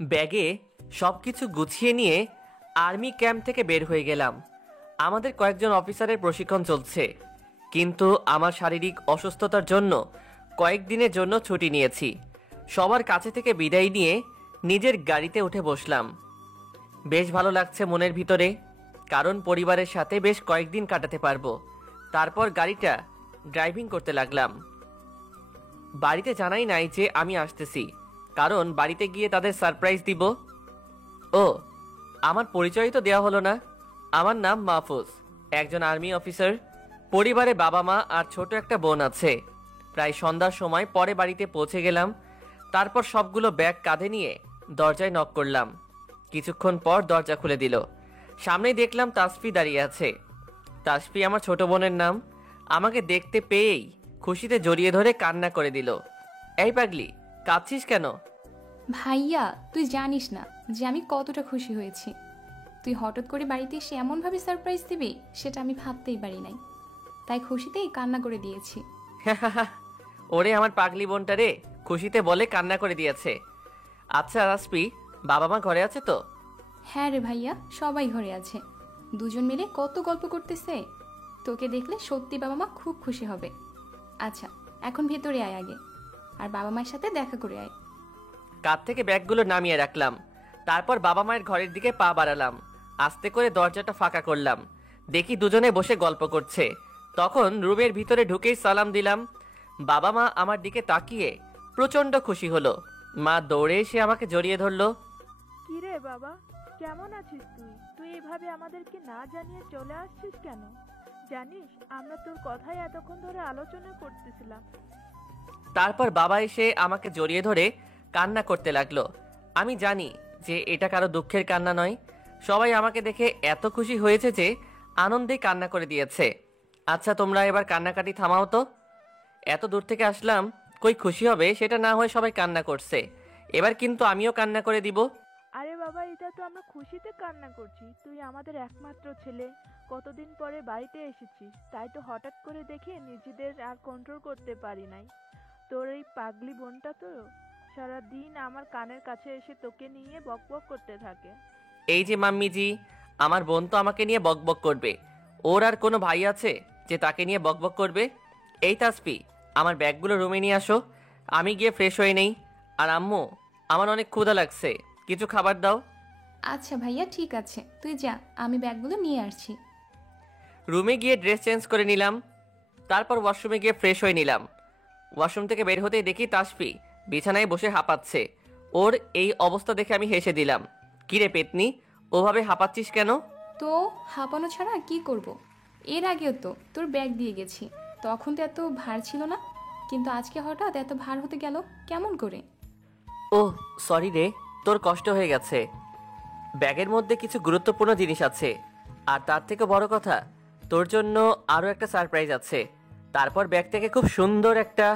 ব্যাগে সবকিছু গুছিয়ে নিয়ে আর্মি ক্যাম্প থেকে বের হয়ে গেলাম। আমাদের কয়েকজন অফিসারের প্রশিক্ষণ চলছে, কিন্তু আমার শারীরিক অসুস্থতার জন্য কয়েকদিনের জন্য ছুটি নিয়েছি। সবার কাছে থেকে বিদায় নিয়ে নিজের গাড়িতে উঠে বসলাম। বেশ ভালো লাগছে মনের ভিতরে, কারণ পরিবারের সাথে বেশ কয়েকদিন কাটাতে পারবো। তারপর গাড়িটা ড্রাইভিং করতে লাগলাম। বাড়িতে জানাই নাই যে আমি আসতেছি, কারণ বাড়িতে গিয়ে তাদের সারপ্রাইজ দিব। ও, আমার পরিচয় তো দেওয়া হলো না। আমার নাম মাহফুজ, একজন আর্মি অফিসার। পরিবারে বাবা মা আর ছোট একটা বোন আছে। প্রায় সন্ধ্যার সময় পরে বাড়িতে পৌঁছে গেলাম। তারপর সবগুলো ব্যাগ কাঁধে নিয়ে দরজায় নক করলাম। কিছুক্ষণ পর দরজা খুলে দিল। সামনেই দেখলাম তাসফি দাঁড়িয়ে আছে। তাসফি আমার ছোট বোনের নাম। আমাকে দেখতে পেয়েই খুশিতে জড়িয়ে ধরে কান্না করে দিল। এই পাগলি, কাঁদছিস কেন? ভাইয়া, তুই জানিস না যে আমি কতটা খুশি হয়েছি। তুই হঠাৎ করে বাড়িতে এসে এমনভাবে সারপ্রাইজ দিবি, সেটা আমি ভাবতেই পারি নাই। তাই খুশিতেই কান্না করে দিয়েছি। ওরে আমার পাগলি বোনটা রে, খুশিতে বলে কান্না করে দিয়েছে। আচ্ছা তাসফি, বাবা মা ঘরে আছে তো? হ্যাঁ রে ভাইয়া, সবাই ঘরে আছে। দুজন মিলে কত গল্প করতেছে। তোকে দেখলে সত্যি বাবা মা খুব খুশি হবে। আচ্ছা, এখন ভেতরে আয় আগে, আর বাবা মায়ের সাথে দেখা করে আয়। কাঁধ থেকে ব্যাগগুলো নামিয়ে রাখলাম। তারপর বাবা মায়ের ঘরের দিকে পা বাড়ালাম। আস্তে করে দরজাটা ফাঁকা করলাম। দেখি দুজনে বসে গল্প করছে। তখন রুমের ভিতরে ঢুকেই সালাম দিলাম। বাবা মা আমার দিকে তাকিয়ে প্রচন্ড খুশি হলো। মা দৌড়ে এসে আমাকে জড়িয়ে ধরলো। কিরে বাবা, কেমন আছিস তুই? তুই এভাবে আমাদেরকে না জানিয়ে চলে আসছিস কেন? জানিস, আমরা তোর কথাই এতক্ষণ ধরে আলোচনা করতেছিলাম। তারপর বাবা এসে আমাকে জড়িয়ে ধরে কান্না করতে লাগলো। আমি জানি যে এটা কারো দুঃখের কান্না নয়। সবাই আমাকে দেখে এত খুশি হয়েছে যে আনন্দে কান্না করে দিয়েছে। আচ্ছা, তোমরা এবার কান্নাকাটি থামাও তো। এত দূর থেকে আসলাম, কই খুশি হবে সেটা না হয়ে সবাই কান্না করছে। এবার কিন্তু আমিও কান্না করে দিব। আরে বাবা, এটা তো আমরা খুশিতে কান্না করছি। তুই আমাদের একমাত্র ছেলে, কতদিন পরে বাড়িতে এসেছিস, তাই তো হঠাৎ করে দেখে নিজেদের আর কন্ট্রোল করতে পারি নাই। তোর এই পাগলি বোনটা তো সারাদিন আমার কানের কাছে এসে তোকে নিয়ে বকবক করতে থাকে। এই যে মাম্মিজি, আমার বোন তো আমাকে নিয়ে বকবক করবে। ওর আর কোনো ভাই আছে যে তাকে নিয়ে বকবক করবে? এই তাসফি, আমার ব্যাগগুলো রুমে নিয়ে আসো। আমি গিয়ে ফ্রেশ হয়ে নেই। আর আম্মু, আমার অনেক ক্ষুধা লাগছে, কিছু খাবার দাও। আচ্ছা ভাইয়া, ঠিক আছে, তুই যা, আমি ব্যাগগুলো নিয়ে আসছি। রুমে গিয়ে ড্রেস চেঞ্জ করে নিলাম। তারপর ওয়াশরুমে গিয়ে ফ্রেশ হয়ে নিলাম। ওয়াশরুম থেকে বের হতেই দেখি তাসফি বিছানায় বসে হাঁপাচ্ছে। ওর এই অবস্থা দেখে আমি হেসে দিলাম। কিরে পেতনি, ওভাবে হাঁপাচ্ছিস কেন? তো হাঁপানো ছাড়া কি করব? এর আগেও তো তোর ব্যাগ দিয়ে গেছি, তখন তো এত ভার ছিল না, কিন্তু আজকে হঠাৎ এত ভার হতে গেল কেমন করে? ওহ সরি রে, তোর কষ্ট হয়ে গেছে। ব্যাগের মধ্যে কিছু গুরুত্বপূর্ণ জিনিস আছে, আর তার থেকে বড় কথা, তোর জন্য আরও একটা সারপ্রাইজ আছে। তারপর ব্যাগ থেকে খুব সুন্দর একটা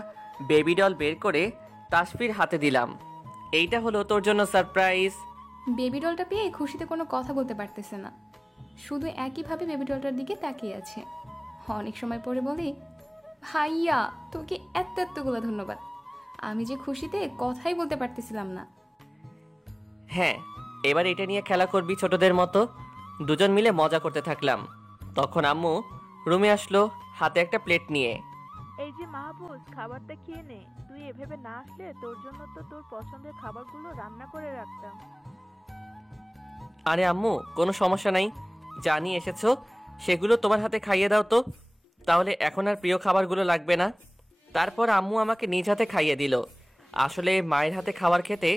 বেবি ডল বের করে তাসফির হাতে দিলাম। এইটা হলো তোর জন্য সারপ্রাইজ। বেবি ডলটা পেয়ে খুশিতে কোনো কথা বলতে পারতেছে না, শুধু একইভাবে বেবি ডলটার দিকে তাকিয়ে আছে। অনেক সময় পরে বলি, ভাইয়া তোকে এতগুলো ধন্যবাদ, আমি যে খুশিতে কথাই বলতে পারতেছিলাম না। হ্যাঁ, এবার এটা নিয়ে খেলা করবি ছোটদের মতো। দুজন মিলে মজা করতে থাকলাম। তখন আম্মু রুমে আসলো হাতে একটা প্লেট নিয়ে। এই যে মাহবুব, খাবারটা খেয়ে নে। তুই এভাবে না আসলে তোর জন্য তো তোর পছন্দের খাবারগুলো রান্না করে রাখতাম। আরে আম্মু, কোনো সমস্যা নাই, জানি এসেছো, সেগুলো তোমার হাতে খাইয়ে দাও তো, তাহলে এখন আর প্রিয় খাবারগুলো লাগবে না। তারপর আম্মু আমাকে নিজ হাতে খাইয়ে দিল। আসলে মায়ের হাতে খাবার খেতে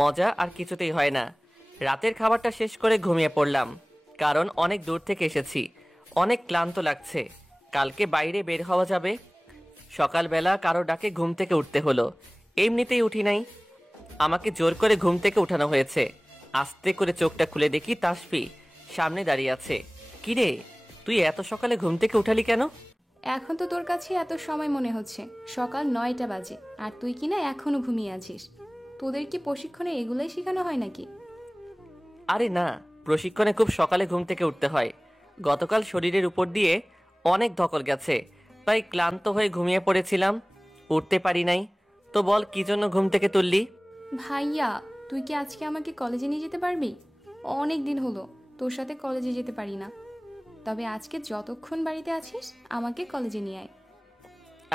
মজা আর কিছুতেই হয় না। রাতের খাবারটা শেষ করে ঘুমিয়ে পড়লাম, কারণ অনেক দূর থেকে এসেছি, অনেক ক্লান্ত লাগছে। কালকে বাইরে বের হওয়া যাবে। সকালবেলা কারো ডাকে ঘুম থেকে উঠতে হলো, এমনিতেই উঠি নাই, আমাকে জোর করে ঘুম থেকে উঠানো হয়েছে। আস্তে করে চোখটা খুলে দেখি তাসফি সামনে দাঁড়িয়ে আছে। কিরে, তুই এত সকালে ঘুম থেকে উঠালি কেন? এখন তো তোর কাছে এত সময় মনে হচ্ছে, সকাল 9টা বাজে, আর তুই কিনা এখনো ঘুমিয়ে আছিস। তোদের কি প্রশিক্ষণে এগুলোই শেখানো হয় নাকি? আরে না, প্রশিক্ষণে খুব সকালে ঘুম থেকে উঠতে হয়। গতকাল শরীরের উপর দিয়ে অনেক ধকল গেছে, তাই ক্লান্ত হয়ে ঘুমিয়ে পড়েছিলাম, উঠতে পারি নাই। তো বল, কি জন্য ঘুম থেকে তুললি? ভাইয়া, তুই কি আজকে আমাকে কলেজে নিয়ে যেতে পারবি? অনেক দিন হলো তোর সাথে কলেজে যেতে পারি না। তবে আজকে যতক্ষণ বাড়িতে আছিস আমাকে কলেজে নিয়ে আয়।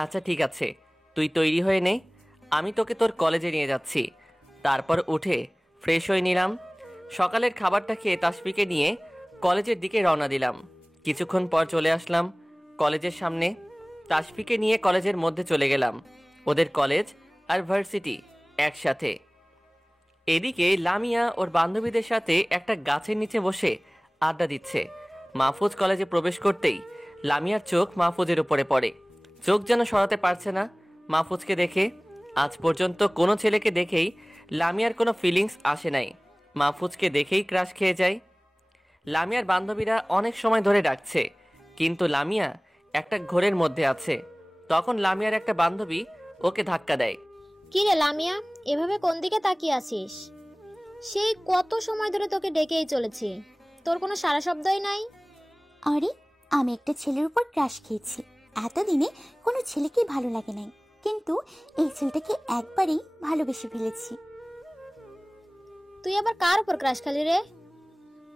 আচ্ছা ঠিক আছে, তুই তৈরি হয়ে নে, আমি তোকে তোর কলেজে নিয়ে যাচ্ছি। তারপর উঠে ফ্রেশ হয়ে নিলাম। সকালের খাবারটা খেয়ে তাসফিকে নিয়ে কলেজের দিকে রওনা দিলাম। কিছুক্ষণ পর চলে আসলাম কলেজের সামনে। তাসফিকে নিয়ে কলেজের মধ্যে চলে গেলাম। ওদের কলেজ আর ভার্সিটি একসাথে। এদিকে লামিয়া ওর বান্ধবীদের সাথে একটা গাছের নিচে বসে আড্ডা দিচ্ছে। মাহফুজ কলেজে প্রবেশ করতেই লামিয়ার চোখ মাহফুজের উপরে পড়ে। চোখ যেন সরাতে পারছে না মাহফুজকে দেখে। আজ পর্যন্ত কোনো ছেলেকে দেখেই লামিয়ার কোনো ফিলিংস আসে নাই, মাহফুজকে দেখেই ক্রাশ খেয়ে যায়। লামিয়ার বান্ধবীরা অনেক সময় ধরে ডাকছে, কিন্তু লামিয়া একটা ঘোরের মধ্যে আছে। তখন লামিয়ার একটা বান্ধবী ওকে ধাক্কা দেয়। কি রে লামিয়া, এভাবে কোন দিকে তাকিয়ে আছিস? সেই কত সময় ধরে তোকে ডেকেই চলেছি, তোর কোনো সাড়া শব্দই নাই। আরে আমি একটা ছেলের উপর ক্রাশ খেয়েছি। এতদিনে কোনো ছেলেকেই ভালো লাগে নাই, কিন্তু এই ছেলেটাকে একবারেই ভালোবেসে ফেলেছি। তুই আবার কার উপর ক্রাশ খালি রে?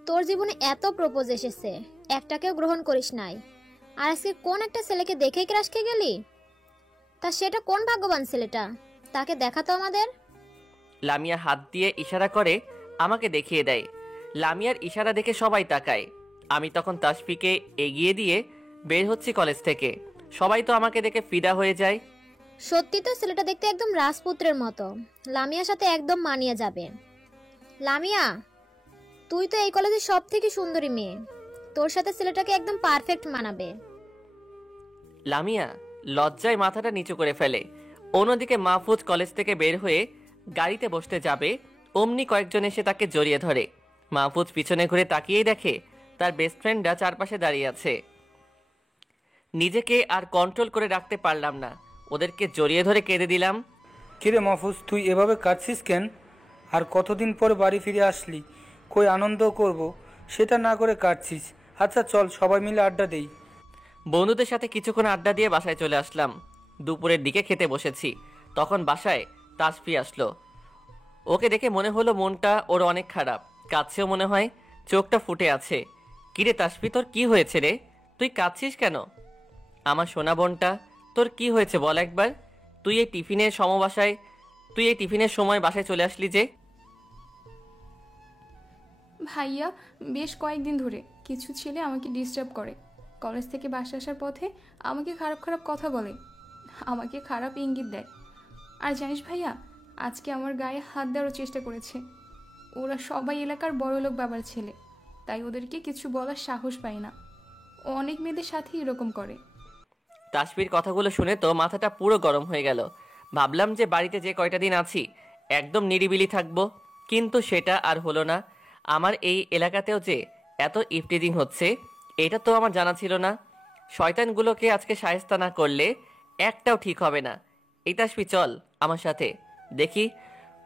তোর জীবনে এত প্রপোজ এসেছে, একটাকেও গ্রহণ করিস নাই, আর আজকে কোন একটা ছেলেকে দেখেই ক্রাশ খেয়ে গেলি? তা সেটা কোন ভাগ্যবান ছেলেটা, তাকে দেখাতো আমাদের। লামিয়া হাত দিয়ে ইশারা করে আমাকে দেখিয়ে দেয়। লামিয়ার ইশারা দেখে সবাই তাকায়। আমি তখন তাসফিকে এগিয়ে দিয়ে বের হচ্ছি কলেজ থেকে। সবাই তো আমাকে দেখে ফিদা হয়ে যায়। সত্যি তো ছেলেটা দেখতে একদম রাজপুত্রের মতো, লামিয়ার সাথে একদম মানিয়ে যাবে। লামিয়া, তুই তো এই কলেজের সব থেকে সুন্দরী মেয়ে, তোর সাথে ছেলেটাকে একদম পারফেক্ট মানাবে। লামিয়া লজ্জায় মাথাটা নিচু করে ফেলে। অন্যদিকে মাহফুজ কলেজ থেকে বের হয়ে গাড়িতে বসতে যাবে, অমনি কয়েকজন এসে তাকে জড়িয়ে ধরে। মাহফুজ পিছনে ঘুরে তাকিয়েই দেখে তার বেস্ট ফ্রেন্ডরা চারপাশে দাঁড়িয়ে আছে। নিজেকে আর কন্ট্রোল করে রাখতে পারলাম না, ওদেরকে জড়িয়ে ধরে কেঁদে দিলাম। কিরে মাহফুজ, তুই এভাবে কাঁদছিস কেন? আর কতদিন পরে বাড়ি ফিরে আসলি, কই আনন্দ করব সেটা না করে কাঁদছিস। আচ্ছা চল সবাই মিলে আড্ডা দেই। বন্ধুদের সাথে কিছুক্ষণ আড্ডা দিয়ে বাসায় চলে আসলাম। দুপুরের দিকে খেতে বসেছি, তখন বাসায় তাসফি আসলো। ওকে দেখে মনে হলো মনটা ওর অনেক খারাপ, কাঁদছেও মনে হয়, চোখটা ফুটে আছে। কিরে তাসফি, তোর কি হয়েছে রে? তুই কাঁদছিস কেন? আমার সোনা বোনটা, তোর কি হয়েছে বল একবার। তুই এই টিফিনের সময় বাসায় চলে আসলি যে? ভাইয়া, বেশ কয়েকদিন ধরে কিছু ছেলে আমাকে ডিস্টার্ব করে। কলেজ থেকে বাসা আসার পথে আমাকে খারাপ খারাপ কথা বলে, আমাকে খারাপ ইঙ্গিত দেয়। আর জানিস ভাইয়া, আজকে আমার গায়ে হাত দেওয়ারও চেষ্টা করেছে। ওরা সবাই এলাকার বড়লোক বাবার ছেলে, তাই ওদেরকে কিছু বলার সাহস পায় না। অনেক মেয়েদের সাথেই এরকম করে। তাসফির কথাগুলো শুনে তো মাথাটা পুরো গরম হয়ে গেল। ভাবলাম যে বাড়িতে যে কয়টা দিন আছি একদম নিরিবিলি থাকবো, কিন্তু সেটা আর হলো না। আমার এই এলাকাতেও যে এত ইফটিজিং হচ্ছে এটা তো আমার জানা ছিল না। শয়তানগুলোকে আজকে শায়েস্তা না করলে একটাও ঠিক হবে না। এই তাসফি চল আমার সাথে, দেখি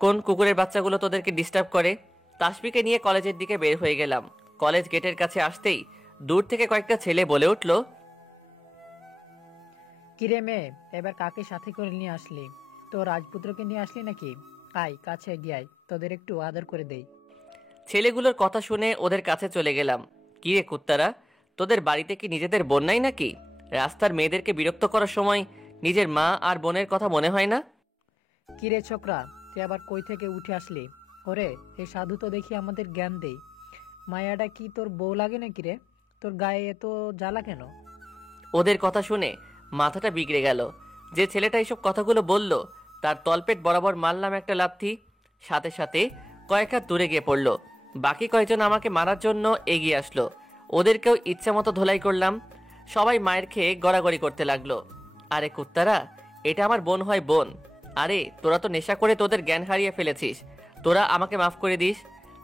কোন কুকুরের বাচ্চাগুলো তোদেরকে ডিস্টার্ব করে। তাসফিকে নিয়ে কলেজের দিকে বের হয়ে গেলাম। কলেজ গেটের কাছে আসতেই দূর থেকে কয়েকটা ছেলে বলে উঠল, কিরে মেয়ে, এবার কাকে সাথে করে নিয়ে আসলি? তো রাজপুত্রকে নিয়ে আসলি নাকি? আয় কাছে এগিয়ে আয়, তোদের একটু আদর করে দেই। ছেলেগুলোর কথা শুনে ওদের কাছে চলে গেলাম। কি রে কুত্তারা, তোদের বাড়িতে কি নিজেদের বোন নাই নাকি? রাস্তার মেয়েদেরকে বিরক্ত করার সময় নিজের মা আর বোনের কথা মনে হয় না? কিরে ছোকরা, তুই আবার কই থেকে উঠে আসলি? ওরে, এই সাধু তো দেখি আমাদের জ্ঞান দেই। মায়াটা কি তোর বউ লাগে নাকি রে? তোর গায়ে এত জ্বালা কেন? ওদের কথা শুনে মাথাটা বিগড়ে গেল। যে ছেলেটা এইসব কথাগুলো বলল তার তলপেট বরাবর মারলাম একটা লাথি, সাথে সাথে কয়েক হাত দূরে গিয়ে পড়ল। বাকি কয়েকজন আমাকে মারার জন্য এগিয়ে আসলো, ওদেরকেও ইচ্ছা মতো ধোলাই করলাম। সবাই মায়ের খেয়ে গড়াগড়ি করতে লাগলো। আরে কুত্তারা, এটা আমার বোন হয় বোন। আরে তোরা তো নেশা করে তোদের জ্ঞান হারিয়ে ফেলেছিস, তোরা আমাকে মাফ করে দিস।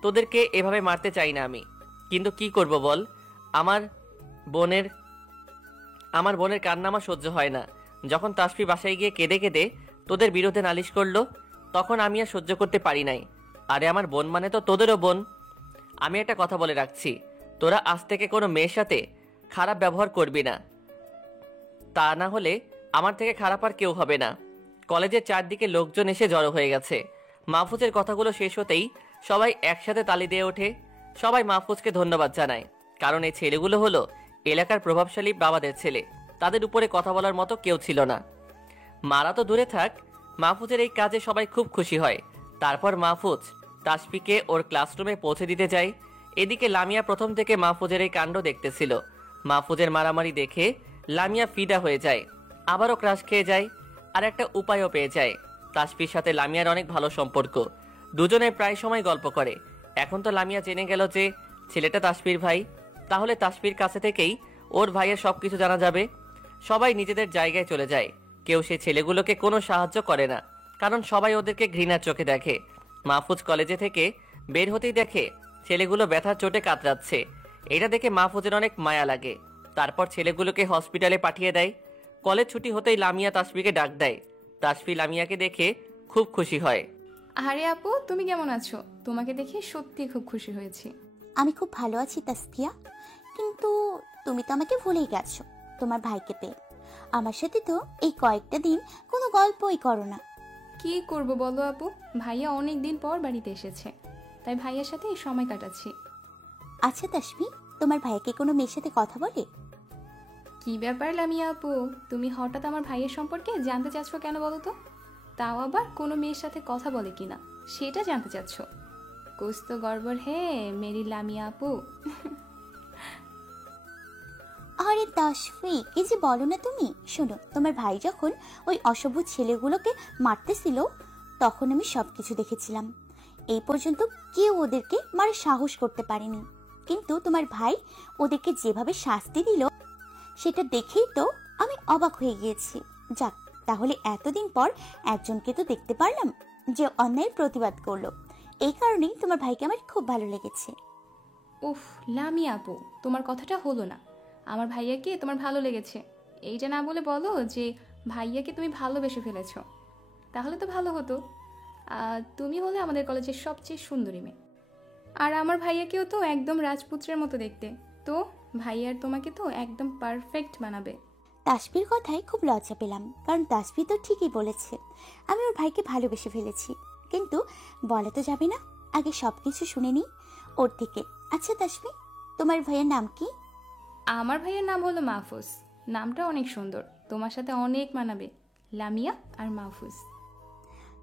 তোদেরকে এভাবে মারতে চাই না আমি, কিন্তু কি করব বল। আমার বোনের কান্না আমার সহ্য হয় না। যখন তাসফি বাসায় গিয়ে কেঁদে কেঁদে তোদের বিরুদ্ধে নালিশ করলো, তখন আমি আর সহ্য করতে পারি নাই। আরে আমার বোন মানে তো তোদেরও বোন। আমি একটা কথা বলে রাখছি, তোরা আজ থেকে কোনো মেয়ের সাথে খারাপ ব্যবহার করবি না, তা না হলে আমার থেকে খারাপ আর কেউ হবে না। কলেজের চারদিকে লোকজন এসে জড়ো হয়ে গেছে। মাহফুজের কথাগুলো শেষ হতেই সবাই একসাথে তালি দিয়ে ওঠে। সবাই মাহফুজকে ধন্যবাদ জানায়, কারণ এই ছেলেগুলো হলো এলাকার প্রভাবশালী বাবাদের ছেলে। তাদের উপরে কথা বলার মতো কেউ ছিল না। মারা তো দূরে থাক, মাহফুজের এই কাজে সবাই খুব খুশি হয়। তারপর মাহফুজ তাসফিকে ওর ক্লাসরুমে পৌঁছে দিতে যায়। এদিকে লামিয়া প্রথম থেকে মাহফুজের এই কাণ্ড দেখতেছিল। মাহফুজের মারামারি দেখে লামিয়া ফিদা হয়ে যায়, আবারও ক্রাশ খেয়ে যায়, আর একটা উপায়ও পেয়ে যায়। তাসফির সাথে লামিয়ার অনেক ভালো সম্পর্ক, দুজনে প্রায় সময় গল্প করে। এখন তো লামিয়া জেনে গেল যে ছেলেটা তাসফির ভাই, তাহলে তাসফির কাছে থেকেই ওর ভাইয়ের সবকিছু জানা যাবে। সবাই নিজেদের জায়গায় চলে যায়, কেউ সে ছেলেগুলোকে কোনো সাহায্য করে না, কারণ সবাই ওদেরকে ঘৃণার চোখে দেখে। মাহফুজ কলেজে থেকে বের হতেই দেখে ছেলেগুলো ব্যথার চোটে কাতরাচ্ছে। এটা দেখে মাহফুজের অনেক মায়া লাগে। তারপর ছেলেগুলোকে হসপিটালে পাঠিয়ে দেয়। কলেজ ছুটি হতেই লামিয়া তাসফিকে ডাক দেয়। তাসফি লামিয়াকে দেখে খুব খুশি হয়। আরে আপু, তুমি কেমন আছো? তোমাকে দেখে সত্যি খুব খুশি হয়েছি। আমি খুব ভালো আছি তাসফিয়া, কিন্তু তুমি তো আমাকে ভুলেই গেছো তোমার ভাইকে পেয়ে। আমার সাথে তো এই কয়েকটা দিন কোনো গল্পই করো না। কি করব বলো আপু, ভাইয়া অনেক দিন পর বাড়িতে এসেছে, তাই ভাইয়ার সাথে এই সময় কাটাচ্ছি। আচ্ছা তাসফি, তোমার ভাইকে কোনো মেয়ের সাথে কথা বলে? কি ব্যাপার লামিয়া আপু, তুমি হঠাৎ আমার ভাইয়ের সম্পর্কে জানতে চাচ্ছ কেন বলো তো? তাও আবার কোনো মেয়ের সাথে কথা বলে কিনা সেটা জানতে চাচ্ছ? কুছ তো গড়বড় হে মেরি লামিয়া আপু। আরে তাসফি, কি যে বলো না তুমি। শোনো, তোমার ভাই যখন ওই অসভ্য ছেলেগুলোকে মারতেছিল তখন আমি সবকিছু দেখেছিলাম। এই পর্যন্ত কেউ ওদেরকে মারার সাহস করতে পারেনি, কিন্তু তোমার ভাই ওদেরকে যেভাবে শাস্তি দিল সেটা দেখেই তো আমি অবাক হয়ে গিয়েছি। যাক, তাহলে এতদিন পর একজনকে তো দেখতে পারলাম যে অন্যায়ের প্রতিবাদ করলো। এই কারণেই তোমার ভাইকে আমার খুব ভালো লেগেছে। উফ লামিয়া আপু, তোমার কথাটা হলো না। আমার ভাইয়াকে তোমার ভালো লেগেছে এইটা না বলে বলো যে ভাইয়াকে তুমি ভালোবেসে ফেলেছো, তাহলে তো ভালো হতো। তুমি হলে আমাদের কলেজের সবচেয়ে সুন্দরী মেয়ে, আর আমার ভাইয়াকেও তো একদম রাজপুত্রের মতো দেখতে। তো ভাইয়ার তোমাকে তো একদম পারফেক্ট বানাবে। তাসফির কথায় খুব লজ্জা পেলাম, কারণ তাসফি তো ঠিকই বলেছে, আমি ওর ভাইকে ভালোবেসে ফেলেছি। কিন্তু বলা তো যাবে না, আগে সবকিছু শুনে নিই ওর থেকে। আচ্ছা তাসফি, তোমার ভাইয়ের নাম কি? আমার ভাইয়ের নাম হলো মাহফুজ। নামটা অনেক সুন্দর, তোমার সাথে অনেক মানাবে, লামিয়া আর মাহফুজ।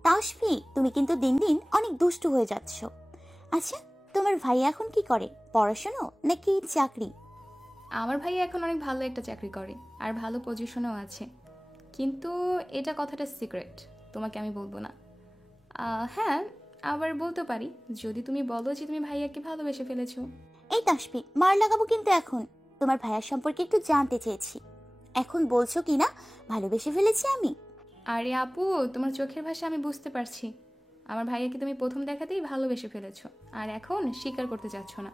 তাসফি, তুমি কিন্তু দিন দিন অনেক দুষ্টু হয়ে যাচ্ছ। আচ্ছা, তোমার ভাই এখন কি করে, পড়াশোনা নাকি চাকরি? আমার ভাইয়া এখন অনেক ভালো একটা চাকরি করে আর ভালো পজিশনেও আছে, কিন্তু এটা কথাটা সিক্রেট, তোমাকে আমি বলবো না। হ্যাঁ, আবার বলতে পারি যদি তুমি বলো যে তুমি ভাইয়াকে ভালোবেসে ফেলেছো। এই তাসফি, মার লাগাবো কিন্তু এখন। তোমার ভাইয়ার সম্পর্কে একটু জানতে চেয়েছি, এখন বলছো কি না ভালোবেসে ফেলেছি আমি? আরে আপু, তোমার চোখের ভাষা আমি বুঝতে পারছি। আমার ভাইয়াকে তুমি প্রথম দেখাতেই ভালোবেসে ফেলেছো, আর এখন স্বীকার করতে চাচ্ছ না।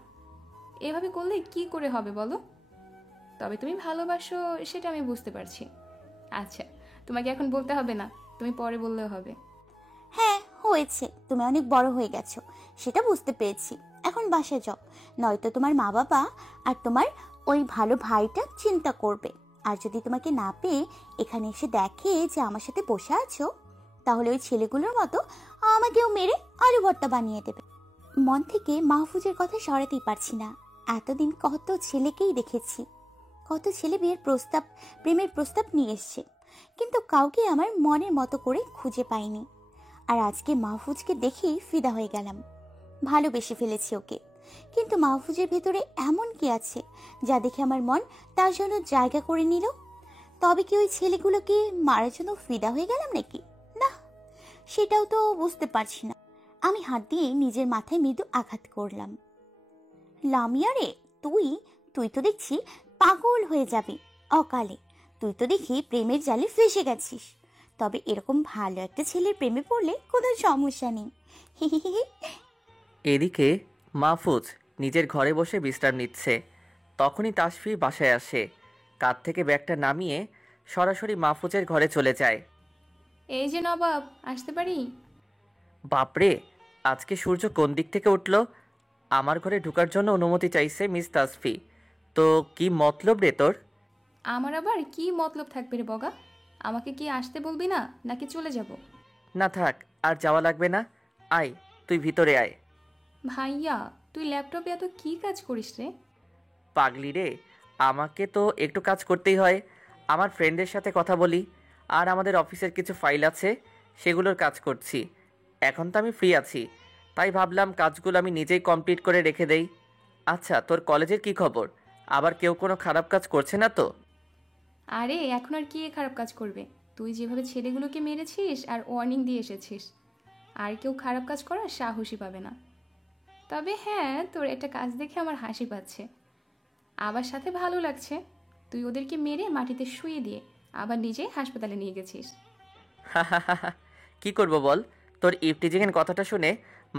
এভাবে করলে কি করে হবে বলো? তবে তুমি ভালোবাসো সেটা আমি বুঝতে পারছি। আচ্ছা, তোমাকে এখন বলতে হবে না, তুমি পরে বললেও হবে। হ্যাঁ হয়েছে, তুমি অনেক বড় হয়ে গেছো সেটা বুঝতে পেরেছি। এখন বাসায় যাও, নয়তো তোমার মা বাবা আর তোমার ওই ভালো ভাইটা চিন্তা করবে। আর যদি তোমাকে না পেয়ে এখানে এসে দেখে যে আমার সাথে বসে আছো, তাহলে ওই ছেলেগুলোর মতো আমাকেও মেরে আলু ভর্তা বানিয়ে দেবে। মন থেকে মাহফুজের কথা সরাতেই পারছি না। এতদিন কত ছেলেকেই দেখেছি, কত ছেলে বিয়ের প্রস্তাব, প্রেমের প্রস্তাব নিয়ে এসছে, কিন্তু কাউকে আমার মনের মতো করে খুঁজে পাইনি। আর আজকে মাহফুজকে দেখেই ফিদা হয়ে গেলাম, ভালোবেসে ফেলেছি ওকে। কিন্তু মাহফুজের ভেতরে এমন কি আছে যা দেখে আমার মন তার জন্য জায়গা করে নিল? তবে কি ওই ছেলেগুলোকে মারার জন্য ফিদা হয়ে গেলাম নাকি? না, সেটাও তো বুঝতে পারছি না। আমি হাত দিয়ে নিজের মাথায় মৃদু আঘাত করলাম। লামিয়া রে, তুই তুই তো দেখছি পাগল হয়ে যাবি অকালে। তুই তো দেখি প্রেমের জালে ফেসে গেছিস। তবে এরকম ভালো একটা ছেলের প্রেমে পড়লে কোনো সমস্যা নেই। এদিকে মাহফুজ নিজের ঘরে বসে বিশ্রাম নিচ্ছে। তখনই তাসফি বাসায় আসে, কাঁধ থেকে ব্যাগটা নামিয়ে সরাসরি মাহফুজের ঘরে চলে যায়। এই যে নবাব, আসতে পারি? বাপরে, আজকে সূর্য কোন দিক থেকে উঠল? আমার ঘরে ঢোকার জন্য অনুমতি চাইছে মিস তাসফি। তো কি মতলব রে তোর? আমার আবার কি মতলব থাকবে রে বগা? আমাকে কি আসতে বলবি না নাকি চলে যাব? না থাক, আর যাওয়া লাগবে না। আয়, তুই ভিতরে আয়। ভাইয়া তুই ল্যাপটপে এত কি কাজ করিস রে? পাগলি রে, আমাকে তো একটু কাজ করতেই হয়। আমার ফ্রেন্ডের সাথে কথা বলি, আর আমাদের অফিসের কিছু ফাইল আছে, সেগুলোর কাজ করছি। এখন তো আমি ফ্রি আছি, তাই ভাবলাম কাজগুলো আমি নিজেই কমপ্লিট করে রেখে দেই। আচ্ছা, তোর কলেজের কি খবর? আবার কেউ কোনো খারাপ কাজ করছে না তো? আরে এখন আর কি খারাপ কাজ করবে? তুই যেভাবে ছেলেগুলোকে মেরেছিস আর ওয়ার্নিং দিয়ে এসেছিস, আর কেউ খারাপ কাজ করার সাহসই পাবে না। তবে হ্যাঁ, তোর একটা কাজ দেখে আমার হাসি পাচ্ছে, আবার সাথে ভালো লাগছে। তুই ওদেরকে মেরে মাটিতে শুয়ে দিয়ে আবার নিজেই হাসপাতালে নিয়ে গেছিস। কি করব বল, তোর ইফটিজিংয়ের কথাটা শুনে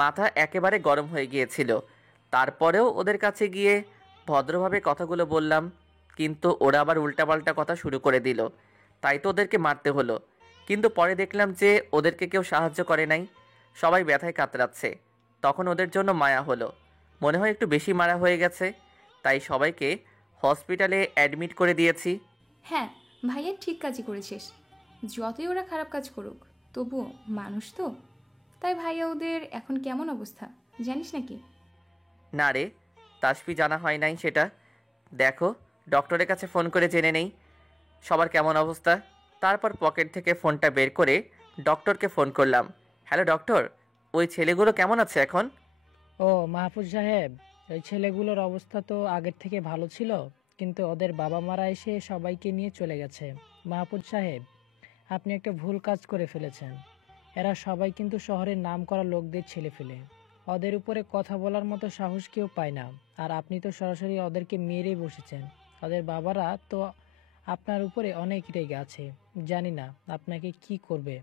মাথা একেবারে গরম হয়ে গিয়েছিল। তারপরেও ওদের কাছে গিয়ে ভদ্রভাবে কথাগুলো বললাম, কিন্তু ওরা আবার উল্টাপাল্টা কথা শুরু করে দিল। তাই তো ওদেরকে মারতে হলো। কিন্তু পরে দেখলাম যে ওদেরকে কেউ সাহায্য করে নাই, সবাই ব্যথায় কাতরাচ্ছে। তখন ওদের জন্য মায়া হলো, মনে হয় একটু বেশি মারা হয়ে গেছে, তাই সবাইকে হসপিটালে অ্যাডমিট করে দিয়েছি। হ্যাঁ ভাইয়া, ঠিক কাজই করেছিস। যতই ওরা খারাপ কাজ করুক, তবুও মানুষ তো। তাই ভাইয়া ওদের এখন কেমন অবস্থা জানিস নাকি? না রে, তাসফি জানা হয় নাই সেটা। দেখো, ডক্টরের কাছে ফোন করে জেনে নেই সবার কেমন অবস্থা। তারপর পকেট থেকে ফোনটা বের করে ডক্টরকে ফোন করলাম। হ্যালো ডক্টর, ওই ছেলেগুলো কেমন আছে এখন? ও মাহফুজ সাহেব, ওই ছেলেগুলোর অবস্থা তো আগের থেকে ভালো ছিল, কিন্তু ওদের বাবা মারা এসে সবাইকে নিয়ে চলে গেছে। মাহফুজ সাহেব, আপনি একটা ভুল কাজ করে ফেলেছেন। এরা সবাই কিন্তু শহরের নামকরা লোকদের ছেলে ফেলে, ওদের উপরে কথা বলার মতো সাহস কেউ পায় না। আর আপনি তো সরাসরি ওদেরকে মেরেই বসেছেন। ওদের বাবারা তো আপনার উপরে অনেক রেগে আছে, জানি না আপনাকে কি করবে।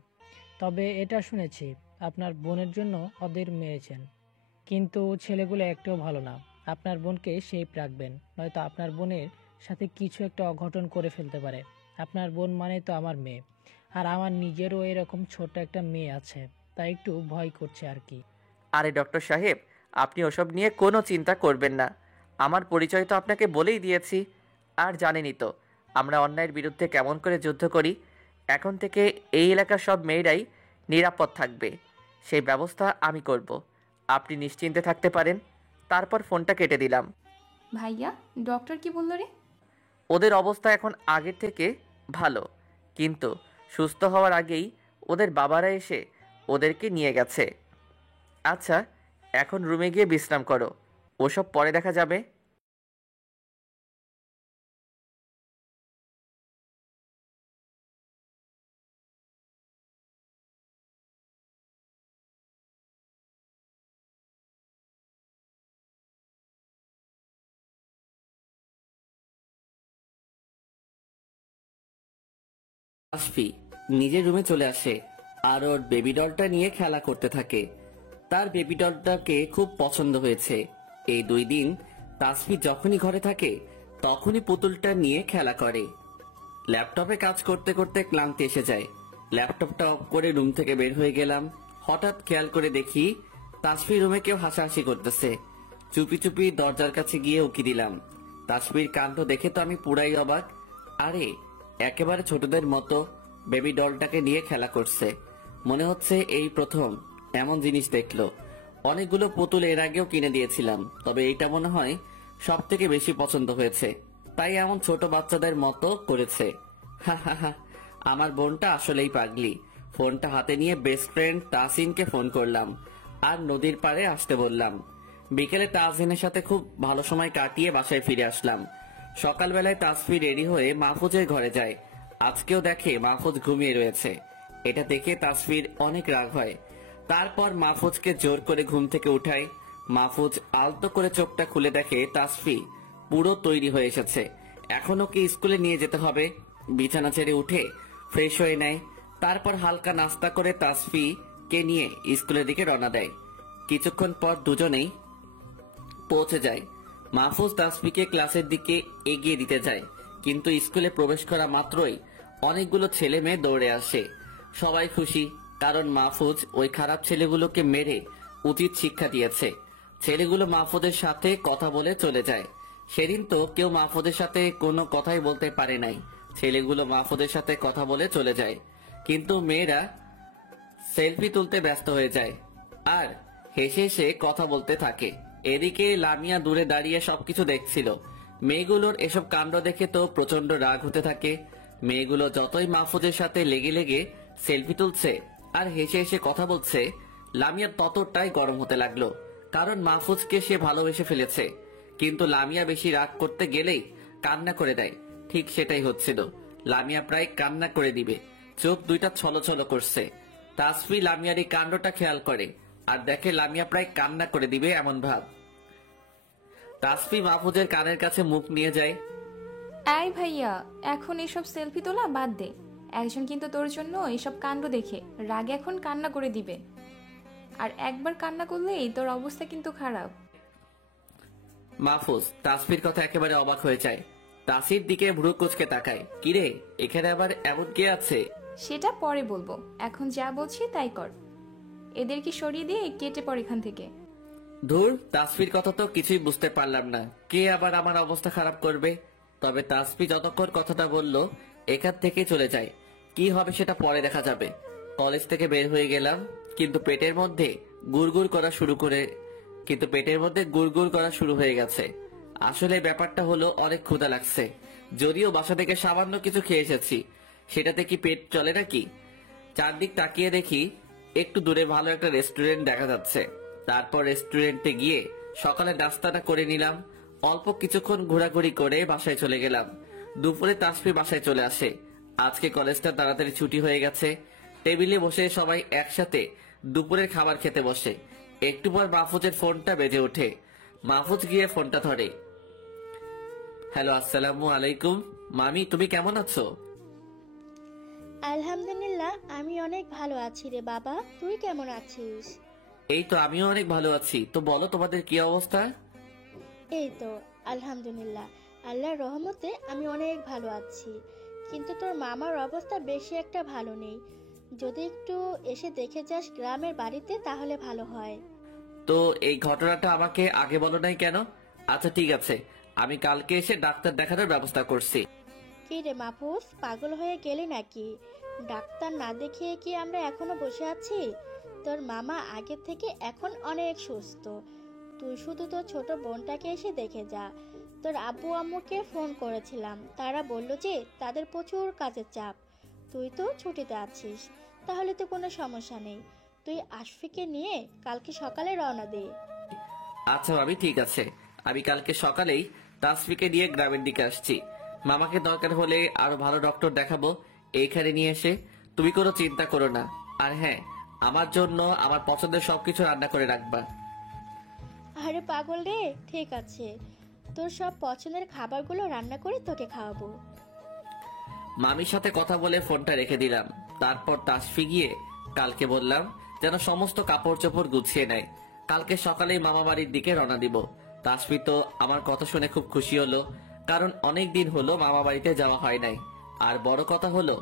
তবে এটা শুনেছি আপনার বোনের জন্য ওদের মেরেছেন, কিন্তু ছেলেগুলো একটাও ভালো না। আপনার বোনকে সেফ রাখবেন, নয়তো আপনার বোনের সাথে কিছু একটা অঘটন করে ফেলতে পারে। আপনার বোন মানে তো আমার মেয়ে, আর আমার নিজেরও এরকম ছোট একটা মেয়ে আছে, তাই একটু ভয় করছে আর কি। আরে ডক্টর সাহেব, আপনি ওসব নিয়ে কোনো চিন্তা করবেন না। আমার পরিচয় তো আপনাকে বলেই দিয়েছি। আর জানেনই তো আমরা অন্যায়ের বিরুদ্ধে কেমন করে যুদ্ধ করি। এখন থেকে এই এলাকার সব মেয়েরাই নিরাপদ থাকবে, সেই ব্যবস্থা আমি করব। আপনি নিশ্চিন্তে থাকতে পারেন। তারপর ফোনটা কেটে দিলাম। ভাইয়া ডক্টর কি বললো রে? ওদের অবস্থা এখন আগের থেকে ভালো, কিন্তু সুস্থ হওয়ার আগেই ওদের বাবারা এসে ওদেরকে নিয়ে গেছে। আচ্ছা, এখন রুমে গিয়ে বিশ্রাম করো, ওসব পরে দেখা যাবে। আশফি নিজের রুমে চলে আসে আর ওর বেবি ডলটা নিয়ে খেলা করতে থাকে। তার বেবি ডলটাকে খুব পছন্দ হয়েছে। এই 2 দিন তাসফি যখনই ঘরে থাকে তখনই পুতুলটা নিয়ে খেলা করে। ল্যাপটপে কাজ করতে করতে ক্লান্তি এসে যায়। ল্যাপটপটা অফ করে রুম থেকে বের হয়ে গেলাম। হঠাৎ খেয়াল করে দেখি তাসফি রুমে কেউ হাসাহাসি করতেছে। চুপি চুপি দরজার কাছে গিয়ে উকি দিলাম। তাসফির কাণ্ড দেখে তো আমি পুরাই অবাক। আরে, একেবারে ছোটদের মতো বেবি ডলটাকে নিয়ে খেলা করছে। মনে হচ্ছে এই প্রথম এমন জিনিস দেখলো। অনেকগুলো পুতুল এর আগেও কিনে দিয়েছিলাম, তবে এইটা মনে হয় সব থেকে বেশি পছন্দ হয়েছে, তাই এমন ছোট বাচ্চাদের মতো করেছে। হা হা হা, আমার বোনটা আসলেই পাগলি। ফোনটা হাতে নিয়ে বেস্ট ফ্রেন্ড তাসিনকে ফোন করলাম আর নদীর পাড়ে আসতে বললাম। বিকেলে তাসিনের সাথে খুব ভালো সময় কাটিয়ে বাসায় ফিরে আসলাম। সকালবেলায় তাসফি রেডি হয়ে মাহফুজের ঘরে যায়। আজকেও দেখে মাহফুজ ঘুমিয়ে রয়েছে। এটা দেখে তাসফির অনেক রাগ হয়। তারপর মাহফুজকে জোর করে ঘুম থেকে উঠায়। মাহফুজ আলতো করে চোখটা খুলে দেখে তাসফি পুরো তৈরি হয়ে এসেছে। এখন ওকে স্কুলে নিয়ে যেতে হবে। বিছানা ছেড়ে উঠে ফ্রেশ হয়ে নেয়। তারপর হালকা নাস্তা করে তাসফি কে নিয়ে স্কুলের দিকে রওনা দেয়। কিছুক্ষণ পর দুজনেই পৌঁছে যায়। মাহফুজ তাসফিকে ক্লাসের দিকে এগিয়ে দিতে যায়, কিন্তু স্কুলে প্রবেশ করা মাত্রই অনেকগুলো ছেলে মেয়ে দৌড়ে আসে। সবাই খুশি, কারণ মাহফুজ ওই খারাপ ছেলেগুলোকে মেরে উচিত শিক্ষা দিয়েছে। ছেলেগুলো মাহফুজের সাথে কথা বলে চলে যায়। সেদিন তো কেউ মাহফুজের সাথে কোনো কথাই বলতে পারে নাই। ছেলেগুলো মাহফুজের সাথে কথা বলে চলে যায়, কিন্তু মেয়েরা সেলফি তুলতে ব্যস্ত হয়ে যায়। আর হেসে হেসে কথা বলতে থাকে। এদিকে লামিয়া দূরে দাঁড়িয়ে সবকিছু দেখছিল। মেয়েগুলোর এসব কাণ্ড দেখে তো প্রচন্ড রাগ হতে থাকে। মেয়েগুলো যতই মাহফুজের সাথে লেগে লেগে সেলফি তুলছে আর হেসে হেসে কথা বলছে, লামিয়া ততটাই গরম হতে লাগলো। কারণ মাহফুজকে সে ভালোবেসে ফেলেছে। কিন্তু লামিয়া বেশি রাগ করতে গেলেই কান্না করে দেয়। ঠিক সেটাই হচ্ছিল। লামিয়া প্রায় কান্না করে দিবে, চোখ দুইটা ছলছল করছে। তাসফি লামিয়ার এই কাণ্ডটা খেয়াল করে আর দেখে লামিয়া প্রায় কান্না করে দিবে এমন ভাব। তাসফি মাহফুজের কানের কাছে মুখ নিয়ে যায়। এই ভাইয়া, এখন এসব সেলফি তোলা বাদ দে। একজন কিন্তু তোর জন্য এসব কাণ্ড দেখে রাগে এখন কান্না করে দিবে, আর একবার কান্না করলেই তোর অবস্থা কিন্তু খারাপ। মাহফুজ তাসফির কথা একেবারে অবাক হয়ে যায়। তাসির দিকে ভ্রু কুচকে তাকায়। কিরে, এখানে আবার এমন কে আছে? সেটা পরে বলবো, এখন যা বলছি তাই কর। এদেরকে সরিয়ে দিয়ে কেটে পড় এখান থেকে। ধুর, তাসফির কথা তো কিছুই বুঝতে পারলাম না। কে আবার আমার অবস্থা খারাপ করবে? তবে তাসফি যতক্ষণ কথাটা বলল এখান থেকে চলে যায়। কি হবে সেটা পরে দেখা যাবে। কলেজ থেকে বের হয়ে গেলাম, কিন্তু পেটের মধ্যে গুড়গুড় করা শুরু হয়ে গেছে। আসলে ব্যাপারটা হলো অনেক ক্ষুধা লাগছে। যদিও বাসা থেকে সামান্য কিছু খেয়ে এসেছি, সেটাতে কি পেট চলে নাকি? চারদিক তাকিয়ে দেখি একটু দূরে ভালো একটা রেস্টুরেন্ট দেখা যাচ্ছে। তারপর রেস্টুরেন্টে গিয়ে সকালে নাস্তাটা করে নিলাম। অল্প কিছুক্ষণ ঘোরাঘুরি করে বাসায় চলে গেলাম। দুপুরে তাসফি বাসায় চলে আসে। আজকে কলেজটা তাড়াতাড়ি ছুটি হয়ে গেছে। টেবিলে বসে সবাই একসাথে দুপুরের খাবার খেতে বসে। একটু পর মাহফুজের ফোনটা বেজে ওঠে। মাহফুজ গিয়ে ফোনটা ধরে। হ্যালো, আসসালামু আলাইকুম। মামি, তুমি কেমন আছো? আলহামদুলিল্লাহ, আমি অনেক ভালো আছি রে বাবা। তুই কেমন আছিস? এই তো, আমিও অনেক ভালো আছি। তো বলো, তোমাদের কি অবস্থা? এই তো আলহামদুলিল্লাহ, আল্লাহর রহমতে আমি অনেক ভালো আছি। কিন্তু তোর মামার অবস্থা বেশি একটা ভালো নেই। যদি একটু এসে দেখে যাস গ্রামের বাড়িতে তাহলে ভালো হয়। তো এই ঘটনাটা আমাকে আগে বলো নাই কেন? আচ্ছা ঠিক আছে, আমি কালকে এসে ডাক্তার দেখানোর ব্যবস্থা করছি। কি রে মাহফুজ, পাগল হয়ে গেলি নাকি? ডাক্তার না দেখিয়ে কি আমরা এখনো বসে আছি? তোর মামা আগের থেকে এখন অনেক সুস্থ। তুই শুধু তোর ছোট বোনটাকে এসে দেখে যা। তোর আব্বু আম্মুকে ফোন করেছিলাম, তারা বলল যে তাদের প্রচুর কাজের চাপ। তুই তো ছুটিতে আছিস, তাহলে তো কোনো সমস্যা নেই। তুই আশফিকে নিয়ে কালকে সকালে রওনা দে। আচ্ছা ভাবি, ঠিক আছে। আমি কালকে সকালেই তাসফিকে নিয়ে গ্রামের দিকে আসছি। মামাকে দরকার হলে আরো ভালো ডক্টর দেখাবো এইখানে নিয়ে এসে। তুমি কোনো চিন্তা করো না। আর হ্যাঁ, আমার জন্য আমার পছন্দের সবকিছু রান্না করে রাখবা। আরে পাগল রে, ঠিক আছে, তোর সব পছন্দের খাবারগুলো রান্না করে তোকে খাওয়াবো। মামির সাথে কথা বলে ফোনটা রেখে দিলাম। তারপর তাসফি গিয়ে কালকে বললাম যেন সমস্ত কাপড় চোপড় গুছিয়ে নেয়। কালকে সকালেই মামা বাড়ির দিকে রওনা দিব। তাসফি তো আমার কথা শুনে খুব খুশি হলো, কারণ অনেক দিন হলো মামা বাড়িতে যাওয়া হয় নাই। আর বড় কথা হলো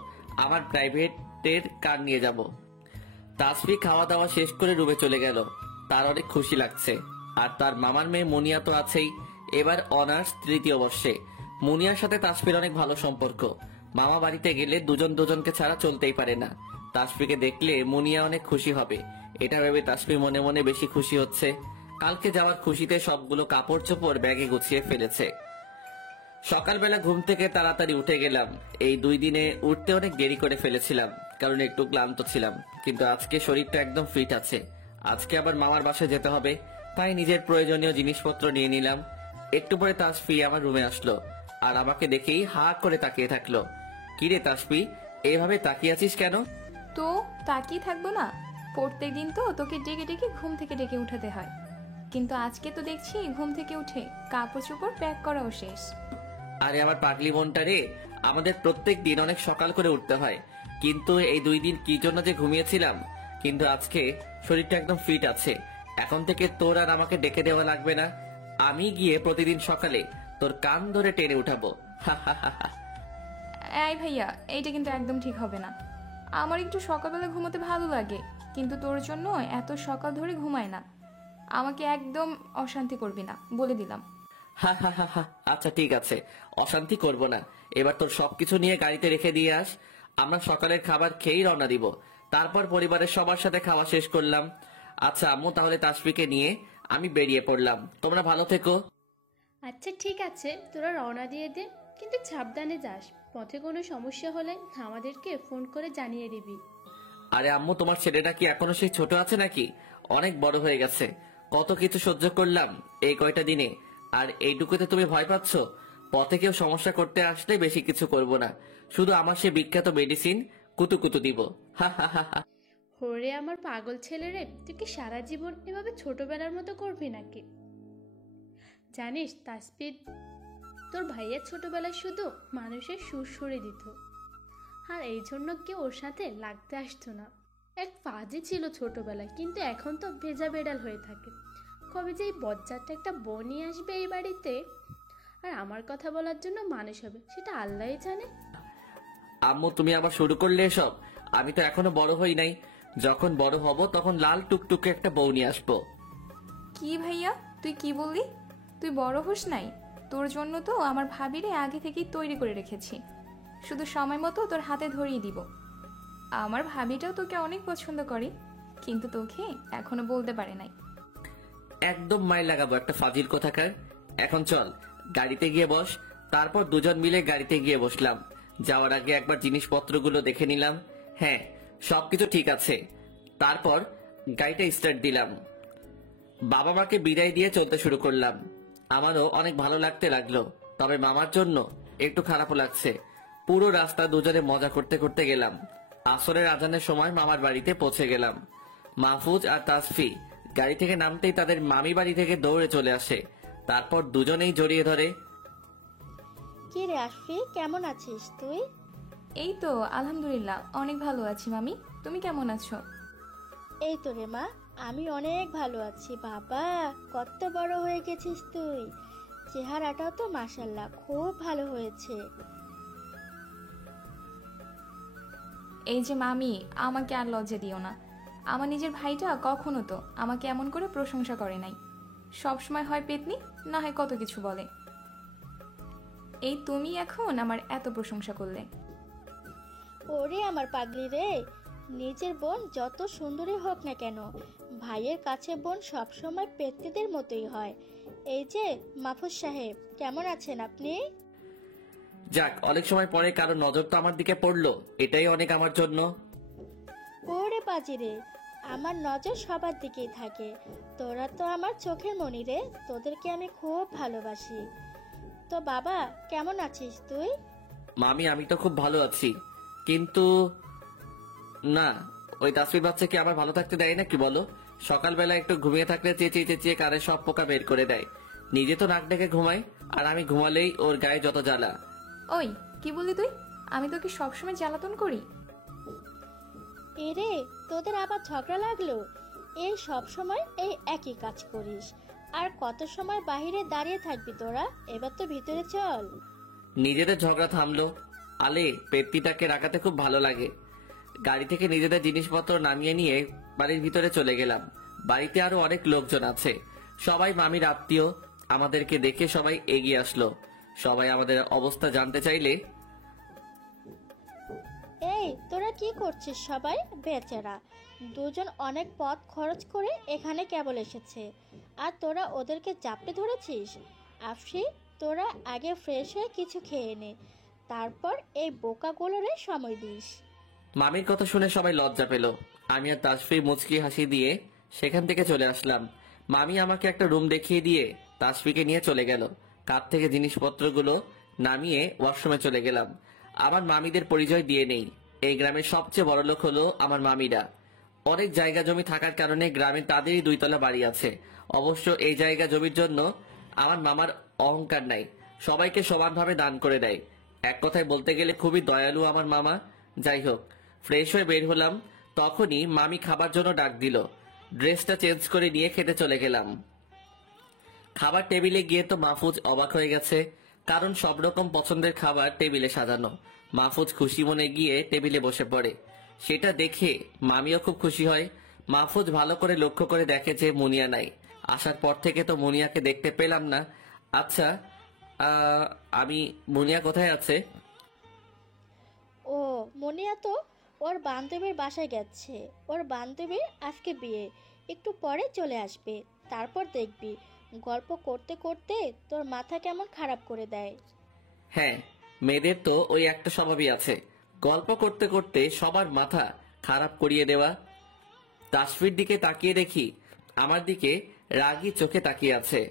আমার প্রাইভেটের কার নিয়ে যাব। তাসফি খাওয়া দাওয়া শেষ করে রুমে চলে গেল। তার অনেক খুশি লাগছে। আর তার মামার মেয়ে মুনিয়া তো আছেই। এবার অনার্স 3য় বর্ষে। মুনিয়ার সাথে তাসফির অনেক ভালো সম্পর্ক। মামা বাড়িতে গেলে দুজন দুজনকে ছাড়া চলতেই পারে না। তাসফিকে দেখলে মুনিয়া অনেক খুশি হবে, এটা ভেবে তাসফি মনে মনে বেশি খুশি হচ্ছে। কালকে যাওয়ার খুশিতে সবগুলো কাপড় চোপড় ব্যাগে গুছিয়ে ফেলেছে। সকালবেলা ঘুম থেকে তাড়াতাড়ি উঠে গেলাম। এই 2 দিনে উঠতে অনেক দেরি করে ফেলেছিলাম, কারণ একটু ক্লান্ত ছিলাম। কিন্তু আজকে শরীরটা একদম ফিট আছে। আজকে আবার মামার বাসায় যেতে হবে, তাই নিজের প্রয়োজনীয় জিনিসপত্র নিয়ে নিলাম। একটু পরে তাসফি আমার রুমে আসলো আর আমাকে দেখেই হা করে তাকিয়ে থাকলো। কিরে তাসফি, এভাবে তাকিয়ে আছিস কেন? তো তাকিয়ে থাকবো না? প্রত্যেকদিন তো তোকে ডেকে ডেকে ঘুম থেকে ডেকে উঠাতে হয়, কিন্তু আজকে তো দেখছি ঘুম থেকে উঠে কাপড় চোপড় প্যাক করাও শেষ। আরে আমার পাগলি বোনটা রে, আমাদের প্রত্যেক দিন অনেক সকাল করে উঠতে হয়। কিন্তু এই 2 দিন কি জন্য যে ঘুমিয়েছিলাম। কিন্তু আজকে শরীরটা একদম ফিট আছে। এখন থেকে তোর আর আমাকে ডেকে দেওয়া লাগবে না। আমি গিয়ে প্রতিদিন সকালে তোর কান ধরে টেনে উঠাবো। হা হা হা হা। এই ভাইয়া, এইটা কিন্তু একদম ঠিক হবে না। আমার একটু সকালবেলা ঘুমোতে ভালো লাগে, কিন্তু তোর জন্য এত সকাল ধরে ঘুমায় না। আমাকে একদম অশান্তি করবি না, বলে দিলাম। হা হা হা হা। আচ্ছা ঠিক আছে, অশান্তি করব না। এবার তোর সবকিছু নিয়ে গাড়িতে রেখে দিয়ে আস। আমরা সকালের খাবার খেয়েই রওনা দিব। তারপর পরিবারের সবার সাথে খাওয়া শেষ করলাম। আচ্ছা আম্মু, তাহলে তাসফিকে নিয়ে আমি বেরিয়ে পড়লাম। তোমরা ভালো থেকো। আচ্ছা ঠিক আছে, তোরা রওনা দিয়ে দে, কিন্তু সাবধানে যাস। পথে কোনো সমস্যা হলে আমাদেরকে ফোন করে জানিয়ে দিবি। আরে আম্মু, তোমার ছেলেটা কি এখনো সেই ছোট আছে নাকি? অনেক বড় হয়ে গেছে। কত কিছু সহ্য করলাম এই কয়টা দিনে, আর এইটুকুতে তুমি ভয় পাচ্ছ? পথে কেউ সমস্যা করতে আসলে বেশি কিছু করব না, শুধু আমার সে বিখ্যাত মেডিসিন কুতু কুতু দিব। হা হা হা হা। ওরে আমার পাগল ছেলে রে, তুই কি সারা জীবন এভাবে ছোটবেলার মতো করবি নাকি? জানিস তাসফির, তোর ভাইয়ের ছোটবেলায় শুধু মানুষের সুর সুরে দিত, আর এই জন্য কেউ ওর সাথে লাগতে আসতো না। এক ফাজি ছিল ছোটবেলায়, কিন্তু এখন তো ভেজা বেড়াল হয়ে থাকে। কবে যে এই বজ্জারটা একটা বউ নিয়ে আসবে এই বাড়িতে, আর আমার কথা বলার জন্য মানুষ হবে, সেটা আল্লাহই জানে। আম্মু, তুমি আবার শুরু করলে এসব? আমি তো এখনো বড় হই নাই। যখন বড় হব তখন লাল টুকটুকে একটা বউ নিয়ে আসবো। কি ভাইয়া, তুই কি বললি? তুই বড় হোস নাই? তোর জন্য তো আমার ভাবিরে আগে থেকেই তৈরি করে রেখেছি, শুধু সময় মতো তোর হাতে ধরিয়ে দিব। আমার ভাবিটাও তোকে অনেক পছন্দ করে, কিন্তু তোকে এখনো বলতে পারে নাই। একদম মাইর লাগাবো একটা ফাজিল কোথাকার। এখন চল গাড়িতে গিয়ে বস। তারপর দুজন মিলে গাড়িতে গিয়ে বসলাম। যাওয়ার আগে একবার জিনিসপত্রগুলো দেখে নিলাম। হ্যাঁ, সবকিছু ঠিক আছে। তারপর গাড়িটা স্টার্ট দিলাম। বাবা মাকে বিদায় দিয়ে চলতে শুরু করলাম। আমারও অনেক ভালো লাগতে লাগলো, তবে মামার জন্য একটু খারাপও লাগছে। পুরো রাস্তা দুজনে মজা করতে করতে গেলাম। আসরের আজানের সময় মামার বাড়িতে পৌঁছে গেলাম। মাহফুজ আর তাসফি গাড়ি থেকে নামতেই তাদের মামি বাড়ি থেকে দৌড়ে চলে আসে। তারপর দুজনেই জড়িয়ে ধরে। কি রে আশফি, কেমন আছিস তুই? এই তো আলহামদুলিল্লাহ, অনেক ভালো আছি মামি। তুমি কেমন আছো? এই তো রে মা, আমি অনেক ভালো আছি। বাবা, কত বড় হয়ে গেছিস তুই। চেহারাটাও তো মাশাল্লাহ খুব ভালো হয়েছে। এই যে মামি, আমাকে আর লজ্জা দিও না। আমার নিজের ভাইটা কখনো তো আমাকে এমন করে প্রশংসা করে নাই। সবসময় হয় পেতনি, না হয় কত কিছু বলে। এই তুমি এখন আমার এত প্রশংসা করলে। ওরে আমার পাগলি রে, নিজের বোন যত সুন্দরী হোক না কেন, ভাইয়ের কাছে বোন সবসময় পেত্নীদের মতোই হয়। এই যে মাহফুজ সাহেব, কেমন আছেন আপনি? যাক, অনেক সময় পরে কারো নজর তো আমার দিকে পড়লো, এটাই অনেক আমার জন্য। ওরে বাজি রে, আমার নজর সবার দিকেই থাকে। তোরা তো আমার চোখের মনি রে, তোদেরকে আমি খুব ভালোবাসি। তো বাবা, কেমন আছিস তুই? মামি, আমি তো খুব ভালো আছি, কিন্তু না, ওই তাসফির বাচ্চাকে আমার ভালো থাকতে দেয় না কি বলো? সকালবেলা একটু ঘুমিয়ে থাকলে চেঁচিয়ে চেঁচিয়ে কানে সব পোকা বের করে দেয়। নিজে তো নাক ডেকে ঘুমায়, আর আমি ঘুমালেই ওর গায়ে যত জ্বালা। ওই কি বললি তুই? আমি তোকে সবসময় জ্বালাতন করি? এরে, তোদের আবার ঝগড়া লাগলো? এই সব সময় এই একই কাজ করিস, আর কত সময় বাহিরে দাঁড়িয়ে থাকবি তোরা? এবার তো ভিতরে চল। নিজেদের ঝগড়া থামলো। আলে পেত্তিটাকে রাখাতে খুব ভালো লাগে। গাড়ি থেকে নিজেদের জিনিসপত্র নামিয়ে নিয়ে বাড়ির ভিতরে চলে গেলাম। বাড়িতে আরো অনেক লোকজন আছে, সবাই মামির আত্মীয়। আমাদেরকে দেখে সবাই এগিয়ে আসলো। সবাই আমাদের অবস্থা জানতে চাইলে, এই তোরা কি করছিস সবাই? বেচারা দুজন অনেক পথ খরচ করে এখানে কেবল এসেছে, আর তোরা ওদেরকে চাপড়ে ধরেছিস। আফসি, তোরা আগে ফ্রেশ হয়ে কিছু খেয়ে নে, তারপর এই বোকাগুলোরে সময় দিস। মামির কথা শুনে সবাই লজ্জা পেল। আমি আর তাসফি মুচকি হাসি দিয়ে সেখান থেকে চলে আসলাম। মামি আমাকে একটা রুম দেখিয়ে দিয়ে তাসফিকে নিয়ে চলে গেল। কাঁধ থেকে জিনিসপত্রগুলো নামিয়ে ওয়াশরুমে চলে গেলাম। আমার মামিদের পরিচয় দিয়ে নেই। এই গ্রামের সবচেয়ে বড় লোক হলো আমার মামিরা। অনেক জায়গা জমি থাকার কারণে গ্রামে তাদেরই 2 তলা বাড়ি আছে। অবশ্য এই জায়গা জমির জন্য আমার মামার অহংকার নাই, সবাইকে সমানভাবে দান করে দেয়। এক কথায় বলতে গেলে খুবই দয়ালু আমার মামা। যাই হোক, ফ্রেশ হয়ে বের হলাম, তখনই মামি খাবার জন্য ডাক দিল। ড্রেসটা চেঞ্জ করে নিয়ে খেতে চলে গেলাম। খাবার টেবিলে গিয়ে তো মাহফুজ অবাক হয়ে গেছে, কারণ সব রকম পছন্দের খাবার টেবিলে সাজানো। মাহফুজ খুশি মনে গিয়ে টেবিলে বসে পড়ে। সেটা দেখে মামিও খুব খুশি হয়। মাহফুজ ভালো করে লক্ষ্য করে দেখে যে মুনিয়া নাই। আসার পর থেকে তো মুনিয়াকে দেখতে পেলাম না। আচ্ছা, আমি মুনিয়া কোথায় আছে? ও, মনিয়া তো ওর বান্ধবীর বাসায় গেছে। ওর বান্ধবীর আজকে বিয়ে, একটু পরে চলে আসবে। তারপর দেখবি গল্প করতে করতে তোর মাথা কেমন খারাপ করে দেয়। হ্যাঁ, মেয়েদের তো ওই একটা স্বভাবই আছে, গল্প করতে করতে সবার মাথা খারাপ করিয়ে দেওয়া। তাসফির দিকে তাকিয়ে দেখি আমার দিকে রাগী চোখে তাকিয়ে আছে।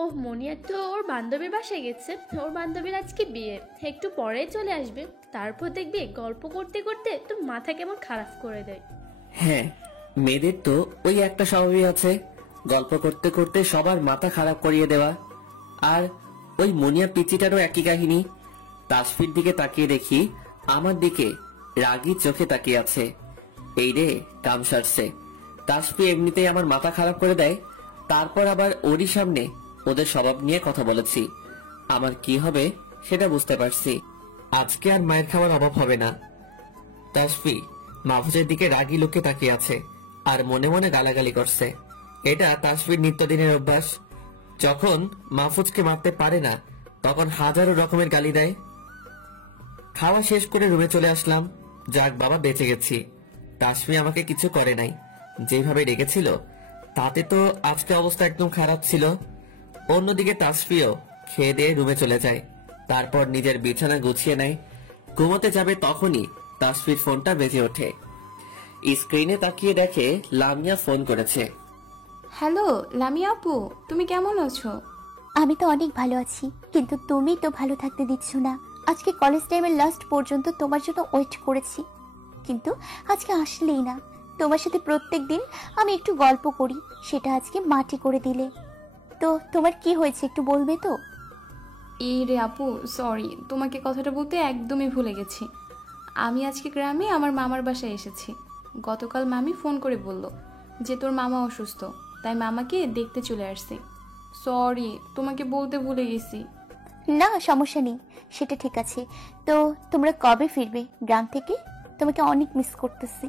ওহ, মনিয়া তো ওর বান্ধবীর বাসায় গেছে। ওর বান্ধবীর আজকে বিয়ে, একটু পরে চলে আসবে। তারপর দেখবি গল্প করতে করতে তোর মাথা কেমন খারাপ করে দেয়। হ্যাঁ, মেয়েদের তো ওই একটা স্বভাবই আছে, গল্প করতে করতে সবার মাথা খারাপ করিয়ে দেওয়া। আর ওই মনিয়া পিচিটারও একই কাহিনী। তাসফির দিকে তাকিয়ে দেখি আমার দিকে রাগী চোখে তাকিয়ে আছে। এই রে, কাম সারছে। তাসফি এমনিতেই আমার মাথা খারাপ করে দেয়, তারপর আবার ওরই সামনে ওদের স্বভাব নিয়ে কথা বলেছি। আমার কি হবে সেটা বুঝতে পারছি। আজকে আর মায়ের খাওয়ার অভাব হবে না। তাসফি মাহফুজের দিকে রাগী লোকে তাকিয়ে আছে আর মনে মনে গালাগালি করছে। এটা তাসফির নিত্যদিনের অভ্যাস। যখন মাহফুজকে মারতে পারে না তখন হাজারো রকমের গালি দেয়। খাওয়া শেষ করে রুমে চলে আসলাম। যাক বাবা, বেঁচে গেছি। তাসফি আমাকে কিছু করে নাই, যেভাবে রেখেছিল তাতে তো আজকে অবস্থা একদম খারাপ ছিল। অন্যদিকে তাসফিও খেয়ে দিয়ে রুমে চলে যায়, তারপর নিজের বিছানা গুছিয়ে নেয়। ঘুমোতে যাবে তখনই তাসফির ফোনটা বেজে ওঠে। স্ক্রিনে তাকিয়ে দেখে লামিয়া ফোন করেছে। হ্যালো লামিয়া আপু, তুমি কেমন আছো? আমি তো অনেক ভালো আছি, কিন্তু তুমি তো ভালো থাকতে দিচ্ছ না। আজকে কলেজ টাইমের লাস্ট পর্যন্ত তোমার জন্য ওয়েট করেছি, কিন্তু আজকে আসলেই না। তোমার সাথে প্রত্যেক দিন আমি একটু গল্প করি, সেটা আজকে মাটি করে দিলে। তো তোমার কি হয়েছে একটু বলবে তো? এই রে আপু, সরি, তোমাকে কথাটা বলতে একদমই ভুলে গেছি। আমি আজকে গ্রামে আমার মামার বাসায় এসেছি। গতকাল মামি ফোন করে বলল যে তোর মামা অসুস্থ, তাই মামাকে দেখতে চলে আসছি। সরি, তোমাকে বলতে ভুলে গেছি। না সমস্যা নেই, সেটা ঠিক আছে। তো তোমরা কবে ফিরবে গ্রাম থেকে? তোমাকে অনেক মিস করতেছি।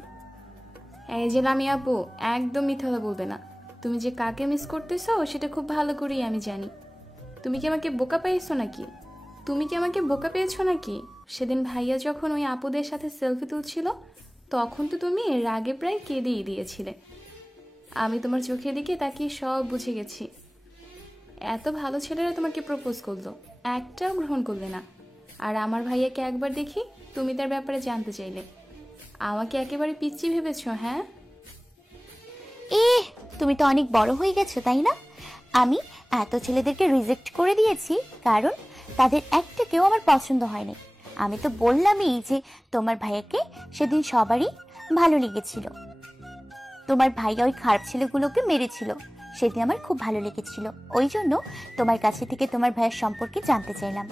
এই যে লামিয়া আপু, একদম মিথ্যা কথা বলবে না। তুমি যে কাকে মিস করতেছো সেটা খুব ভালো করেই আমি জানি। তুমি কি আমাকে বোকা পেয়েছো নাকি? সেদিন ভাইয়া যখন ওই আপুদের সাথে সেলফি তুলছিল তখন তো তুমি রাগে প্রায় কেঁদেই দিয়েছিলে। আমি তোমার চোখের দিকে তাকিয়ে সব বুঝে গেছি। এত ভালো ছেলেরা তোমাকে প্রপোজ করলো, একটাও গ্রহণ করলে না। আর আমার ভাইয়াকে একবার দেখি তুমি তার ব্যাপারে জানতে চাইলে। আমাকে একেবারে পিচ্চি ভেবেছো? হ্যাঁ, তুমি তো অনেক বড় হয়ে গেছো, তাই না? আমি এত ছেলেদেরকে রিজেক্ট করে দিয়েছি কারণ তাদের একটা কেউ আমার পছন্দ হয়নি। আমি তো বললামই যে তোমার ভাইয়াকে সেদিন সবারই ভালো লেগেছিল। তোমার ভাইয়া ওই খারাপ ছেলেগুলোকে মেরেছিল, সেদিন আমার খুব ভালো লেগেছিল। ওই জন্য তোমার কাছে থেকে তোমার ভাইয়ের সম্পর্কে জানতে চাইলাম।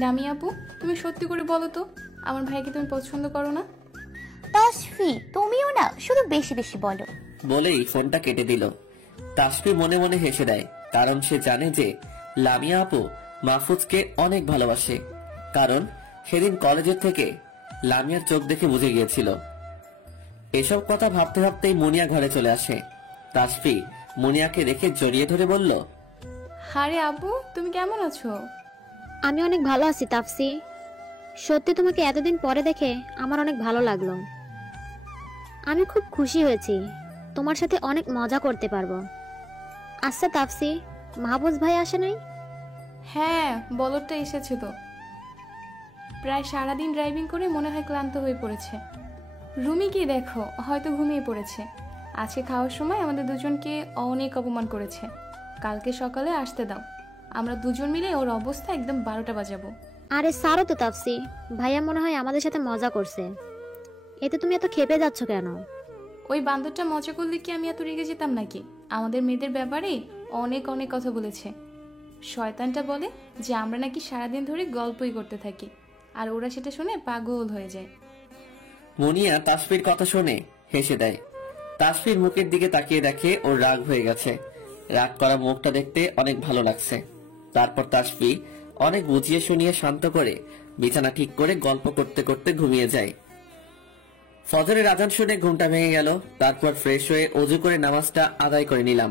লামিয়া আপু, তুমি সত্যি করে বলো তো, আমার ভাইকে তুমি পছন্দ করো না? তাসফি, তুমিও না শুধু বেশি বেশি বলো। বলেই ফোনটা কেটে দিল। তাসফি মনে মনে হেসে দেয়, কারণ সে জানে যে লামিয়া আপু মাহফুজকে অনেক ভালোবাসে। কারণ সেদিন কলেজের থেকে লামিয়ার চোখ দেখে বুঝে গিয়েছিল। এসব কথা ভাবতে ভাবতেই মুনিয়া ঘরে চলে আসে। তাসফি মুনিয়াকে দেখে জড়িয়ে ধরে বলল, হারে আপু, তুমি কেমন আছো? আমি অনেক ভালো আছি তাপসি। সত্যি তোমাকে এতদিন পরে দেখে আমার অনেক ভালো লাগলো। আমি খুব খুশি হয়েছি, তোমার সাথে অনেক মজা করতে পারবো। আচ্ছা তাপসি, মাহবুজ ভাই আসে নাই? হ্যাঁ, বলরটা এসেছে তো। প্রায় সারাদিন ড্রাইভিং করে মনে হয় ক্লান্ত হয়ে পড়েছে। রুমে গিয়ে দেখো, হয়তো ঘুমিয়ে পড়েছে। আজকে খাওয়ার সময় আমাদের দুজনকে অনেক অপমান করেছে। কালকে সকালে আসতে দাও, আমরা দুজন মিলে ওর অবস্থা একদম 12টা বাজাবো। আরে সারো তো তাপসি, ভাইয়া মনে হয় আমাদের সাথে মজা করছে। এতে তুমি এত খেপে যাচ্ছ কেন? ওই বান্দরটা মজা করলে কি আমি এত রেগে যেতাম নাকি? আমাদের মেয়েদের ব্যাপারে অনেক অনেক কথা বলেছে। শয়তানটা বলে যে আমরা নাকি সারাদিন ধরে গল্পই করতে থাকি, আর ওরা সেটা শুনে পাগল হয়ে যায়। মুনিয়া তাসফির কথা শুনে হেসে দেয়। তাসফির মুখের দিকে তাকিয়ে দেখে ওর রাগ হয়ে গেছে। রাগ করা মুখটা দেখতে অনেক ভালো লাগছে। তারপর তাসফি অনেক বুঝিয়ে শুনিয়ে শান্ত করে বিছানা ঠিক করে গল্প করতে করতে ঘুমিয়ে যায়। ফজরের আজান শুনে ঘুমটা ভেঙে গেল। তারপর ফ্রেশ হয়ে অজু করে নামাজটা আদায় করে নিলাম।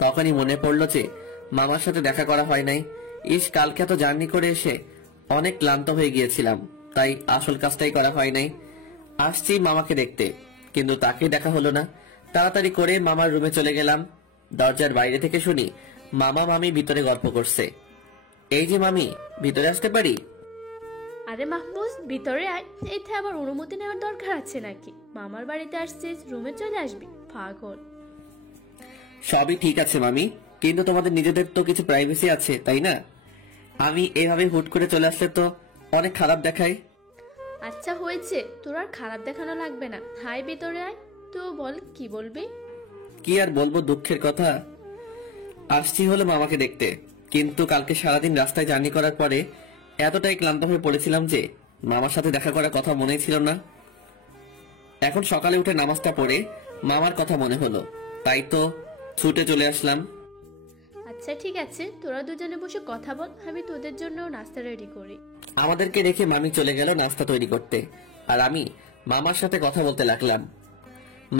তখনই মনে পড়ল যে মামার সাথে দেখা করা হয় নাই। কালকে এত জার্নি করে এসে অনেক ক্লান্ত হয়ে গিয়েছিলাম, তাই আসল কাজটাই করা হয় নাই। আসছি মামাকে দেখতে, কিন্তু তাকে দেখা হলো না। তাড়াতাড়ি করে মামার রুমে চলে গেলাম। দরজার বাইরে থেকে শুনি মামা মামি ভিতরে গল্প করছে। এই যে মামি, ভিতরে আসতে পারি? আরে মাহফুজ, ভিতরে আয়। এতে আবার অনুমতি নেওয়ার দরকার আছে নাকি? মামার বাড়িতে আসছিস, রুমে চলে আসবি, পাগল। সবই ঠিক আছে মামি, কিন্তু তোমাদের নিজেদের তো কিছু প্রাইভেসি আছে, তাই না? আমি এভাবে হুট করে চলে আসলে তো অনেক খারাপ দেখায়। আচ্ছা হয়েছে, তোর আর খারাপ দেখানো লাগবে না। হাই, ভিতরে আয়। তো বল, কি বলবি? কি আর বলবো, দুঃখের কথা। আসছি হলো মামাকে দেখতে, কিন্তু কালকে সারাদিন রাস্তায় জার্নি করার পরে এতটাই ক্লান্ত হয়ে পড়েছিলাম যে মামার সাথে দেখা করার কথা মনেই ছিল না। এখন সকালে উঠে নামাজটা পড়ে মামার কথা মনে হলো, তাই তো ছুটে চলে আসলাম। আচ্ছা ঠিক আছে, তোরা দুজনে বসে কথা বল, আমি তোদের জন্য নাস্তা রেডি করি। আমাদেরকে রেখে মামি চলে গেল নাস্তা তৈরি করতে, আর আমি মামার সাথে কথা বলতে লাগলাম।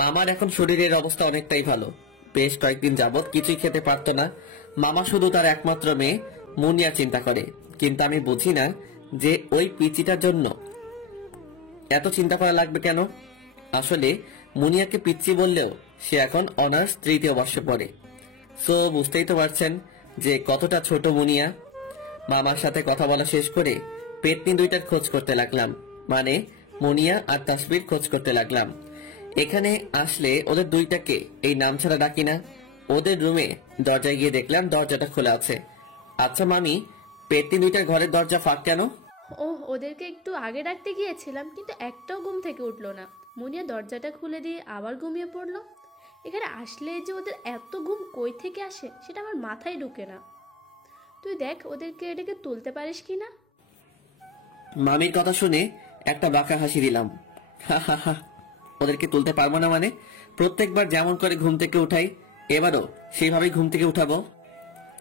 মামার এখন শরীরের অবস্থা অনেকটাই ভালো। বেশ কয়েকদিন যাবত কিছুই খেতে পারতো না। মামা শুধু তার একমাত্র মেয়ে মুনিয়া চিন্তা করে, কিন্তু আমি বুঝি না যে ওই পিচিটার জন্য এত চিন্তা করা লাগবে কেন। আসলে মুনিয়াকে পিচ্চি বললেও সে এখন অনার্স 3য় বর্ষে পড়ে। সো বুঝতেই তো পারছেন যে কতটা ছোট মুনিয়া। মামার সাথে কথা বলা শেষ করে পেতনি দুইটার খোঁজ করতে লাগলাম, মানে মুনিয়া আর তাসবির খোঁজ করতে লাগলাম। এখানে আসলে ওদের দুইটাকে এই নাম ছাড়া ডাকি না। ওদের রুমে দরজায় গিয়ে দেখলাম দরজাটা খোলা আছে। আচ্ছা মামি, পেতনি দুইটার ঘরের দরজা ফাঁক কেন? ও, ওদেরকে একটু আগে ডাকতে গিয়েছিলাম, কিন্তু একটাও ঘুম থেকে উঠলো না। মুনিয়া দরজাটা খুলে দিয়ে আবার ঘুমিয়ে পড়লো। এখানে আসলে যে ওদের এত ঘুম কই থেকে আসে সেটা আমার মাথায় ঢুকে না। তুই দেখ ওদেরকে এটাকে তুলতে পারিস কি না। মামির কথা শুনে একটা বাঁকা হাসি দিলাম। হা হা হা, ওদেরকে তুলতে পারবো না মানে? প্রত্যেকবার যেমন করে ঘুম থেকে উঠাই, এবারও সেইভাবেই ঘুম থেকে উঠাবো।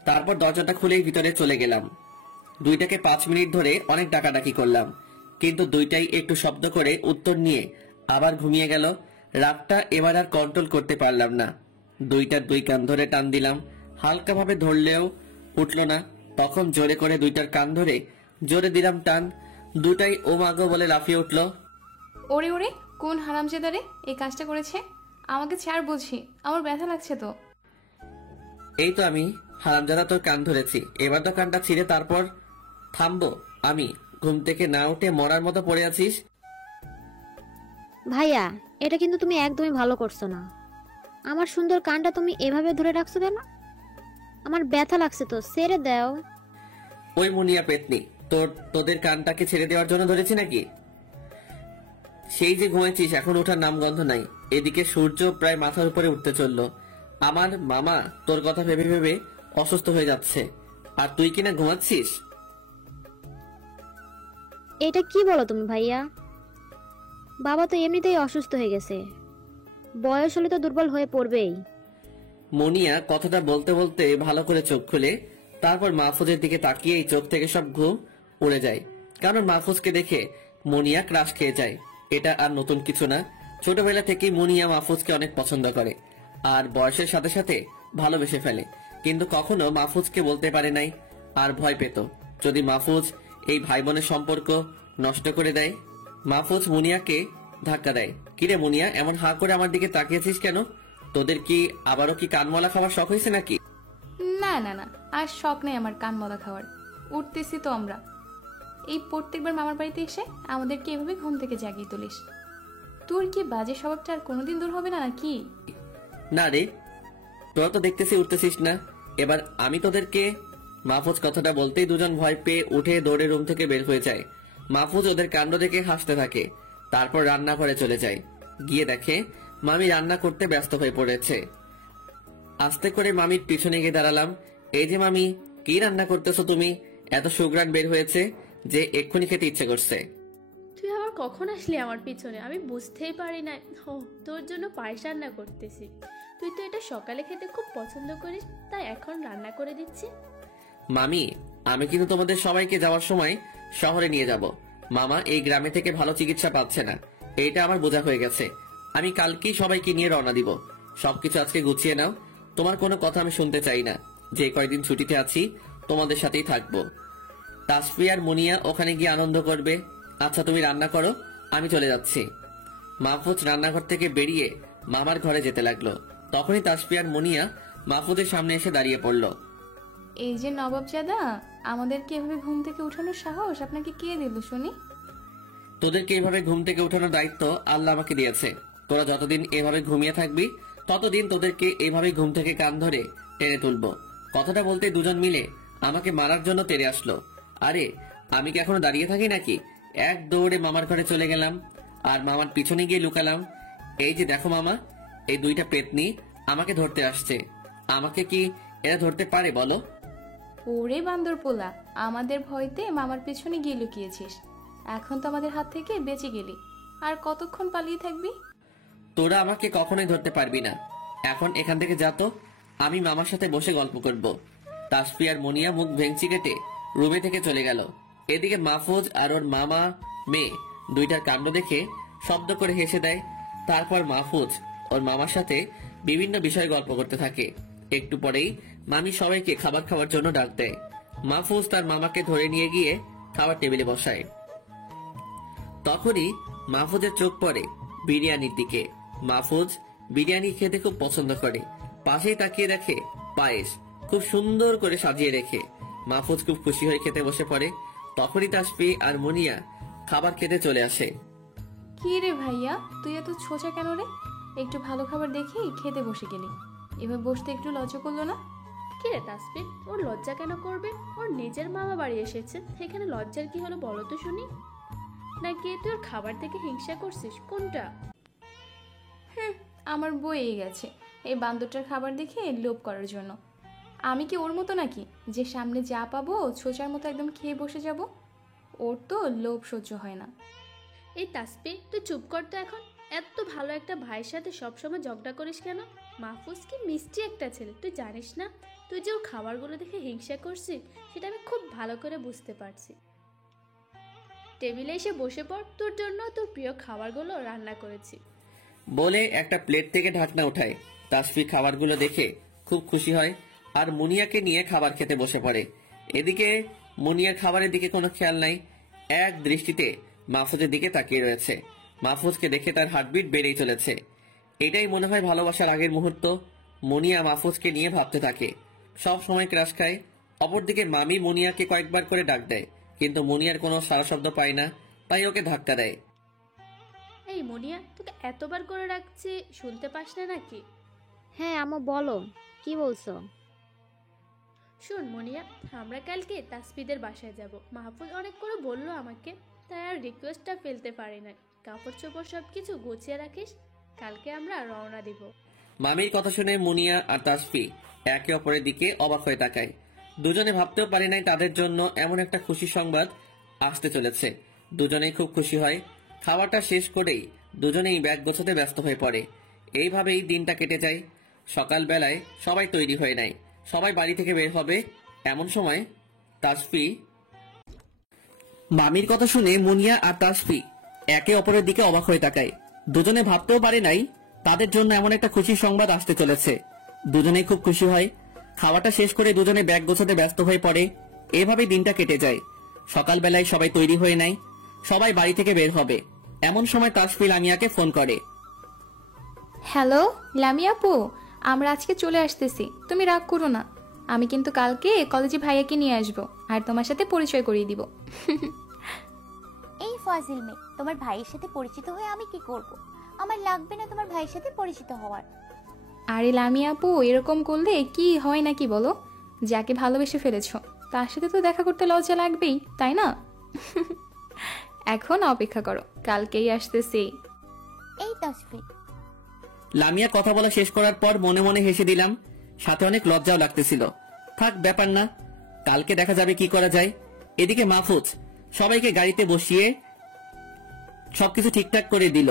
তারপর দরজাটা খুলেই ভিতরে চলে গেলাম। দুইটাকে 5 মিনিট ধরে অনেক ডাকাডাকি করলাম, কিন্তু দুইটাই একটু শব্দ করে উত্তর নিয়ে আবার ঘুমিয়ে গেল। রাতটা এবার আর কন্ট্রোল করতে পারলাম না। দুইটার দুই কান ধরে টান দিলাম, হালকাভাবে ধরলেও উঠল না। তখন জোরে করে দুইটার কান ধরে জোরে দিলাম টান। দুটাই ও মাগো বলে লাফিয়ে উঠল। ওরে ওরে, কোন হারামজাদারে এই কাজটা করেছে? আমাকে ছাড় বলছি, আমার ব্যথা লাগছে তো। এই তো আমি হারামজাদা তোর কান ধরেছি, এবার তো কানটা ছিঁড়ে তারপর থামবো আমি? ঘুম থেকে না উঠে মরার মতো পড়ে আছিস। ভাইয়া, এটা কিন্তু তুমি একদমই ভালো করছো না। আমার সুন্দর কানটা তুমি এভাবে ধরে রাখছো কেন? আমার ব্যথা লাগছে তো, ছেড়ে দাও। ওই মুনিয়া পেতনি, তোদের কানটাকে ছেড়ে দেওয়ার জন্য ধরেছি নাকি? সেই যে ঘুমাইছিস, এখন ওঠার নামগন্ধ নাই। এদিকে সূর্য প্রায় মাথার উপরে উঠতে চললো। আমার মামা তোর কথা ভেবে ভেবে অসুস্থ হয়ে যাচ্ছে, আর তুই কিনা ঘুমাচ্ছিস। এটা কি বলো তুমি ভাইয়া? বাবা তো এমনিতেই অসুস্থ হয়ে গেছে, বয়স হলে তো দুর্বল হয়ে পড়বেই। মুনিয়া কথাটা বলতে বলতে ভালো করে চোখ খুলে তারপর মাহফুজের দিকে তাকিয়ে চোখ থেকে সব ঘুম উড়ে যায়। কারণ মাহফুজকে দেখে মুনিয়া ক্রাশ খেয়ে যায়। এটা আর নতুন কিছু না, ছোটবেলা থেকেই মুনিয়া মাহফুজকে অনেক পছন্দ করে আর বয়সের সাথে সাথে ভালোবেসে ফেলে। কিন্তু কখনো মাহফুজকে বলতে পারে নাই, আর ভয় পেত যদি মাহফুজ এই ভাই বোনের সম্পর্ক নষ্ট করে দেয়। মাহফুজ মুনিয়াকে ধাক্কা দেয়। কিরে মুনিয়া, এমন হাঁ করে আমার দিকে তাকিয়েছিস কেন? তোদের কি আবারও কি কানমলা খাবার শখ হয়েছে নাকি? না না না, আর শখ নেই আমার কান মলা খাওয়ার। উঠতেছি তো আমরা। এই প্রত্যেকবার মামার বাড়িতে এসে আমাদেরকে এভাবে ঘুম থেকে জাগিয়ে তুলিস। তোর কি বাজে স্বভাবটা আর কোনোদিন দূর হবে না নাকি? না রে, তোরা তো দেখতেছি উঠতেছিস না। এবার আমি তোদেরকে। মাহফুজ কথাটা বলতেই দুজন ভয় পেয়ে উঠে দৌড়ে রুম থেকে বের হয়ে যায়। মাহফুজ ওদের কাণ্ড দেখে হাসতে থাকে, তারপর রান্নাঘরে চলে যায়। গিয়ে দেখে মামি রান্না করতে ব্যস্ত হয়ে পড়েছে। আস্তে করে মামির পিছনে গিয়ে দাঁড়ালাম। এই যে মামি, কি রান্না করতেছো তুমি? এত সুঘ্রাণ বের হয়েছে যে এক্ষুনি খেতে ইচ্ছে করছে। তুই আবার কখন আসলি আমার পিছনে? আমি বুঝতেই পারি না। ও, তোর জন্য পায়েস রান্না করতেছি। তুই তো এটা সকালে খেতে খুব পছন্দ করিস, তাই এখন রান্না করে দিচ্ছি। মামি, আমি কিন্তু তোমাদের সবাইকে যাওয়ার সময় শহরে নিয়ে যাব। মামা এই গ্রামে থেকে ভালো চিকিৎসা পাচ্ছে না, এইটা আমার বোঝা হয়ে গেছে। আমি কালকেই সবাইকে নিয়ে রওনা দিব। সবকিছু আজকে গুছিয়ে নাও। তোমার কোনো কথা আমি শুনতে চাই না। যে কয়দিন ছুটিতে আছি তোমাদের সাথেই থাকবো। তাসফি আর মুনিয়া ওখানে গিয়ে আনন্দ করবে। আচ্ছা তুমি রান্না করো, আমি চলে যাচ্ছি। মাহফুজ রান্নাঘর থেকে বেরিয়ে মামার ঘরে যেতে লাগলো। তখনই তাসফি আর মুনিয়া মাহফুজের সামনে এসে দাঁড়িয়ে পড়লো। এই যে নবাবজাদা, আমাদেরকে এভাবে ঘুম থেকে উঠানোর সাহস আপনাকে কে দিল শুনি? তোদেরকে এভাবে ঘুম থেকে উঠানোর দায়িত্ব আল্লাহ আমাকে দিয়েছে। তোরা যতদিন এভাবে ঘুমিয়ে থাকবি ততদিন তোদেরকে এভাবে ঘুম থেকে কান ধরে টেনে তুলবো। কথাটা বলতে দুজন মিলে আমাকে মারার জন্য তেড়ে আসলো। আরে আমি কি এখনো দাঁড়িয়ে থাকি নাকি? এক দৌড়ে মামার ঘরে চলে গেলাম আর মামার পিছনে গিয়ে লুকালাম। এই যে দেখো মামা, এই দুইটা পেতনি আমাকে ধরতে আসছে। আমাকে কি এরা ধরতে পারে বলো? ওরে বান্দর পোলা, আমাদের ভয়তে মামার পেছনে গিয়ে লুকিয়েছিস। এখন তো আমাদের হাত থেকে বেঁচে গেলি, আর কতক্ষণ পালিয়ে থাকবি? তোরা আমাকে কখনোই ধরতে পারবি না। এখন এখান থেকে যা তো, আমি মামার সাথে বসে গল্প করব। তাসফি আর মুনিয়া মুখ ভেঙচি কেটে রুমে থেকে চলে গেল। এদিকে মাহফুজ আর ওর মামা মেয়ে দুইটার কাণ্ড দেখে শব্দ করে হেসে দেয়। তারপর মাহফুজ ওর মামার সাথে বিভিন্ন বিষয়ে গল্প করতে থাকে। একটু পরেই মামি সবাইকে খাবার খাওয়ার জন্য ডাক দেয়। মাহফুজ তার মামাকে ধরে নিয়ে গিয়ে খাবার টেবিলে বসায়। তখনই মাহফুজের চোখ পড়ে বিরিয়ানির দিকে। মাহফুজ বিরিয়ানি খেতে খুব পছন্দ করে। পাশেই তাকিয়ে দেখে পায়েস খুব সুন্দর করে সাজিয়ে রেখে। মাহফুজ খুব খুশি হয়ে খেতে বসে পড়ে। তখনই তাসফি আর মুনিয়া খাবার খেতে চলে আসে। কি রে ভাইয়া, তুই এত ছোচা কেন রে? একটু ভালো খাবার দেখেই খেতে বসে গেলি, এবার বসতে একটু লজ্জা করলো না? কি রে তাসফির, ওর লজ্জা কেন করবে? ওর নিজের মামা বাড়ি এসেছে, সেখানে লজ্জার কি হলো বলো তো শুনি? নাকি তুই ওর খাবার থেকে হিংসা করছিস, কোনটা? আমার বইয়ে গেছে এই বান্দরটার খাবার দেখে লোভ করার জন্য। আমি কি ওর মতো নাকি যে সামনে যা পাবো ছোচার মতো একদম খেয়ে বসে যাব? ওর তো লোভ সহ্য হয় না। এই তাসফি, তুই চুপ কর তো এখন। এত ভালো একটা ভাইয়ের সাথে সবসময় ঝগড়া করিস কেন? মাহফুজ কি মিষ্টি একটা ছেলে, তুই জানিস না? তুই যে ওর খাবারগুলো দেখে হিংসা করছিস সেটা আমি খুব ভালো করে বুঝতে পারছি। টেবিলে এসে বসে পড়, তোর জন্য তোর প্রিয় খাবারগুলো রান্না করেছি। বলে একটা প্লেট থেকে ঢাকনা উঠায়। তাসফি খাবারগুলো দেখে খুব খুশি হয় আর মুনিয়াকে নিয়ে খাবার খেতে বসে পড়ে। এদিকে মুনিয়ার খাবারের দিকে কোনো খেয়াল নাই, এক দৃষ্টিতে মাহফুজের দিকে তাকিয়ে রয়েছে। মাহফুজকে দেখে তার হার্টবিট বেড়েই চলেছে। এটাই মনে হয় ভালোবাসার আগের মুহূর্ত। মুনিয়া মাহফুজকে নিয়ে ভাবতে থাকে, সব সময় ক্রাশ খায়। অপরদিকে মামি মুনিয়াকে কয়েকবার করে ডাক দেয়, কিন্তু মুনিয়ার কোনো সারা শব্দ পায় না, তাই ওকে ধাক্কা দেয়। এই মুনিয়া, তোকে এতবার করে রাখছি, শুনতে পাস না নাকি? হ্যাঁ আম্মু বলো, কি বলছো? শোন মুনিয়া, আমরা কালকে তাসফিদের বাসায় যাব। মাহফুজ অনেক করে বললো আমাকে, তাই আর রিকোয়েস্টটা ফেলতে পারি না। কাপড় চোপড় সব কিছু গুছিয়ে রাখিস, কালকে আমরা রওনা দিব। মামির কথা শুনে মুনিয়া আর তাসফি একে অপরের দিকে অবাক হয়ে তাকায়। দুজনে ভাবতেও পারে নাই তাদের জন্য এমন একটা খুশি সংবাদ আসতে চলেছে। দুজনেই খুব খুশি হয়। খাওয়াটা শেষ করেই দুজনেই ব্যাগ গোছাতে ব্যস্ত হয়ে পড়ে। এইভাবেই দিনটা কেটে যায়। সকালবেলায় সবাই তৈরি হয়ে নেয়, সবাই বাড়ি থেকে বের হবে। এমন সময় তাসফি মামির কথা শুনে মুনিয়া আর তাসফি একে অপরের দিকে অবাক হয়ে তাকায়। দুজনে ভাবতেও পারে নাই তাদের জন্য এমন একটা খুশির সংবাদ আসতে চলেছে। দুজনেই খুব খুশি হয়। খাওয়াটা শেষ করে দুজনে ব্যাগ গোছাতে ব্যস্ত হয়ে পড়ে। এভাবেই দিনটা কেটে যায়। সকালবেলায় সবাই তৈরি হয়ে নেয়, সবাই বাড়ি থেকে বের হবে। এমন সময় তাসফি লামিয়াকে ফোন করে। হ্যালো লামিয়া আপু, আমরা আজকে চলে আসতেছি, তুমি রাগ করো না। আমি কিন্তু কালকে কলেজে ভাইয়াকে নিয়ে আসবো আর তোমার সাথে পরিচয় করিয়ে দিব। এই ফাজিল মেয়ে, তোমার ভাইয়ের সাথে পরিচিত হয়ে আমি কি করব? আমার লাগবে না তোমার ভাইয়ের সাথে পরিচিত হওয়ার। আরে লামিয়া আপু, এরকম করলে কি হয় নাকি বলো? যাকে ভালোবেসে ফেলেছো তার সাথে তো দেখা করতে লজ্জা লাগবেই, তাই না? এখন অপেক্ষা করো, কালকেই আসতেছি। এই তাসফি, লামিয়া কথা বলা শেষ করার পর মনে মনে হেসে দিলাম, সাথে অনেক লজ্জাও লাগতেছিল। থাক, ব্যাপার না, কালকে দেখা যাবে কি করা যায়। এদিকে মাহফুজ সবাইকে গাড়িতে বসিয়ে সবকিছু ঠিকঠাক করে দিল।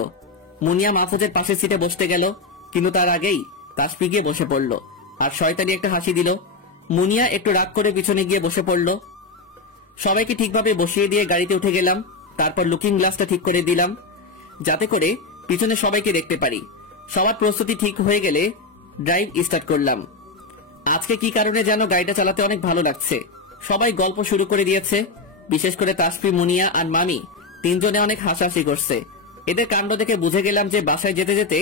মুনিয়া মাহফুজের পাশের সিটে বসতে গেল, কিন্তু তার আগেই তাসফি গিয়ে বসে পড়ল আর শয়তানি একটা হাসি দিল। মুনিয়া একটু রাগ করে পিছনে গিয়ে বসে পড়ল। সবাইকে ঠিকভাবে বসিয়ে দিয়ে গাড়িতে উঠে গেলাম। তারপর লুকিং গ্লাসটা ঠিক করে দিলাম, যাতে করে পিছনে সবাইকে দেখতে পারি। সবার প্রস্তুতি ঠিক হয়ে গেলে ড্রাইভ স্টার্ট করলাম। আজকে কি কারণে যেন গাড়িটা চালাতে অনেক ভালো লাগছে। সবাই গল্প শুরু করে দিয়েছে। বিশেষ করে তাসফি, মুনিয়া আর মামি তিনজনে অনেক হাসাহাসি করছে। এদের কাণ্ড দেখে বুঝে গেলাম যে বাসায় যেতে যেতে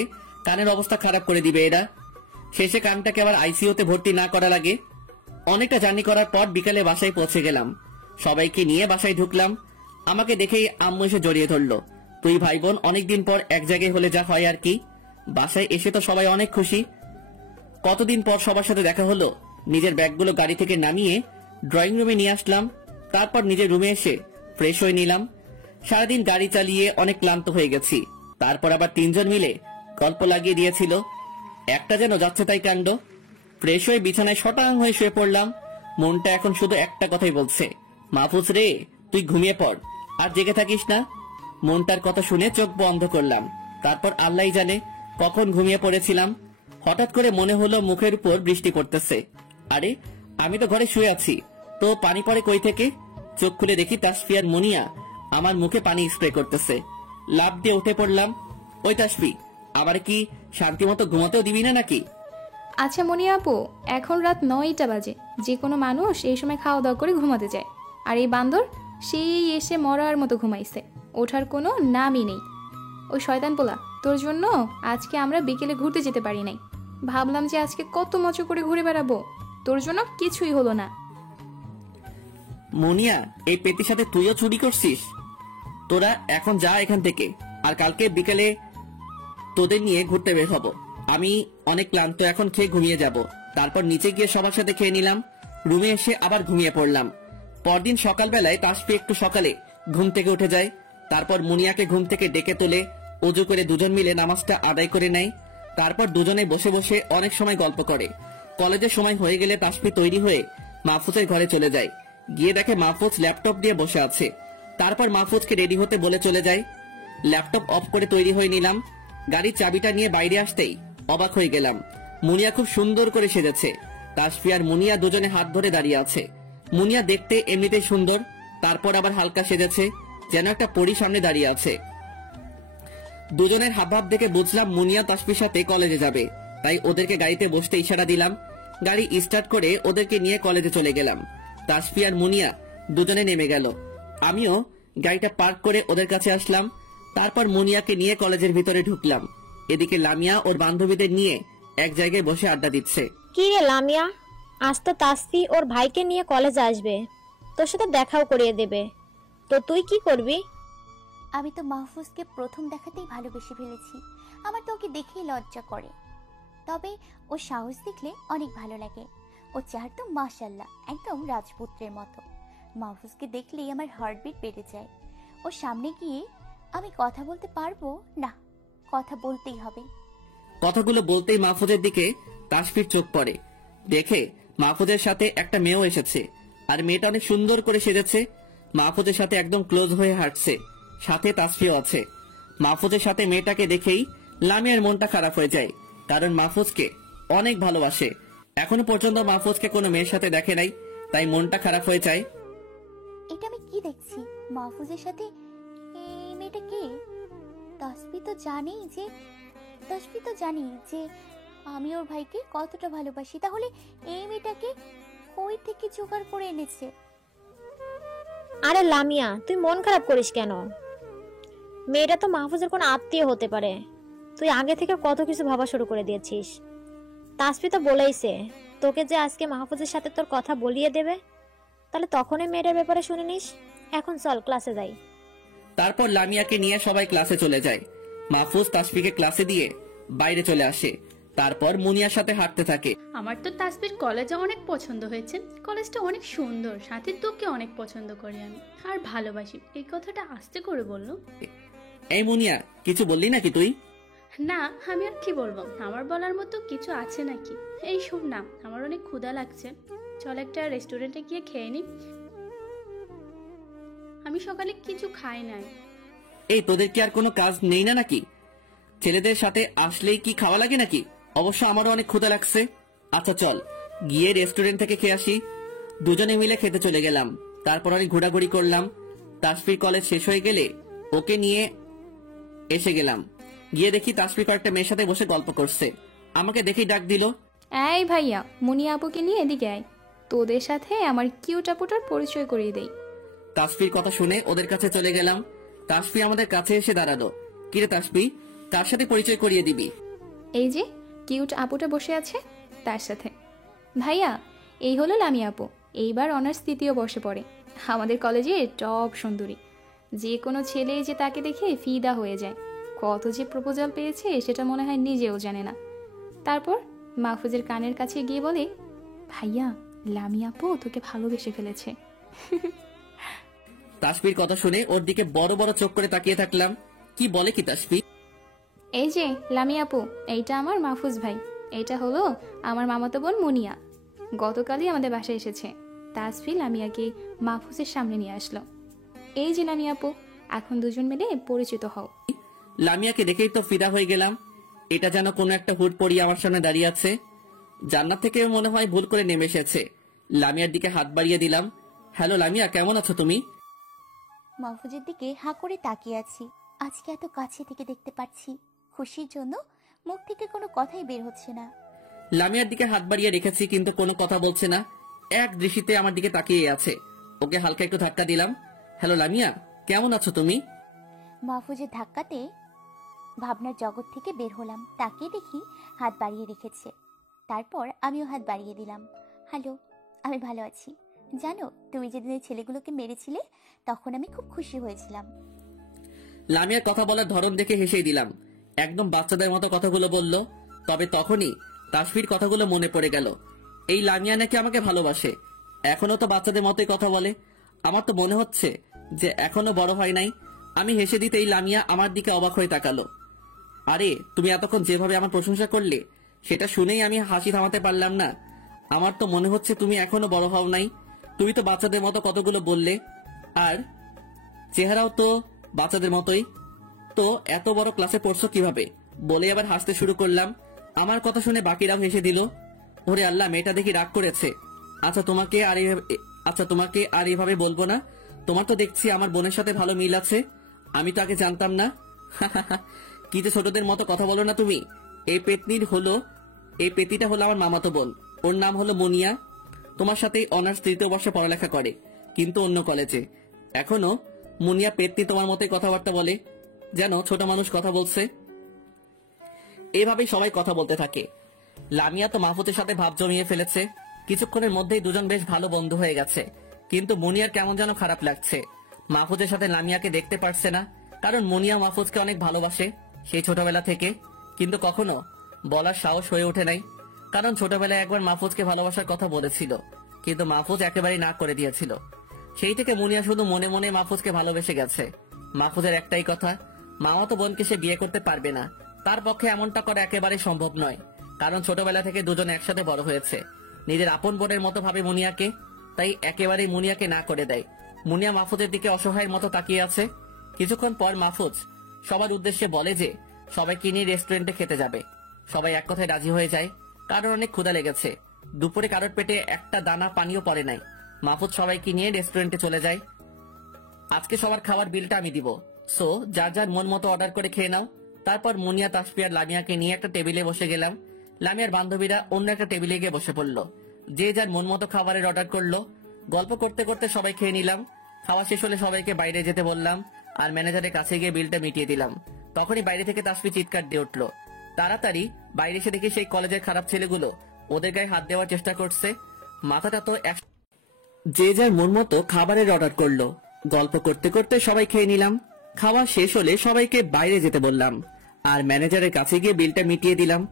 কানের অবস্থা খারাপ করে দিবে এরা। শেষে কানটাকে আবার আইসিইউতে ভর্তি না করা লাগে। অনেকটা জার্নি করার পর বিকালে বাসায় পৌঁছে গেলাম। সবাইকে নিয়ে বাসায় ঢুকলাম। আমাকে দেখেই আম্মু এসে জড়িয়ে ধরলো। তুই ভাই বোন অনেকদিন পর এক জায়গায় হলে যা হয় আর কি। বাসায় এসে তো সবাই অনেক খুশি। কতদিন পর সবার সাথে দেখা হলো। নিজের ব্যাগগুলো গাড়ি থেকে নামিয়ে ড্রয়িং রুমে নিয়ে আসলাম। তারপর নিজের রুমে এসে ফ্রেশ হয়ে নিলাম। সারাদিন গাড়ি চালিয়ে অনেক ক্লান্ত হয়ে গেছি। তারপর আবার তিনজন মিলে গল্প লাগিয়ে দিয়েছিল। একটা যেন যাচ্ছে তাই কাণ্ড। ফ্রেশ হয়ে বিছানায় শটাং হয়ে শুয়ে পড়লাম। মনটা এখন শুধু একটা কথাই বলছে, মাহফুজ রে, তুই ঘুমিয়ে পড়, আর জেগে থাকিস না। মনটার কথা শুনে চোখ বন্ধ করলাম। তারপর আল্লাহই জানে কখন ঘুমিয়ে পড়েছিলাম। হঠাৎ করে মনে হলো মুখের উপর বৃষ্টি পড়তেছে। আরে, আমি তো ঘরে শুয়ে আছি, তো পানি পড়ে কই থেকে? চোখ খুলে দেখি তাসফি আর মুনিয়া আমার মুখে পানি স্প্রে করতেছে। লাফ দিয়ে উঠে পড়লাম। ওই তাসফি, আবার কি শান্তি মতো ঘুমাতেও দিবি না নাকি? আচ্ছা মনিয়া আপু, এখন রাত 9টা বাজে। যে কোনো মানুষ এই সময় খাওয়া দাওয়া করে ঘুমাতে যায়, আর এই বান্দর সেই এসে মরার মতো ঘুমাইছে, ওঠার কোনো নামই নেই। ওই শয়তান পোলা, তোর জন্য আজকে আমরা বিকেলে ঘুরতে যেতে পারি নাই। ভাবলাম যে আজকে কত মজা করে ঘুরে বেড়াবো, তোর জন্য কিছুই হলো না। মুনিয়া, এই পেটির সাথে তুইও চুরি করছিস? তোরা এখন যা এখান থেকে, আর কালকে বিকেলে তোদের নিয়ে ঘুরতে বের হব। আমি অনেক ক্লান্ত, এখন খেয়ে ঘুমিয়ে যাব। তারপর নিচে গিয়ে সবার সাথে খেয়ে নিলাম। রুমে এসে আবার ঘুমিয়ে পড়লাম। পরদিন সকালবেলায় তাসফি একটু সকালে ঘুম থেকে উঠে যায়। তারপর মুনিয়াকে ঘুম থেকে ডেকে তোলে। ওযু করে দুজন মিলে নামাজটা আদায় করে নেয়। তারপর দুজনে বসে বসে অনেক সময় গল্প করে। কলেজের সময় হয়ে গেলে তাসফি তৈরি হয়ে মাহফুজের ঘরে চলে যায়। গিয়ে দেখে মাহফুজ ল্যাপটপ দিয়ে বসে আছে। তারপর মাহফুজকে রেডি হতে বলে চলে যায়। ল্যাপটপ অফ করে তৈরি হয়ে নিলাম। গাড়ির চাবিটা নিয়ে বাইরে আসতেই অবাক হয়ে গেলাম। মুনিয়া খুব সুন্দর করে সেজেছে। তাসফি আর মুনিয়া দুজনে হাত ধরে দাঁড়িয়ে আছে। মুনিয়া দেখতে এমনিতেই সুন্দর, তারপর আবার হালকা সেজেছে, যেন একটা পরী সামনে দাঁড়িয়ে আছে। দুজনের হাবভাব দেখে বুঝলাম মুনিয়া তাসফির সাথে কলেজে যাবে। তাই ওদেরকে গাড়িতে বসতে ইশারা দিলাম। গাড়ি স্টার্ট করে ওদেরকে নিয়ে কলেজে চলে গেলাম। তাসফি আর মুনিয়া দুজনে নেমে গেল। আমিও গাড়িটা পার্ক করে ওদের কাছে আসলাম। তারপর মুনিয়াকে নিয়ে কলেজের ভিতরে ঢুকলাম। এদিকে লামিয়া ওর বান্ধবীদের নিয়ে এক জায়গায় বসে আড্ডা দিচ্ছে। কি রে লামিয়া, আজ তো তাসফি ওর ভাইকে নিয়ে কলেজে আসবে, তোর সাথে দেখাও করিয়ে দেবে, তো তুই কি করবি? আমি তো মাহফুজকে প্রথম দেখাতেই ভালোবেসে ফেলেছি। আমার তো ওকে দেখেই লজ্জা করে, তবে ও সাহস দেখলে অনেক ভালো লাগে। ও চেহারা তো মাশাআল্লাহ, একদম রাজপুত্রের মতো। মাহফুজকে দেখলেই আমার হার্টবিট বেড়ে যায়। ওর সামনে গিয়ে আমি কথা বলতে পারবো না, কথা বলতেই হবে। কথাগুলো বলতেই মাহফুজের দিকে তাসফির চোখ পড়ে। দেখে মাহফুজের সাথে একটা মেয়েও এসেছে, আর মেয়েটা অনেক সুন্দর করে সেজেছে। মাহফুজের সাথে একদম ক্লোজ হয়ে হাঁটছে, সাথে তাসফিও আছে। মাহফুজের সাথে মেয়েটাকে দেখেই লামিয়ার মনটা খারাপ হয়ে যায়, কারণ মাহফুজকে অনেক ভালোবাসে। এখনো পর্যন্ত মাহফুজকে কোনো মেয়ের সাথে দেখে নাই, তাই মনটা খারাপ হয়ে যায়। এটা আমি কি দেখছি? মাহফুজের সাথে এই মেয়েটা কে? তাসফি তো জানি যে আমি ওর ভাইকে কতটা ভালোবাসি। তাহলে এই মেয়েটাকে কই থেকে জোগাড় করে এনেছে? আরে লামিয়া, তুই মন খারাপ করিস কেন? মেয়েটা তো মাহফুজের কোনো আত্মীয় হতে পারে। তুই আগে থেকে কত কিছু ভাবা শুরু করে দিয়েছিস। তাসফি তো বলেইছে তোকে যে আজকে মাহফুজের সাথে তোর কথা বলিয়ে দেবে, তাহলে তখনই মেয়েটার ব্যাপারে শুনে নিস। এখন চল ক্লাসে যাই। তারপর লামিয়াকে নিয়ে সবাই ক্লাসে চলে যায়। মাহফুজ তাসফিকে ক্লাসে দিয়ে বাইরে চলে আসে। তারপর মুনিয়ার সাথে হাঁটতে থাকে। আমার তো তাসফির কলেজে অনেক পছন্দ হয়েছে। কলেজটা অনেক সুন্দর, সাথে তোকে অনেক পছন্দ করি আমি আর ভালোবাসি। এই কথাটা আস্তে করে বললো। এই মুনিয়া, কিছু বললি নাকি তুই? না, আমি আর কি বলবো, আমার বলার মতো কিছু আছে নাকি? এই শোন না, আমার অনেক ক্ষুধা লাগছে, চল একটা রেস্টুরেন্টে গিয়ে খেয়ে নি। আমি সকালে কিছু খাই নাই। এই তোদের কি আর কোনো কাজ নেই না নাকি? ছেলেদের সাথে আসলেই কি খাওয়া লাগে নাকি? অবশ্য আমারও অনেক ক্ষুধা লাগছে। আচ্ছা চল গিয়ে রেস্টুরেন্ট থেকে খেয়ে আসি। দুজনে মিলে খেতে চলে গেলাম। তারপর অনেক ঘোরাঘুরি করলাম। তাসফির কলেজ শেষ হয়ে গেলে ওকে নিয়ে এসে গেলাম। গিয়ে দেখি তাসফি কয়েকটা মেয়ের সাথে বসে গল্প করছে। আমাকে দেখেই ডাক দিল, এই ভাইয়া, মুনিয়া আপুকে নিয়ে এদিকে আয়। তোদের সাথে আমার কিউট আপুটার পরিচয় করিয়ে দেই। তাসফির কথা শুনে ওদের কাছে চলে গেলাম। তাসফি আমাদের কাছে এসে দাঁড়ালো। কিরে তাসফি, কার সাথে পরিচয় করিয়ে দিবি? এই যে কিউট আপুটা বসে আছে তার সাথে। ভাইয়া, এই হলো লামিয়া আপু, এইবার অনার্স 3য় বর্ষে পড়ে। আমাদের কলেজে টপ সুন্দরী, যে কোনো ছেলে যে তাকে দেখে ফিদা হয়ে যায়। কত যে প্রপোজাল পেয়েছে সেটা মনে হয় নিজেও জানে না। তারপর মাহফুজের কানের কাছে গিয়ে বলে, ভাইয়া লামিয়া আপু তোকে ভালোবেসে ফেলেছে। তাসফির কথা শুনে ওর দিকে বড় বড় চোখ করে তাকিয়ে থাকলাম। কি বলে কি তাসফি? এই যে লামিয়া আপু, এইটা আমার মাহফুজ ভাই, এইটা হলো আমার মামাতো বোন মুনিয়া। গতকালই আমাদের বাসায় এসেছে। তাসফি লামিয়াকে মাহফুজের সামনে নিয়ে আসলো। এই যে লামিয়া আপু, এখন দুজন মিলে পরিচিত হও। লামিয়াকে দেখেই তো ফিদা হয়ে গেলাম। এটা যেন কোনো একটা হুট পড়িয়ে আমার সামনে দাঁড়িয়ে আছে। জান্নাত থেকে মনে হয় ভুল করে নেমে এসেছে। লামিয়ার দিকে হাত বাড়িয়ে দিলাম। হ্যালো লামিয়া, কেমন আছো তুমি? মাহফুজের দিকে হাঁ করে তাকিয়ে আছি। আজকে এত কাছে থেকে দেখতে পাচ্ছি, খুশির জন্য মুখ থেকে কোনো কথাই বের হচ্ছে না। লামিয়ার দিকে হাত বাড়িয়ে রেখেছি কিন্তু কোনো কথা বলছে না, এক দৃষ্টিতে আমার দিকে তাকিয়ে আছে। ওকে হালকা একটু ধাক্কা দিলাম। হ্যালো লামিয়া, কেমন আছো তুমি? মাহফুজের ধাক্কাতে ভাবনার জগৎ থেকে বের হলাম। তাকিয়ে দেখি হাত বাড়িয়ে রেখেছে। তারপর আমিও হাত বাড়িয়ে দিলাম। হ্যালো, আমি ভালো আছি। জানো, তুমি যেদিন ওই ছেলেগুলোকে মেরেছিলে তখন আমি খুব খুশি হয়েছিলাম। লামিয়ার কথা বলার ধরন দেখে হেসেই দিলাম। একদম বাচ্চাদের মতো কথাগুলো বলল। তবে তখনই তাসফির কথাগুলো মনে পড়ে গেল। এই লামিয়া নাকি আমাকে ভালোবাসে। এখনো তো বাচ্চাদের মতোই কথা বলে। আমার তো মনে হচ্ছে যে এখনো বড় হয় নাই। আমি হেসে দিতেই লামিয়া আমার দিকে অবাক হয়ে তাকালো। আরে তুমি এতক্ষণ যেভাবে আমার প্রশংসা করলে সেটা শুনেই আমি হাসি থামাতে পারলাম না। আমার তো মনে হচ্ছে তুমি এখনো বড় হও নাই। তুমি তো বাচ্চাদের মতো কতগুলো বললে, আর চেহারাও তো বাচ্চাদের মতোই। তো এত বড় ক্লাসে পড়ছো কিভাবে? বলে আবার হাসতে শুরু করলাম। আমার কথা শুনে বাকিরাও হেসে দিল। ওরে আল্লাহ, মেয়েটা দেখি রাগ করেছে। আচ্ছা তোমাকে আর এভাবে বলবো না। তোমার তো দেখছি আমার বোনের সাথে ভালো মিল আছে। আমি তো আগে জানতাম না। কি যে ছোটদের মতো কথা বলো না তুমি। এই পেতিটা হলো আমার মামাতো বোন। ওর নাম হলো মুনিয়া। তোমার সাথে অনার্স 3য় বর্ষে পড়ালেখা করে, কিন্তু অন্য কলেজে। এখনো মুনিয়া পেতনি তোমার মতোই কথাবার্তা বলে, যেন ছোট মানুষ কথা বলছে। এভাবেই সবাই কথা বলতে থাকে। লামিয়া তো মাহফুজের সাথে ভাব জমিয়ে ফেলেছে। কিছুক্ষণের মধ্যেই দুজন বেশ ভালো বন্ধু হয়ে গেছে। কিন্তু মুনিয়ার কেমন যেন খারাপ লাগছে। মাহফুজের সাথে লামিয়াকে দেখতে পারছে না, কারণ মুনিয়া মাহফুজকে অনেক ভালোবাসে সেই ছোটবেলা থেকে। কিন্তু কখনো বলার সাহস হয়ে ওঠে নাই, কারণ ছোটবেলায় একবার মাহফুজকে ভালোবাসার কথা বলেছিল, কিন্তু মাহফুজ একেবারেই না করে দিয়েছিল। সেই থেকে মুনিয়া শুধু মনে মনে মাহফুজকে ভালোবেসে গেছে। মাহফুজের একটাই কথা, মামাতো বোনকে সে বিয়ে করতে পারবে না। তার পক্ষে এমনটা করা একেবারে সম্ভব নয়, কারণ ছোটবেলা থেকে দুজন একসাথে বড় হয়েছে। নিজের আপন বোনের মতো ভাবে মুনিয়াকে, তাই একেবারেই মুনিয়াকে না করে দেয়। মুনিয়া মাহফুজের দিকে অসহায়ের মতো তাকিয়ে আছে। কিছুক্ষণ পর মাহফুজ সবার উদ্দেশ্যে বলে যে সবাইকে নিয়ে রেস্টুরেন্টে খেতে যাবে। সবাই এক কথায় রাজি হয়ে যায়, কারণ অনেক ক্ষুধা লেগেছে। দুপুরে কারোর পেটে একটা দানা পানিও পড়ে নাই। মাহফুজ সবাইকে নিয়ে রেস্টুরেন্টে চলে যায়। আজকে সবার খাবার বিলটা আমি দিব, সো যার যার মন মতো অর্ডার করে খেয়ে নাও। তারপর মুনিয়া, তাসফি আর লামিয়াকে নিয়ে একটা টেবিলে বসে গেলাম। লামিয়ার বান্ধবীরা অন্য একটা টেবিলে গিয়ে বসে পড়লো। যে যার মন মতো খাবারের অর্ডার করলো। গল্প করতে করতে সবাই খেয়ে নিলাম। খাওয়া শেষ হলে সবাইকে বাইরে যেতে বললাম, আর ম্যানেজারের কাছে গিয়ে বিলটা মিটিয়ে দিলাম। তখনই বাইরে থেকে তাসফি চিৎকার দিয়ে উঠলো। তাড়াতাড়ি বাইরে এসে দেখি সেই কলেজের খারাপ ছেলেগুলো ওদের গায়ে হাত দেওয়ার চেষ্টা করছে। মাথাটা তো যে যার মন মতো খাবারের অর্ডার করলো। গল্প করতে করতে সবাই খেয়ে নিলাম। খাওয়া শেষ হলে সবাইকে বাইরে যেতে বললাম, আর ম্যানেজারের কাছে গিয়ে বিলটা মিটিয়ে দিলাম।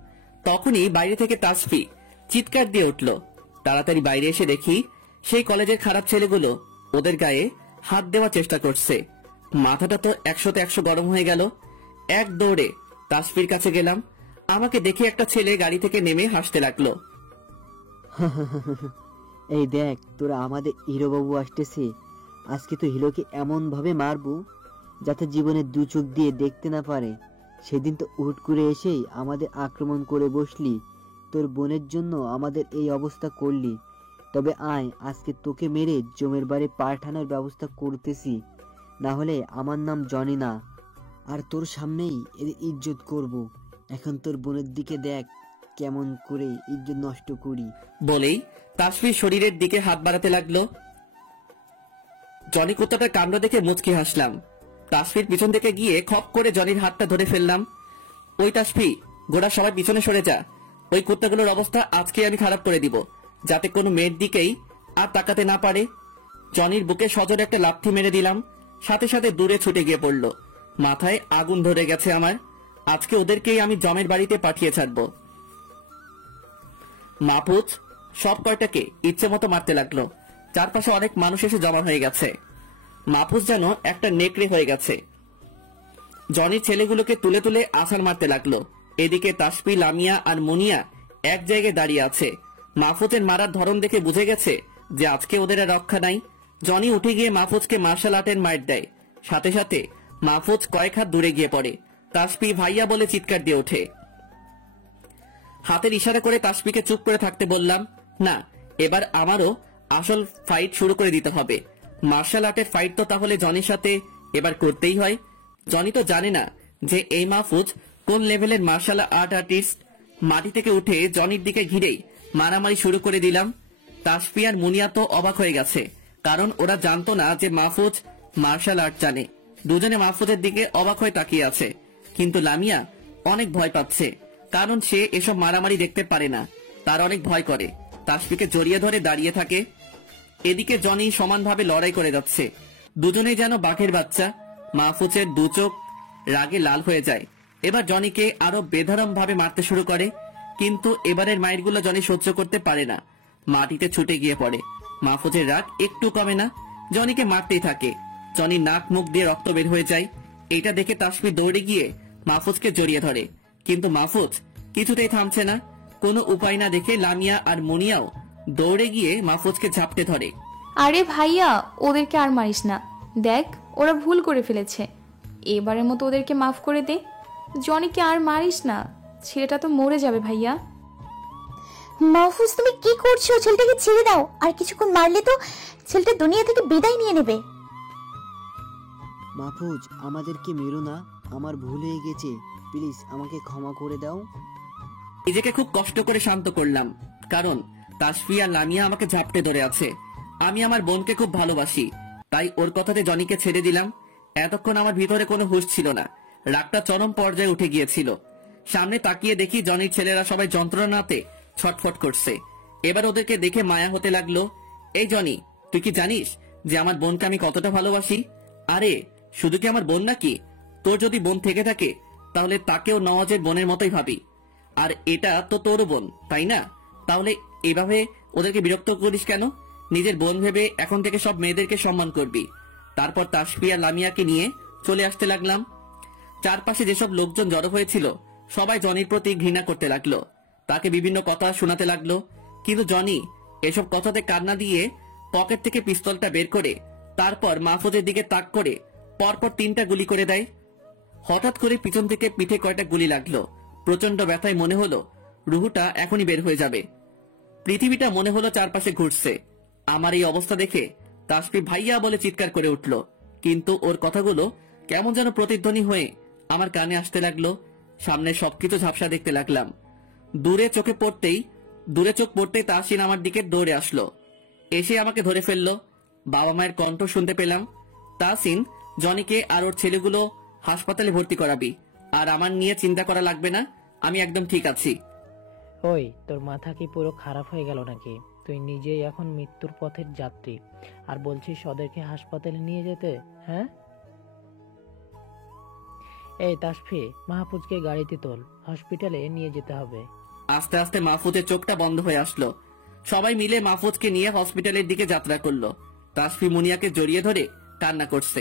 তখনই বাইরে থেকে তাসফি চিৎকার দিয়ে উঠলো। তাড়াতাড়ি বাইরে এসে দেখি সেই কলেজের খারাপ ছেলেগুলো ওদের গায়ে হাত দেওয়ার চেষ্টা করছে। মাথাটা তো 100-100 গরম হয়ে গেল। এক দৌড়ে তাসফির কাছে গেলাম। আমাকে দেখে একটা ছেলে গাড়ি থেকে নেমে হাসতে লাগলো। এই দেখ, তোরা আমাদের হিরো বাবু আসতেছে। আজকে তো হিরোকে এমন ভাবে মারবো যাতে জীবনে দু চোখ দিয়ে দেখতে না পারে। সেদিন তো হুট করে এসেই আমাদের আক্রমণ করে বসলি, তোর বোনের জন্য আমাদের এই অবস্থা করলি। তবে আয়, আজকে তোকে মেরে জমের বাড়ি পাঠানোর ব্যবস্থা করতেছি। না হলে আমার নাম জনি না, আর তোর সামনেই এর ইজ্জত করব। এখন তোর বোনের দিকে দেখ কেমন করে ইজ্জত নষ্ট করি। বলেই তাসফির শরীরের দিকে হাত বাড়াতে লাগলো। জনি কুত্তাটা কাণ্ড দেখে মুচকি হাসলাম। তাসফির পিছন থেকে গিয়ে খপ করে জনির হাতটা ধরে ফেললাম। ওই তাসফি, গোড়া সবাই পিছনে সরে যা। ওই কুত্তাগুলোর অবস্থা আজকে আমি খারাপ করে দিব, যাতে কোনো মেয়ের দিকেই আর তাকাতে না পারে। জনির বুকে সজোরে একটা লাথি মেরে দিলাম, সাথে সাথে দূরে ছুটে গিয়ে পড়ল। মাথায় আগুন ধরে গেছে আমার। আজকে ওদেরকেই আমি জমের বাড়িতে পাঠিয়ে ছাড়বো। মাহফুজ সব কয়টাকে ইচ্ছে মতো মারতে লাগলো। চারপাশে অনেক মানুষ এসে জমা হয়ে গেছে। মাহফুজ যেন একটা নেকড়ে হয়ে গেছে। জনির ছেলেগুলোকে তুলে তুলে আছাড় মারতে লাগলো। এদিকে তাসফি, লামিয়া আর মুনিয়া এক জায়গায় দাঁড়িয়ে আছে। মাহফুজের মারার ধরন দেখে বুঝে গেছে যে আজকে ওদের আর রক্ষা নাই। জনি উঠে গিয়ে মাহফুজকে মার্শাল আর্টের মাইট দেয়। সাথে সাথে মাহফুজ কয়েক হাত দূরে গিয়ে পড়ে। তাসফি ভাইয়া বলে চিৎকার দিয়ে ওঠে। হাতের ইশারা করে তাসফিকে চুপ করে থাকতে বললাম। না, এবার আমারও আসল ফাইট শুরু করে দিতে হবে। মার্শাল আর্টের ফাইট তো তাহলে জনির সাথে এবার করতেই হয়। জনি তো জানে না যে এই মাহফুজ কোন লেভেলের মার্শাল আর্ট আর্টিস্ট। মাটি থেকে উঠে জনির দিকে ঘিরেই মারামারি শুরু করে দিলাম। তাসফি আর মুনিয়া তো অবাক হয়ে গেছে, কারণ ওরা জানতো না যে মাহফুজ মার্শাল আর্ট জানে। দুজনে মাহফুজের দিকে অবাক হয়ে তাকিয়ে আছে। কিন্তু লামিয়া অনেক ভয় পাচ্ছে, কারণ সে এসব মারামারি দেখতে পারে না। তার অনেক ভয় করে। তাসফিকে জড়িয়ে ধরে দাঁড়িয়ে থাকে। এদিকে জনি সমানভাবে লড়াই করে যাচ্ছে। দুজনেই যেন বাঘের বাচ্চা। মাহফুজের দু চোখ রাগে লাল হয়ে যায়। এবার জনিকে আরো বেধরম ভাবে মারতে শুরু করে, কিন্তু এবারের মাইরগুলো জনি সহ্য করতে পারে না। মাটিতে ছুটে গিয়ে পড়ে। মাহফুজের রাগ একটু কমে না, জনিকে মারতেই থাকে। জনির নাক মুখ দিয়ে রক্ত বের হয়ে যায়। এটা দেখে তাসফি দৌড়ে গিয়ে মাহফুজকে জড়িয়ে ধরে, কিন্তু মাহফুজ কিছুতেই থামছে না। কোনো উপায় না দেখে লামিয়া আর মুনিয়াও দৌড়ে গিয়ে মাহফুজকে ঝাপটে ধরে। আরে ভাইয়া, ওদেরকে আর মারিস না। দেখ, ওরা ভুল করে ফেলেছে। এবারের মতো ওদেরকে মাফ করে দে। জনিকে আর মারিস না, ছেলেটা তো মরে যাবে ভাইয়া। মাহফুজ, তুমি কি করছো? ছেলেটাকে ছেড়ে দাও। আর কিছুক্ষণ মারলে তো ছেলেটা দুনিয়া থেকে বিদায় নিয়ে নেবে। মাহফুজ, আমাদেরকে মেরো না, আমার ভুল হয়ে গেছে, প্লিজ আমাকে ক্ষমা করে দাও। নিজেকে খুব কষ্ট করে শান্ত করলাম, কারণ তাসফি আর লামিয়া আমাকে ঝাপটে ধরে আছে। আমি আমার বোনকে খুব ভালোবাসি, তাই ওর কথাতে জনিকে ছেড়ে দিলাম। এতক্ষণ আমার ভিতরে কোনো হুঁশ ছিল না, রাগটা চরম পর্যায়ে উঠে গিয়েছিল। সামনে তাকিয়ে দেখি জনির ছেলেরা সবাই যন্ত্রণাতে ছটফট করছে। এবার ওদেরকে দেখে মায়া হতে লাগলো। এই জনি, তুই কি জানিস যে আমার বোনকে আমি কতটা ভালোবাসি? আরে শুধু কি আমার বোন নাকি, তোর যদি বোন থেকে থাকে তাহলে তাকেও নওয়াজের বোনের মতোই ভাবি। আর এটা তো তোর বোন, তাই না? তাহলে এভাবে ওদেরকে বিরক্ত করিস কেন? নিজের বোন ভেবে এখন থেকে সব মেয়েদেরকে সম্মান করবি। তারপর তাসফি আর লামিয়াকে নিয়ে চলে আসতে লাগলাম। চারপাশে যেসব লোকজন জড়ো হয়েছিল সবাই জনির প্রতি ঘৃণা করতে লাগলো। তাকে বিভিন্ন কথা শোনাতে লাগলো, কিন্তু জনি এসব কথাতে কান্না দিয়ে পকেট থেকে পিস্তলটা বের করে তারপর মাহফুজের দিকে তাক করে পরপর 3টা গুলি করে দেয়। হঠাৎ করে পিছন থেকে পিঠে কয়টা গুলি লাগলো। প্রচন্ড ব্যথায় মনে হলো রুহুটা এখনই বের হয়ে যাবে। পৃথিবীটা মনে হলো চারপাশে ঘুরছে। আমার এই অবস্থা দেখে তাসফি ভাইয়া বলে চিৎকার করে উঠল, কিন্তু ওর কথাগুলো কেমন যেন প্রতিধ্বনি হয়ে আমার কানে আসতে লাগলো। সামনে সবকিছু ঝাপসা দেখতে লাগলাম। দূরে চোখ পড়তেই তাহসিন আমার দিকে দৌড়ে আসলো, এসে আমাকে ধরে ফেললো। বাবা মায়ের কণ্ঠ শুনতে পেলাম। তাহসিন, জনিকে আর ওর ছেলেগুলো হাসপাতালে ভর্তি করাবি, আর আমার নিয়ে চিন্তা করা লাগবে না, আমি একদম ঠিক আছি। ওই, তোর মাথা কি পুরো খারাপ হয়ে গেল নাকি? তুই নিজেই এখন মৃত্যুর পথের যাত্রী, আর বলছিস ওদেরকে হাসপাতালে নিয়ে যেতে? হ্যাঁ? এই তাসফি, মাহফুজকে গাড়িতে তোল, হসপিটালে নিয়ে যেতে হবে। আস্তে আস্তে মাহফুজের চোখটা বন্ধ হয়ে আসলো। সবাই মিলে মাহফুজকে নিয়ে হসপিটালের দিকে যাত্রা করলো। তাসফি মুনিয়াকে জড়িয়ে ধরে কান্না করছে,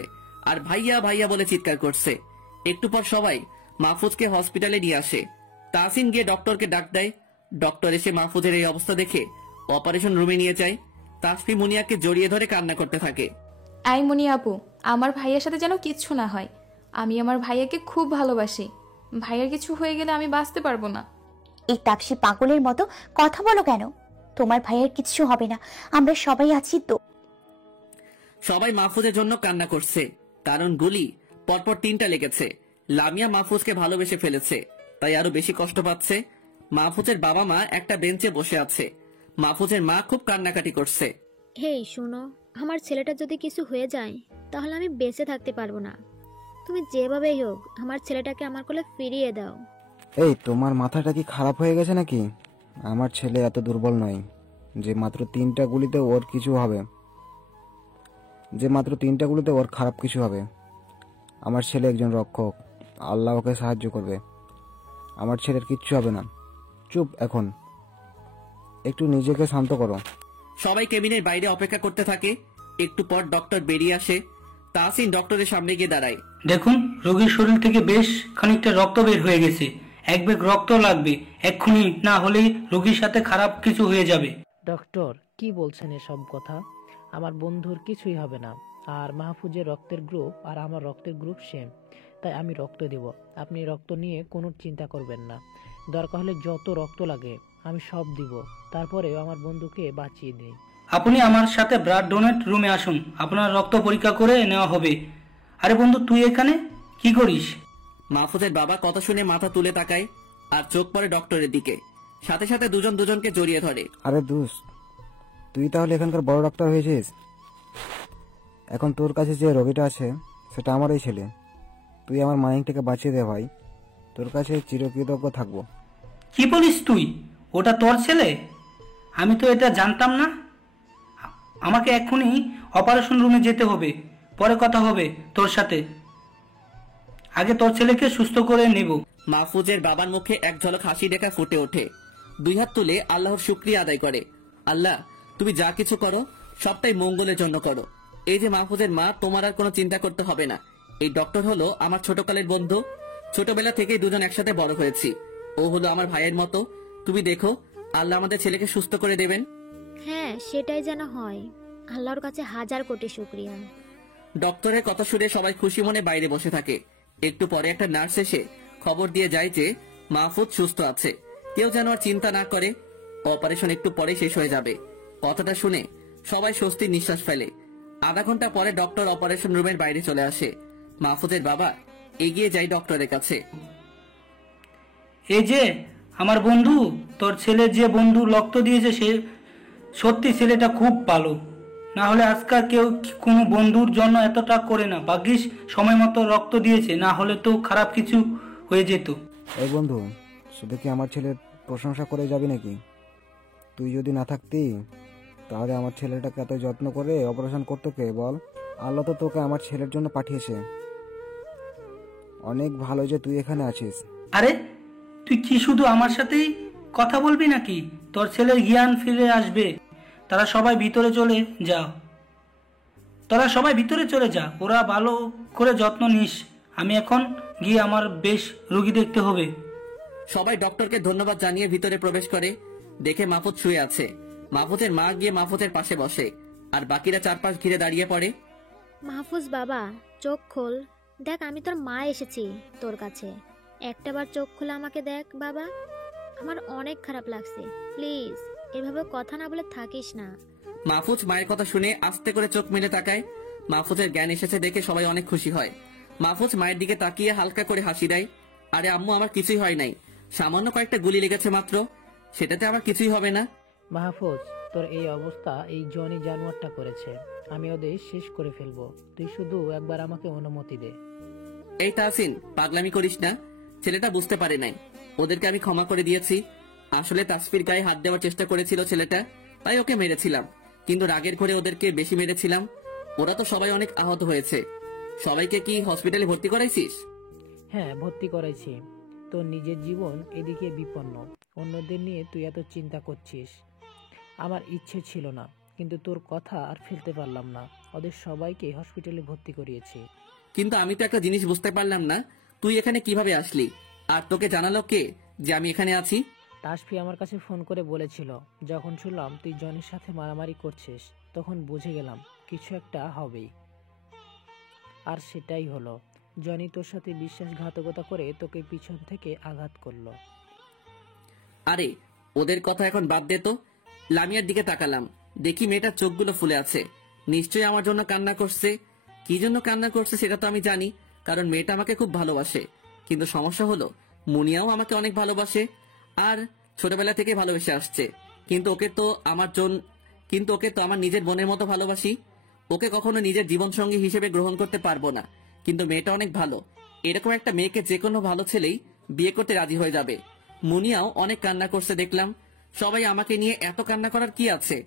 আর ভাইয়া ভাইয়া বলে চিৎকার করছে। একটু পর সবাই মাহফুজকে হসপিটালে নিয়ে আসে। তাহসিন গিয়ে ডক্টরকে ডাক দেয়। ডক্টর এসে মাহফুজের এই অবস্থা দেখে অপারেশন রুমে নিয়ে যায়। তাসফি মুনিয়াকে জড়িয়ে ধরে কান্না করতে থাকে। আই মুনিয়া আপু, আমার ভাইয়ের সাথে যেন কিচ্ছু না হয়। আমি আমার ভাইয়াকে খুব ভালোবাসি। ভাইয়ার কিছু হয়ে গেলে আমি বাঁচতে পারবো না। এই তাপসী পাগলের মতো কথা বলো কেন? তোমার ভাইয়ের কিচ্ছু হবে না, আমরা সবাই আছি তো। সবাই মাহফুজের জন্য কান্না করছে, কারণ গুলি পরপর 3টা লেগেছে। লামিয়া মাহফুজকে ভালোবেসে ফেলেছে, তাই আরো বেশি কষ্ট পাচ্ছে। মাহফুজের বাবা মা একটা বেঞ্চে বসে আছে। মাহফুজের মা খুব কান্নাকাটি করছে। হেই শোনো, আমার ছেলেটা যদি কিছু হয়ে যায় তাহলে আমি বেঁচে থাকতে পারবো না। তুমি যেভাবেই হোক আমার ছেলেটাকে আমার কোলে ফিরিয়ে দাও। এই তোমার মাথাটা কি খারাপ হয়ে গেছে নাকি? আমার ছেলে এত দুর্বল নয় যে মাত্র 3টা গুলিতে ওর কিছু হবে, ওর খারাপ কিছু হবে। আমার ছেলে একজন রক্ষক, আল্লাহ ওকে সাহায্য করবে। আমার ছেলের কিচ্ছু হবে না। চুপ, এখন একটু নিজেকে শান্ত করো। সবাই কেবিনের বাইরে অপেক্ষা করতে থাকে। একটু পর ডক্টর বেরিয়ে আসে। তাহসিন ডক্টরের সামনে গিয়ে দাঁড়ায়। দেখুন, রোগীর শরীর থেকে বেশ খানিকটা রক্ত বের হয়ে গেছে। 1 ব্যাগ রক্ত লাগবে এক্ষুনি, না হলে রোগীর সাথে খারাপ কিছু হয়ে যাবে। ডক্টর, কি বলছেন এসব কথা? আমার বন্ধুর কিছুই হবে না। আর মাহফুজের রক্তের গ্রুপ আর আমার রক্তের গ্রুপ সেম, তাই আমি রক্ত দেব। আপনি রক্ত নিয়ে কোনো চিন্তা করবেন না। দরকার হলে যত রক্ত লাগে আমি সব দিব, তারপরেও আমার বন্ধুকে বাঁচিয়ে দিই। আপনি আমার সাথে ব্লাড ডোনেট রুমে আসুন, আপনার রক্ত পরীক্ষা করে নেওয়া হবে। আরে বন্ধু, তুই এখানে কি করিস? মাহফুজের বাবা কথা শুনে মাথা তুলে তাকায় আর চোখ পড়ে ডক্টরের দিকে। সাথে সাথে দুজন দুজনকে জড়িয়ে ধরে। আরে দোস্ত, তুই তাহলে এখানকার বড় ডাক্তার হয়েছিস? এখন তোর কাছে যে রোগীটা আছে সেটা আমারই ছেলে। তুই আমার মাইন্ডটাকে বাঁচিয়ে দে ভাই, তোর কাছে চিরকৃতজ্ঞ থাকবো। কি বলিস তুই? ওটা তোর ছেলে? আমি তো এটা জানতাম না। আমাকে এক্ষুনি অপারেশন রুমে যেতে হবে, পরে কথা হবে তোর সাথে। আগে তোর ছেলেকে সুস্থ করে নেব। মাহফুজের বাবার মুখে এক ঝলক হাসি রেখা ফুটে ওঠে। 2 হাত তুলে আল্লাহর শুকরিয়া আদায় করে। আল্লাহ, তুমি যা কিছু করো সবটাই মঙ্গলের জন্য করো। এই যে মাহফুজের মা, তোমার আর কোনো চিন্তা করতে হবে না। এই ডক্টর হলো আমার ছোটকালের বন্ধু। ছোটবেলা থেকেই দুজন একসাথে বড় হয়েছি। ও হলো আমার ভাইয়ের মতো। তুমি দেখো, আল্লাহ আমাদের ছেলেকে সুস্থ করে দেবেন। হ্যাঁ, সেটাই যেন হয়। আল্লাহর কাছে 1000 কোটি শুকরিয়া। ডক্টরের কথা শুনে সবাই খুশি মনে বাইরে বসে থাকে। একটু পরে একটা নার্স এসে খবর দিয়ে যায় যে মাহফুজ সুস্থ আছে। কেউ যেন আর চিন্তা না করে, অপারেশন একটু পরে শেষ হয়ে যাবে। কথাটা শুনে সবাই স্বস্তির নিঃশ্বাস ফেলে। আধা ঘন্টা পরে ডক্টর অপারেশন রুমের বাইরে চলে আসে। মাহফুজের বাবা এগিয়ে যায় ডক্টরের কাছে। এই যে আমার বন্ধু, তোর ছেলে যে বন্ধু রক্ত দিয়েছে সে সত্যি ছেলেটা খুব ভালো। না হলে আজকাল কেউ কোনো বন্ধুর জন্য এতটা করে না। ভাগ্যিস সময় মতো রক্ত দিয়েছে, না হলে তো খারাপ কিছু হয়ে যেত। এই বন্ধু, শুধু কি আমার ছেলের প্রশংসা করে যাবি নাকি? তুই যদি না থাকতি তাহলে আমার ছেলেটাকে এত যত্ন করে অপারেশন করতো কে বল? আল্লাহ তো তোকে আমার ছেলের জন্য পাঠিয়েছে। অনেক ভালো যে তুই এখানে আছিস। আরে তুই কি শুধু আমার সাথেই কথা বলবি নাকি? তোর ছেলের জ্ঞান ফিরে আসবে। তোরা সবাই ভিতরে চলে যা। ওরা ভালো করে যত্ন নিস। আমি এখন গিয়ে আমার বেশ রোগী দেখতে হবে। সবাই ডক্টরকে ধন্যবাদ জানিয়ে ভিতরে প্রবেশ করে। দেখে মাহফুজ শুয়ে আছে। মাহফুজের মা গিয়ে মাহফুজের পাশে বসে আর বাকিরা চারপাশ ঘিরে দাঁড়িয়ে পড়ে। মাহফুজ বাবা, চোখ খোল। দেখ, আমি তোর মা এসেছি তোর কাছে। একটাবার চোখ খুলে আমাকে দেখ বাবা। আমার অনেক খারাপ লাগছে। প্লিজ এভাবে কথা না বলে থাকিস না। মাহফুজ মায়ের কথা শুনে আস্তে করে চোখ মেলে তাকায়। মাহফুজের জ্ঞান এসেছে দেখে সবাই অনেক খুশি হয়। মাহফুজ মায়ের দিকে তাকিয়ে হালকা করে হাসি দেয়। আরে আম্মু, আমার কিছুই হয় নাই, সামান্য কয়েকটা গুলি লেগেছে মাত্র, সেটাতে আমার কিছুই হবে না। মাহফুজ, তোর এই অবস্থা এই জনি জানোয়ারটা করেছে। আমি ওদের শেষ করে ফেলবো। তুই শুধু একবার আমাকে অনুমতি দে। এই তাহসিন, পাগলামি করিস না। ছেলেটা বুঝতে পারে নাই, ওদেরকে আমি ক্ষমা করে দিয়েছি। আসলে তাসফির গায়ে হাত দেওয়ার চেষ্টা করেছিল ছেলেটা, তাই ওকে মেরেছিলাম। কিন্তু রাগের ঘরে ওদেরকে বেশি মেরেছিলাম। ওরা তো সবাই অনেক আহত হয়েছে। সবাইকে কি হসপিটালে ভর্তি করাইছিস? হ্যাঁ, ভর্তি করাইছি। তোর নিজের জীবন এদিকে বিপন্ন, অন্যদের নিয়ে তুই এত চিন্তা করছিস। আমার ইচ্ছে ছিল না, কিন্তু তোর কথা আর ফেলতে পারলাম না। ওদের সবাইকে হসপিটালে ভর্তি করিয়েছি। কিন্তু আমি তো একটা জিনিস বুঝতে পারলাম না, তুই এখানে কিভাবে আসলি? আর তোকে জানালো কে যে আমি এখানে আছি? তাসফি আমার কাছে ফোন করে বলেছিল। যখন শুনলাম তুই জনির সাথে মারামারি করছিস, তখন বুঝে গেলাম কিছু একটা হবেই। আর সেটাই হলো। জনি তোর সাথে বিশ্বাসঘাতকতা করে তোকে পিছন থেকে আঘাত করলো। আরে ওদের কথা এখন বাদ দে তো। লামিয়ার দিকে তাকালাম, দেখি মেয়েটার চোখগুলো ফুলে আছে। নিশ্চয়ই আমার জন্য কান্না করছে। কি জন্য কান্না করছে সেটা তো আমি জানি, কারণ মেয়েটা আমাকে খুব ভালোবাসে। কিন্তু সমস্যা হলো মুনিয়াও আমাকে অনেক ভালোবাসে। আর ছোটবেলা থেকে ভালোবেসে আসছে, কিন্তু ওকে তো আমার নিজের বোনের মতো ভালোবাসি। ওকে কখনো নিজের জীবনসঙ্গী হিসেবে গ্রহণ করতে পারবো না, কিন্তু মেয়েটা অনেক ভালো। এরকম একটা মেয়েকে যে কোনো ভালো ছেলেই বিয়ে করতে রাজি হয়ে যাবে। মুনিয়াও অনেক কান্না করছে দেখলাম। সবাই আমাকে নিয়ে এত কান্না করার কি আছে?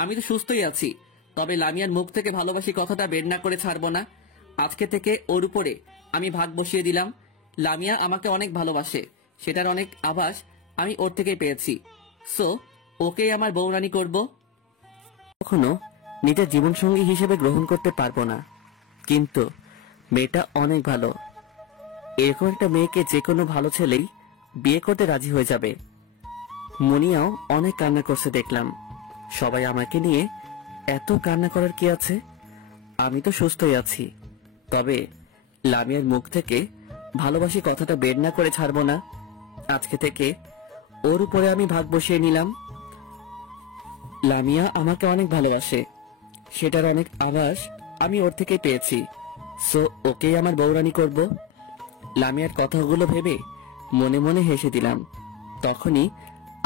আমি তো সুস্থই আছি। তবে লামিয়ার মুখ থেকে ভালোবাসি কথাটা বের না করে ছাড়বো না। আজকে থেকে ওর উপরে আমি ভাগ বসিয়ে দিলাম। লামিয়া আমাকে অনেক ভালোবাসে, সেটার অনেক আভাস আমি ওর থেকে পেয়েছি। সো ওকেই আমার বউরানী করব। কখনো নিজের জীবনসঙ্গী হিসেবে গ্রহণ করতে পারবো না, কিন্তু মেয়েটা অনেক ভালো। এরকম একটা মেয়েকে যে কোনো ভালো ছেলেই বিয়ে করতে রাজি হয়ে যাবে। মুনিয়াও অনেক কান্না করছে দেখলাম। সবাই আমাকে নিয়ে এত কান্না করার কি আছে? আমি তো সুস্থই আছি। তবে লামিয়ার মুখ থেকে ভালোবাসি কথাটা বের না করে ছাড়বো না। আজকে থেকে ওর উপরে আমি ভাগ বসিয়ে নিলাম। লামিয়া আমাকে অনেক ভালোবাসে, সেটার অনেক আভাস আমি ওর থেকে পেয়েছি। সো ওকেই আমার বউরানী করব। লামিয়ার কথাগুলো ভেবে মনে মনে হেসে দিলাম। তখনই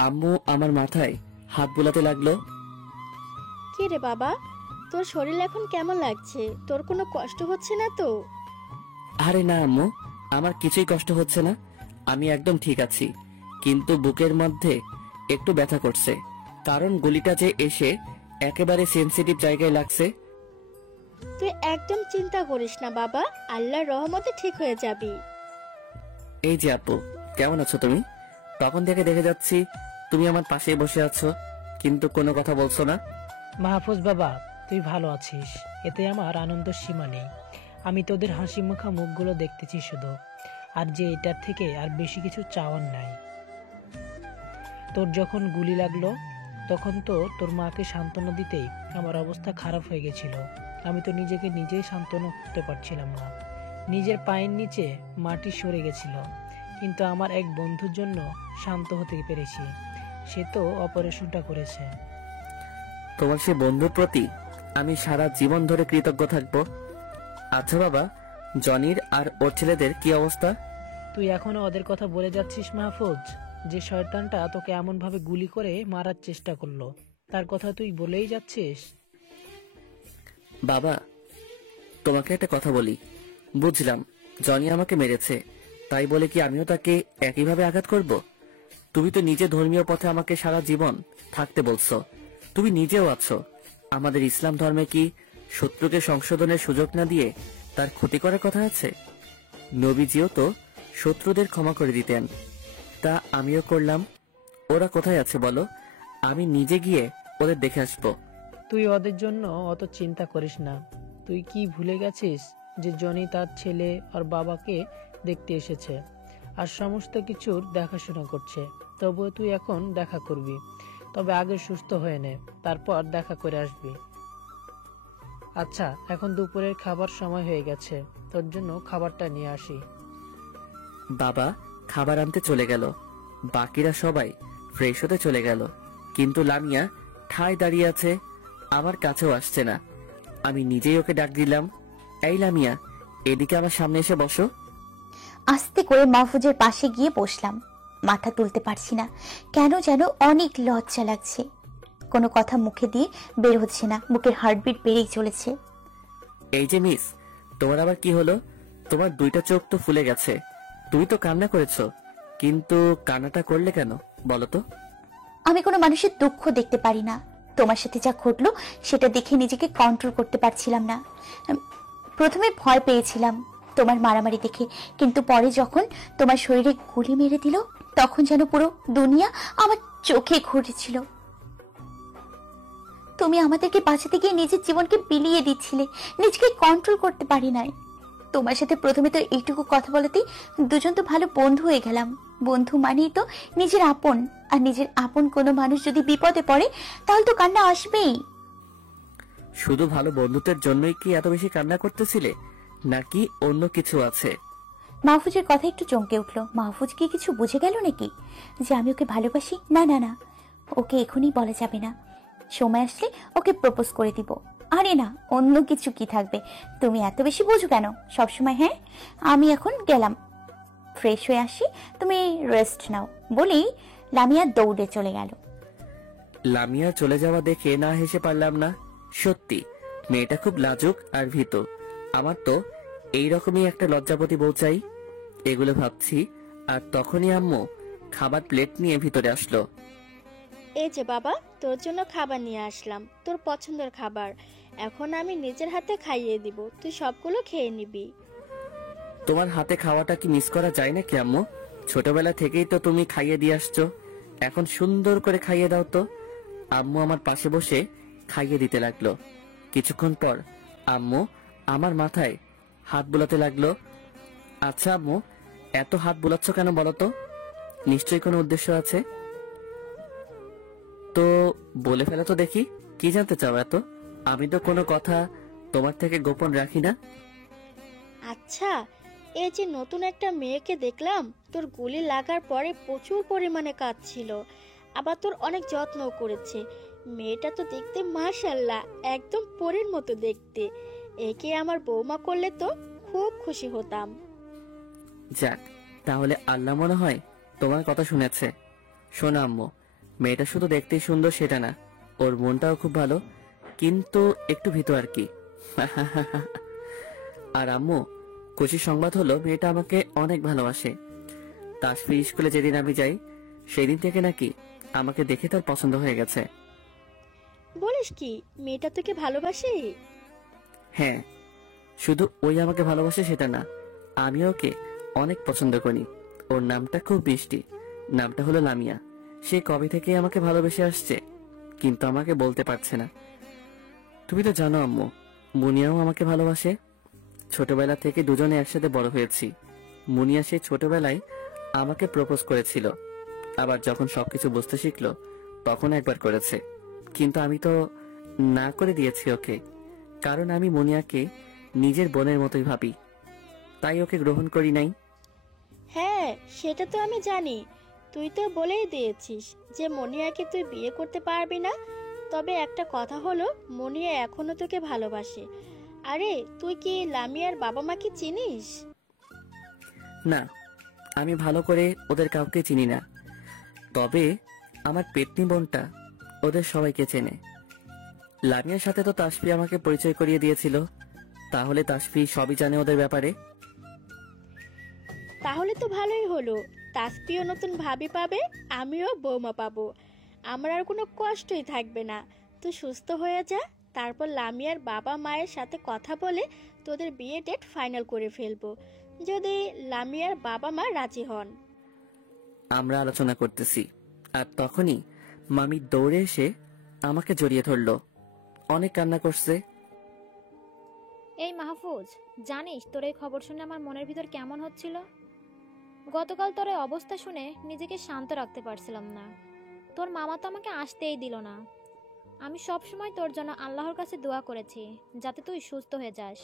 আম্মু আমার মাথায় হাত বুলাতে লাগলো। কি রে বাবা, তোর শরীর এখন কেমন লাগছে? তোর কোনো কষ্ট হচ্ছে না তো? আরে না আম্মু, আমার কিছুই কষ্ট হচ্ছে না। আমি একদম ঠিক আছি, কিন্তু বুকের মধ্যে একটু ব্যথা করছে, কারণ গুলিটা যে এসে একেবারে সেনসিটিভ জায়গায় লাগছে। তুই একদম চিন্তা করিস না বাবা, আল্লাহর রহমতে ঠিক হয়ে যাবি। এই যে আপু, কেমন আছো তুমি? তখন থেকে দেখে যাচ্ছি তুমি আমার পাশেই বসে আছো, কিন্তু কোনো কথা বলছো না। মাহফুজ বাবা, তুই ভালো আছিস, এতে আমার আনন্দ সীমা নেই। আমি তোদের হাসি মুখা মুখগুলো দেখতেছি শুধু, আর যে এটার থেকে আর বেশি কিছু চাওয়ার নাই। তোর যখন গুলি লাগলো তখন তো তোর মাকে সান্ত্বনা দিতেই আমার অবস্থা খারাপ হয়ে গেছিল। আমি তো নিজেকে নিজেই সান্ত্বনা করতে পারছিলাম না। নিজের পায়ের নিচে মাটি সরে গেছিল, কিন্তু আমার এক বন্ধুর জন্য শান্ত হতে পেরেছি। সে তো অপারেশনটা করেছে। তোমার সে বন্ধুর প্রতি আমি সারা জীবন ধরে কৃতজ্ঞ থাকবো। আচ্ছা বাবা, জনির আর ওর ছেলেদের কি অবস্থা? তুই এখনো ওদের কথা বলে যাচ্ছিস মাহফুজ? যে শয়তানটা তোকে এমন ভাবে গুলি করে মারার চেষ্টা করলো, তার কথা তুই বলেই যাচ্ছিস? বাবা, তোমাকে একটা কথা বলি। বুঝলাম জনি আমাকে মেরেছে, তাই বলে কি আমিও তাকে একইভাবে আঘাত করব? তুমি তো নিজে ধর্মীয় পথে আমাকে সারা জীবন থাকতে বলছো, তুমি নিজেও আছো। আমাদের ইসলাম ধর্মে কি শত্রুকে সংশোধনের সুযোগ না দিয়ে তার ক্ষতি করার কথা আছে? নবীজিও তো শত্রুদের ক্ষমা করে দিতেন, তা আমিও করলাম। ওরা কোথায় আছে বলো? আমি নিজে গিয়ে ওদের দেখে আসবো। তুই ওদের জন্য অত চিন্তা করিস না। তুই কি ভুলে গেছিস যে জনি তার ছেলে আর বাবাকে দেখতে এসেছে আর সমস্ত কিছুর দেখাশোনা করছে? তবুও তুই এখন দেখা করবি, তবে আগে সুস্থ হয়ে নে, তারপর দেখা করে আসবি। আচ্ছা, এখন দুপুরের খাবার সময় হয়ে গেছে, তোর জন্য খাবারটা নিয়ে আসি। বাবা খাবার আনতে চলে গেল, বাকিরা সবাই ফ্রেশ হতে চলে গেল, কিন্তু লামিয়া ঠায় দাঁড়িয়ে আছে, আমার কাছেও আসছে না। আমি নিজেই ওকে ডাক দিলাম, এই লামিয়া, এদিকে আমার সামনে এসে বসো। আস্তে করে মাহফুজের পাশে গিয়ে বসলাম। মাথা তুলতে পারছি না, কেন যেন অনেক লজ্জা লাগছে। কোনো কথা মুখে দিয়ে বের হচ্ছে না, বুকের হার্টবিট বেড়েই চলেছে। এই যে মিস, তোমার আবার কি হলো? তোমার দুইটা চোখ তো ফুলে গেছে, তুমি তো কান্না করেছো, কিন্তু কান্নাটা করলে কেন বলো তো? আমি কোনো মানুষের দুঃখ দেখতে পারি না। তোমার সাথে যা ঘটলো সেটা দেখে নিজেকে কন্ট্রোল করতে পারছিলাম না। প্রথমে ভয় পেয়েছিলাম তোমার মারামারি দেখে, কিন্তু পরে যখন তোমার শরীরে গুলি মেরে দিল তখন যেন পুরো দুনিয়া আমার চোখে ঘুরেছিল। তুমি আমাদেরকে বাঁচাতে গিয়ে নিজের জীবনকে বিলিয়ে দিচ্ছিলে, নিজেকে কন্ট্রোল করতে পারি নাই। তোমার সাথে প্রথমে তো এইটুকু কথা বলতেই দুজন তো ভালো বন্ধু হয়ে গেলাম। বন্ধু মানেই তো নিজের আপন, আর নিজের আপন কোনো মানুষ যদি বিপদে পড়ে তাহলে তো কান্না আসবেই। শুধু ভালো বন্ধুত্বের জন্যই কি এত বেশি কান্না করতেছিলে, নাকি অন্য কিছু আছে? মাহফুজের কথা একটু চমকে উঠলো। মাহফুজ কি কিছু বুঝে গেল নাকি যে আমি ওকে ভালোবাসি? না না না, ওকে এখনই বলা যাবে না, সময় আসলে ওকে প্রপোজ করে দিব। আরে না, অন্য কিছু কি থাকবে? তুমি এত বেশি বোঝো কেন সবসময়? হ্যাঁ, আমি এখন গেলাম, ফ্রেশ হয়ে আসি, তুমি রেস্ট নাও বলেই লামিয়া দৌড়ে চলে গেল। লামিয়া চলে যাওয়া দেখে না হেসে পারলাম না। সত্যি মেয়েটা খুব লাজুক আর ভীত। আমার তো এইরকমই একটা লজ্জাপতি বউ চাই। এগুলো ভাবছি আর তখনই আম্মু খাবার প্লেট নিয়ে ভিতরে আসলো। এই যে বাবা, তোর জন্য খাবার নিয়ে আসলাম, তোর পছন্দের খাবার। এখন আমি নিজের হাতে খাইয়ে দিব, তুই সবগুলো খেয়ে নিবি। তোমার হাতে খাওয়াটা কি মিস করা যায় নাকি আম্মু? ছোটবেলা থেকেই তো তুমি খাইয়ে দিয়ে আসছো, এখন সুন্দর করে খাইয়ে দাও তো। আম্মু আমার পাশে বসে খাইয়ে দিতে লাগলো। কিছুক্ষণ পর আম্মু আমার মাথায় হাত বুলাতে লাগলো। আচ্ছা আম্মু, এত হাত বুলাচ্ছ কেন বলো তো? নিশ্চয়ই কোনো উদ্দেশ্য আছে। তো বলে ফেলো তো দেখি, কি জানতে চাও এত? আমি তো কোনো কথা তোমার থেকে গোপন রাখি না। আচ্ছা, এই যে নতুন একটা মেয়েকে দেখলাম, তোর গুলি লাগার পরে প্রচুর পরিমাণে কাঁদছিল, আবার তোর অনেক যত্নও করেছে। মেয়েটা তো দেখতে মাশাআল্লাহ একদম পরীর মতো দেখতে। একে আমার বৌমা করলে তো খুব খুশি হতাম। যাক, তাহলে আল্লাহ মনে হয় তোমার কথা শুনেছে। শোনো আম্মু, মেয়েটা শুধু দেখতেই সুন্দর সেটা না, ওর মনটাও খুব ভালো, কিন্তু একটু ভীত আর কি। আর আম্মু, খুশির সংবাদ হলো মেয়েটা আমাকে অনেক ভালোবাসে। তাসফি স্কুলে যেদিন আমি যাই সেদিন থেকে নাকি আমাকে দেখে তার পছন্দ হয়ে গেছে। বলিস কি, মেয়েটা তোকে ভালোবাসে? হ্যাঁ, শুধু ওই আমাকে ভালোবাসে সেটা না, আমি ওকে অনেক পছন্দ করি। ওর নামটা খুব মিষ্টি, নামটা হলো লামিয়া। সে কবে থেকে আমাকে ভালোবেসে আসছে, কিন্তু আমাকে বলতে পারছে না। তুমি তো জানো আম্মু, মুনিয়াও আমাকে ভালোবাসে। ছোটবেলা থেকে দুজনে একসাথে বড় হয়েছি। মুনিয়া সে ছোটবেলায় আমাকে প্রপোজ করেছিল, আবার যখন সবকিছু বুঝতে শিখলো তখন একবার করেছে, কিন্তু আমি তো না করে দিয়েছি ওকে, কারণ আমি মুনিয়াকে নিজের বোনের মতোই ভাবি, তাই ওকে গ্রহণ করি নাই। হ্যাঁ, সেটা তো আমি জানি। তুই তো বলেই দিয়েছিস যে মনিয়াকে তুই বিয়ে করতে পারবি না। তবে একটা কথা হলো, মনিয়া এখনো তোকে ভালোবাসে। আরে তুই কি লামিয়ার বাবা মাকে চিনিস? না, আমি ভালো করে ওদের কাউকে চিনি না, তবে আমার পেতনি বোনটা ওদের সবাইকে চেনে। লামিয়ার সাথে তো তাসফি আমাকে পরিচয় করিয়ে দিয়েছিল, তাহলে তাসফি সবই জানে ওদের ব্যাপারে। তাহলে তো ভালোই হলো, তাসপিও নতুন ভাবি পাবে, আমিও বৌমা পাবো। আমার আর কোনো কষ্টই থাকবে না। তুই সুস্থ হয়ে যা, তারপর লামিয়ার বাবা মায়ের সাথে কথা বলে তোদের বিয়ে ডেট ফাইনাল করে ফেলবো, যদি লামিয়ার বাবা মা রাজি হন। আমরা আলোচনা করতেছি, আর তখনই মামি দৌড়ে এসে আমাকে জড়িয়ে ধরলো। অনেক কান্না করছে। এই মাহফুজ, জানিস তোর এই খবর শুনে আমার মনের ভিতর কেমন হচ্ছিল? গতকাল তোর এই অবস্থা শুনে নিজেকে শান্ত রাখতে পারছিলাম না। তোর মামা তো আমাকে আসতেই দিল না। আমি সব সময় তোর জন্য আল্লাহর কাছে দোয়া করেছি যাতে তুই সুস্থ হয়ে যাস।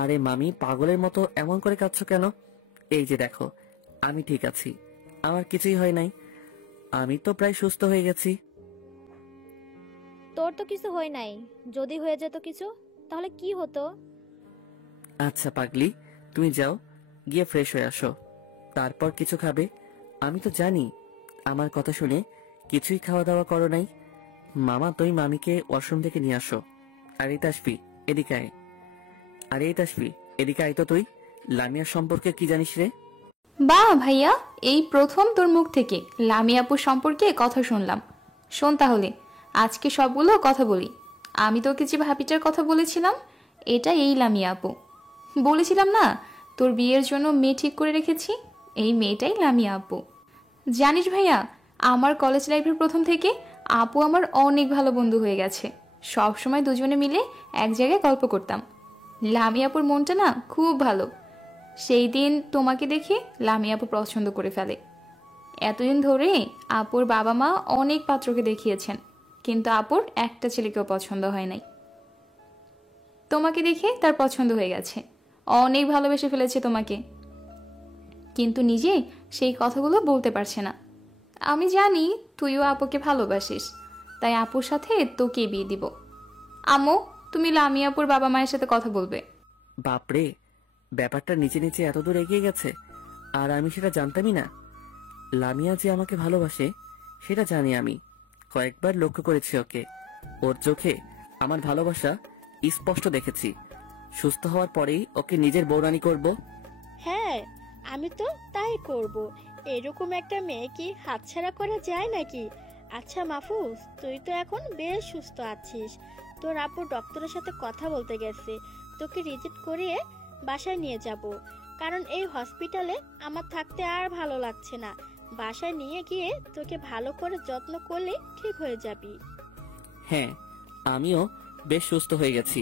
আরে মামি, পাগলের মতো এমন করে কাঁদছো কেন? এই যে দেখো, আমি ঠিক আছি, আমার কিছুই হয় নাই, আমি তো প্রায় সুস্থ হয়ে গেছি। তোর তো কিছু হয় নাই, যদি হয়ে যেত কিছু তাহলে কি হতো? আচ্ছা পাগলি, তুমি যাও, গিয়ে ফ্রেশ হয়ে আসো, তারপর কিছু খাবে। আমি তো জানি আমার কথা শুনে কিছুই খাওয়া দাওয়া করো নাই। মামা, তুই মামিকে ওয়াশরুম থেকে নিয়ে আসো। আর এই তাসফি, এদিকে আয়। আর এই তাসফি, এদিকে আয় তো। তুই লামিয়ার সম্পর্কে কি জানিস রে? বাহ ভাইয়া, এই প্রথম তোর মুখ থেকে লামিয়া আপু সম্পর্কে কথা শুনলাম। শোন তাহলে, আজকে সবগুলো কথা বলি। আমি তোকে যে ভাবিটার কথা বলেছিলাম, এটা এই লামিয়া আপু। বলেছিলাম না তোর বিয়ের জন্য মেয়ে ঠিক করে রেখেছি, এই মেয়েটাই লামিয়া আপু। জানিস ভাইয়া, আমার কলেজ লাইফের প্রথম থেকে আপু আমার অনেক ভালো বন্ধু হয়ে গেছে। সব সময় দুজনে মিলে এক জায়গায় গল্প করতাম। লামিয়া আপুর মনটা না খুব ভালো। সেই দিন তোমাকে দেখে লামিয়া আপু পছন্দ করে ফেলে। এতদিন ধরে আপুর বাবা মা অনেক পাত্রকে দেখিয়েছেন, কিন্তু আপুর একটা ছেলেকেও পছন্দ হয় নাই। তোমাকে দেখে তার পছন্দ হয়ে গেছে, অনেক ভালোবেসে ফেলেছে তোমাকে, কিন্তু নিজে সেই কথাগুলো বলতে পারছে না। আমি জানি তুইও আপুকে ভালোবাসিস, তাই আপুর সাথে তোকে বিয়ে দিব। আম্মু, তুমি লামিয়া আপুর বাবা মায়ের সাথে কথা বলবে। বাপরে, ব্যাপারটা নিচে নিচে এত দূর এগিয়ে গেছে, আর আমি সেটা জানতামই না। লামিয়া যে আমাকে ভালোবাসে সেটা জানি আমি। কয়েকবার লক্ষ্য করেছি ওকে। ওর চোখে আমার ভালোবাসা স্পষ্ট দেখেছি। সুস্থ হওয়ার পরেই ওকে নিজের বউরানী করব। হ্যাঁ, আমি তো তাই করব। এরকম একটা মেয়ে কি হাতছাড়া করা যায় নাকি? আচ্ছা মাহফুজ, তুই তো এখন বেশ সুস্থ আছিস। তোর আপু ডক্টরের সাথে কথা বলতে গেছে, তোকে রিজেক্ট করিয়ে বাসায় নিয়ে যাব। কারণ এই হসপিটালে আমার থাকতে আর ভালো লাগছে না। বাসায় নিয়ে গিয়ে তোকে ভালো করে যত্ন করলে ঠিক হয়ে যাবি। হ্যাঁ, আমিও বেশ সুস্থ হয়ে গেছি।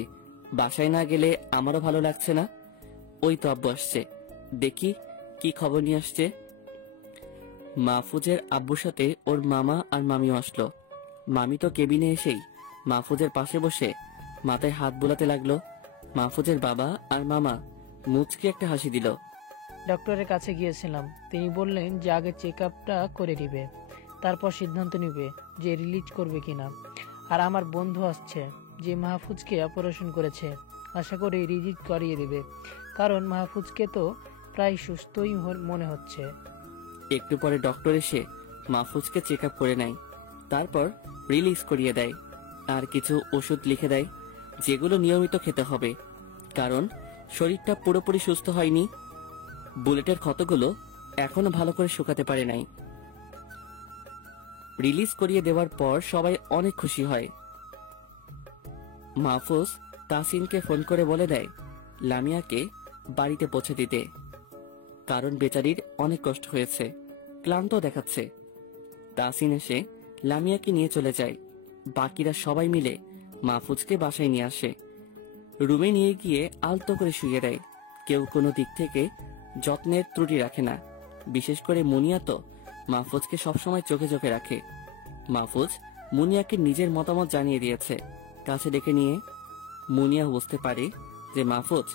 বাসায় না গেলে আমারও ভালো লাগছে না। ওই তো আব্বু আসছে, দেখি কি খবর নিয়ে আসছে। মাহফুজের আব্বুর সাথে ওর মামা আর মামিও আসলো। মামি তো কেবিনে এসেই মাহফুজের পাশে বসে মাথায় হাত বোলাতে লাগলো। মাহফুজের বাবা আর মামা মুচকি একটা হাসি দিল। ডক্টরের কাছে গিয়েছিলাম, তিনি বললেন যে আগে চেক আপটা করে দিবে, তারপর সিদ্ধান্ত নিবে যে রিলিজ করবে কিনা। আর আমার বন্ধু আসছে যে মাহফুজকে অপারেশন করেছে, আশা করি রিলিজ করিয়ে দেবে, কারণ মাহফুজকে তো প্রায় সুস্থই মনে হচ্ছে। একটু পরে ডক্টর এসে মাহফুজকে চেক আপ করে নেয়, তারপর রিলিজ করিয়ে দেয় আর কিছু ওষুধ লিখে দেয় যেগুলো নিয়মিত খেতে হবে, কারণ শরীরটা পুরোপুরি সুস্থ হয়নি। বুলেটের ক্ষতগুলো এখনো ভালো করে শুকাতে পারে নাই। রিলিজ করিয়ে দেওয়ার পর সবাই অনেক খুশি হয়। মাহফুজ তাসিনকে ফোন করে বলে দেয় লামিয়াকে বাড়িতে পৌঁছে দিতে, কারণ বেচারির অনেক কষ্ট হয়েছে, ক্লান্ত দেখাচ্ছে। তাসিন এসে লামিয়াকে নিয়ে চলে যায়। বাকিরা সবাই মিলে মাহফুজকে বাসায় নিয়ে আসে। রুমে নিয়ে গিয়ে আলতো করে শুয়ে দেয়। কেউ কোনো দিক থেকে যত্নের ত্রুটি রাখে না, বিশেষ করে মুনিয়া তো মাহফুজকে সবসময় চোখে চোখে রাখে। মাহফুজ মুনিয়াকে নিজের মতামত জানিয়ে দিয়েছে। কাছে ডেকে নিয়ে মুনিয়া বুঝতে পারে যে মাহফুজ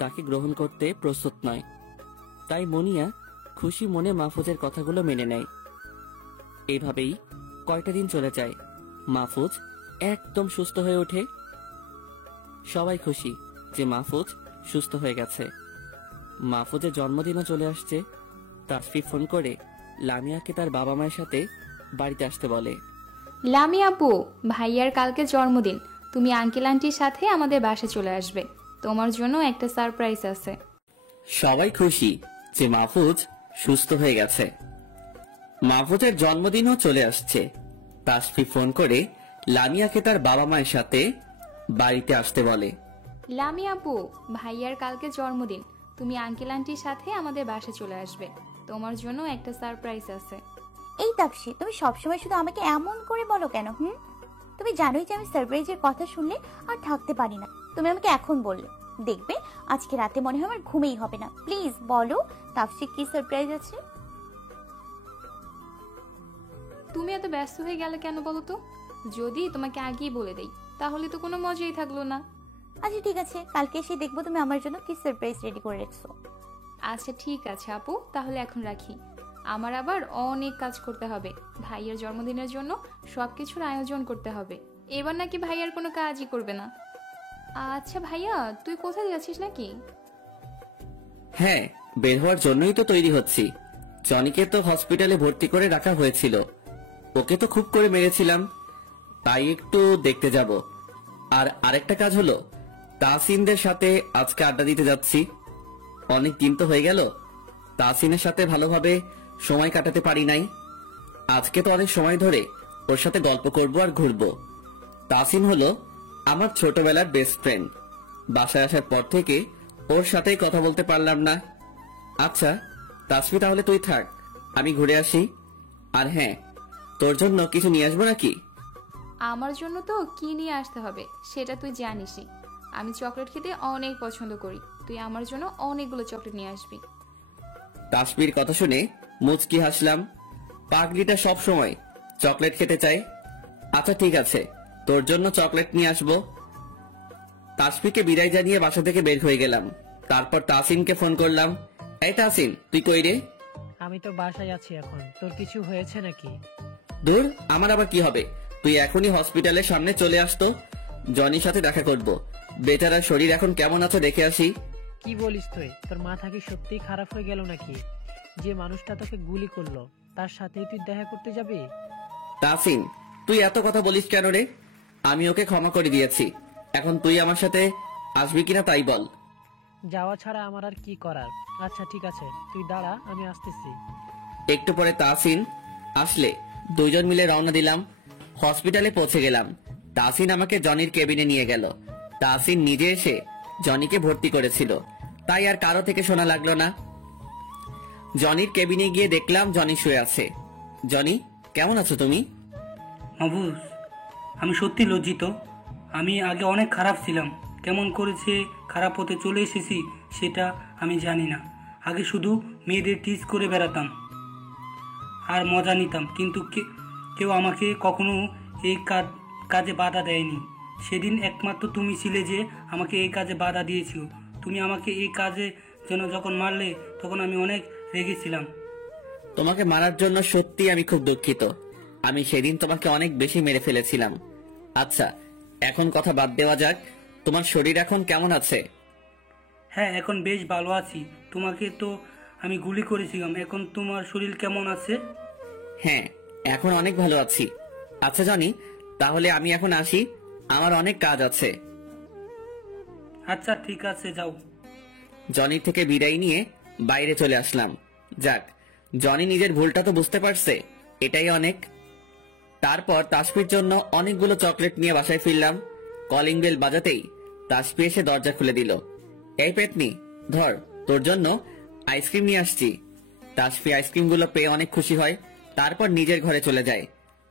তাকে গ্রহণ করতে প্রস্তুত নয়, তাই মুনিয়া খুশি মনে মাহফুজের কথাগুলো মেনে নেয়। এইভাবেই কয়টা দিন চলে যায়। মাহফুজ একদম সুস্থ হয়ে ওঠে। সবাই খুশি যে মাহফুজ সুস্থ হয়ে গেছে। মাহফুজের জন্মদিনও চলে আসছে। তাসফি ফোন করে লামিয়াকে তার বাবা মায়ের সাথে বাড়িতে আসতে বলে। লামি আপু, ভাইয়ার কালকে জন্মদিন, তুমি আঙ্কেল আন্টির সাথে আমাদের বাসায় চলে আসবে, তোমার জন্য একটা সারপ্রাইজ আছে। সবাই খুশি যে মাহফুজ সুস্থ হয়ে গেছে। মাহফুজের জন্মদিনও চলে আসছে। তাসফি ফোন করে লামিয়াকে তার বাবা মায়ের সাথে বাড়িতে আসতে বলে। লামি আপু, ভাইয়ার কালকে জন্মদিন, তুমি আঙ্কেল আন্টির সাথে আমাদের বাসায় চলে আসবে, তোমার জন্য একটা সারপ্রাইজ আছে। এই তাপসী, তুমি সবসময় শুধু আমাকে এমন করে বলো কেন? তুমি জানোই যে আমি সারপ্রাইজের কথা শুনলে আর থাকতে পারি না। তুমি আমাকে এখন বললে, দেখবে আজকে রাতে মনে হয় আমার ঘুমেই হবে না। প্লিজ বলো তাপসী, কি সারপ্রাইজ আছে? তুমি এত ব্যস্ত হয়ে গেলে কেন বলো তো? যদি তোমাকে আগেই বলে দেই তাহলে তো কোনো মজাই থাকলো না। আচ্ছা ঠিক আছে, কালকে এসে দেখবো তুমি আমার জন্য কি সারপ্রাইজ রেডি করে রেখেছো। আচ্ছা ঠিক আছে আপু, তাহলে এখন রাখি, আমার আবার অনেক কাজ করতে হবে। ভাইয়ার জন্মদিনের জন্য সবকিছুর আয়োজন করতে হবে। এবার নাকি ভাইয়ার কোনো কাজই করবে না। আচ্ছা ভাইয়া, তুই কোথায় যাচ্ছিস নাকি? হ্যাঁ, বের হওয়ার জন্যই তো তৈরি হচ্ছি। জনিকে তো হসপিটালে ভর্তি করে রাখা হয়েছিল, ওকে তো খুব করে মেরেছিলাম, তাই একটু দেখতে যাব। আর আরেকটা কাজ হলো, তাসিনদের সাথে আজকে আড্ডা দিতে যাচ্ছি। অনেক দিন তো হয়ে গেল তাসিনের সাথে ভালোভাবে সময় কাটাতে পারি নাই। আজকে তো অনেক সময় ধরে ওর সাথে গল্প করব আর ঘুরবো। তাসিন হলো আমার ছোটবেলার বেস্ট ফ্রেন্ড। বাসায় আসার পর থেকে ওর সাথেই কথা বলতে পারলাম না। আচ্ছা তাসফি, তাহলে তুই থাক, আমি ঘুরে আসি। আর হ্যাঁ, তোর জন্য কিছু নিয়ে আসবো নাকি? আমার জন্য তো কি নিয়ে আসতে হবে সেটা তুই জানিসই। আমি চকলেট খেতে অনেক পছন্দ করি, তুই আমার জন্য অনেকগুলো চকলেট নিয়ে আসবি। তাসফির কথা শুনে মুচকি হাসলাম। পাগলিটা সব সময় চকলেট খেতে চায়। আচ্ছা ঠিক আছে, তোর জন্য চকলেট নিয়ে আসবো। তাসফিকে বিদায় জানিয়ে বাসা থেকে বের হয়ে গেলাম। তারপর তাসিনকে ফোন করলাম। এই তাসিন, তুই কই রে? আমি তো বাসায় আছি এখন। তোর কিছু হয়েছে নাকি? দূর, আমার আবার কি হবে? তুই এখনই হসপিটালের সামনে চলে আসতো, জনির সাথে দেখা করব। বেচারার শরীর এখন কেমন আছে দেখে আসি। কি বলিস তুই? তোর মাথা কি সত্যি খারাপ হয়ে গেল নাকি? যে মানুষটা তোকে গুলি করলো তার সাথেই তুই দেখা করতে যাবি? তাসিন, তুই এত কথা বলিস কেন রে? আমি ওকে ক্ষমা করে দিয়েছি, এখন তুই আমার সাথে আসবি কিনা তাই বল। যাওয়া ছাড়া আমার আর কি করার। আচ্ছা ঠিক আছে, তুই দাঁড়া, আমি আসতেছি। একটু পরে তাসিন আসলে দুইজন মিলে রওনা দিলাম। হসপিটালে পৌঁছে গেলাম। তাসিন আমাকে জনির কেবিনে নিয়ে গেল। তাসিন নিজে এসে জনিকে ভর্তি করেছিল, তাই আর কারো থেকে শোনা লাগলো না। জনির কেবিনে গিয়ে দেখলাম জনি শুয়ে আছে। জনি, কেমন আছো তুমি? মাহফুজ, আমি সত্যি লজ্জিত। আমি আগে অনেক খারাপ ছিলাম, কেমন করেছে খারাপ হতে চলে এসেছি সেটা আমি জানি না। আগে শুধু মেয়েদের টিজ করে বেড়াতাম আর মজা নিতাম, কিন্তু কেউ আমাকে কখনো এই কাজে বাধা দেয়নি। সেদিন একমাত্র তুমি ছিলে যে আমাকে এই কাজে বাধা দিয়েছিল। তুমি আমাকে এই কাজে জন্য যখন মারলে তখন আমি অনেক রেগেছিলাম। তোমাকে মারার জন্য সত্যি আমি খুব দুঃখিত। আমি সেদিন তোমাকে অনেক বেশি মেরে ফেলেছিলাম। আচ্ছা, এখন কথা বাদ দেওয়া যাক। তোমার শরীর এখন কেমন আছে? হ্যাঁ, এখন বেশ ভালো আছি। তোমাকে তো আমি গুলি করেছিলাম, এখন তোমার শরীর কেমন আছে? হ্যাঁ, এখন অনেক ভালো আছি। আচ্ছা জনি, তাহলে আমি এখন আসি, আমার অনেক কাজ আছে। আচ্ছা ঠিক আছে, যাও। জনির থেকে বিদায় নিয়ে বাইরে চলে আসলাম। যাক, জনি নিজের ভুলটা তো বুঝতে পারছে, এটাই অনেক। তারপর তাসফির জন্য অনেকগুলো চকলেট নিয়ে বাসায় ফিরলাম। কলিং বেল বাজাতেই তাসফি এসে দরজা খুলে দিল। এই পেতনি, ধর, তোর জন্য আইসক্রিম নিয়ে আসছি। তাসফি আইসক্রিমগুলো পেয়ে অনেক খুশি হয়, তারপর নিজের ঘরে চলে যায়।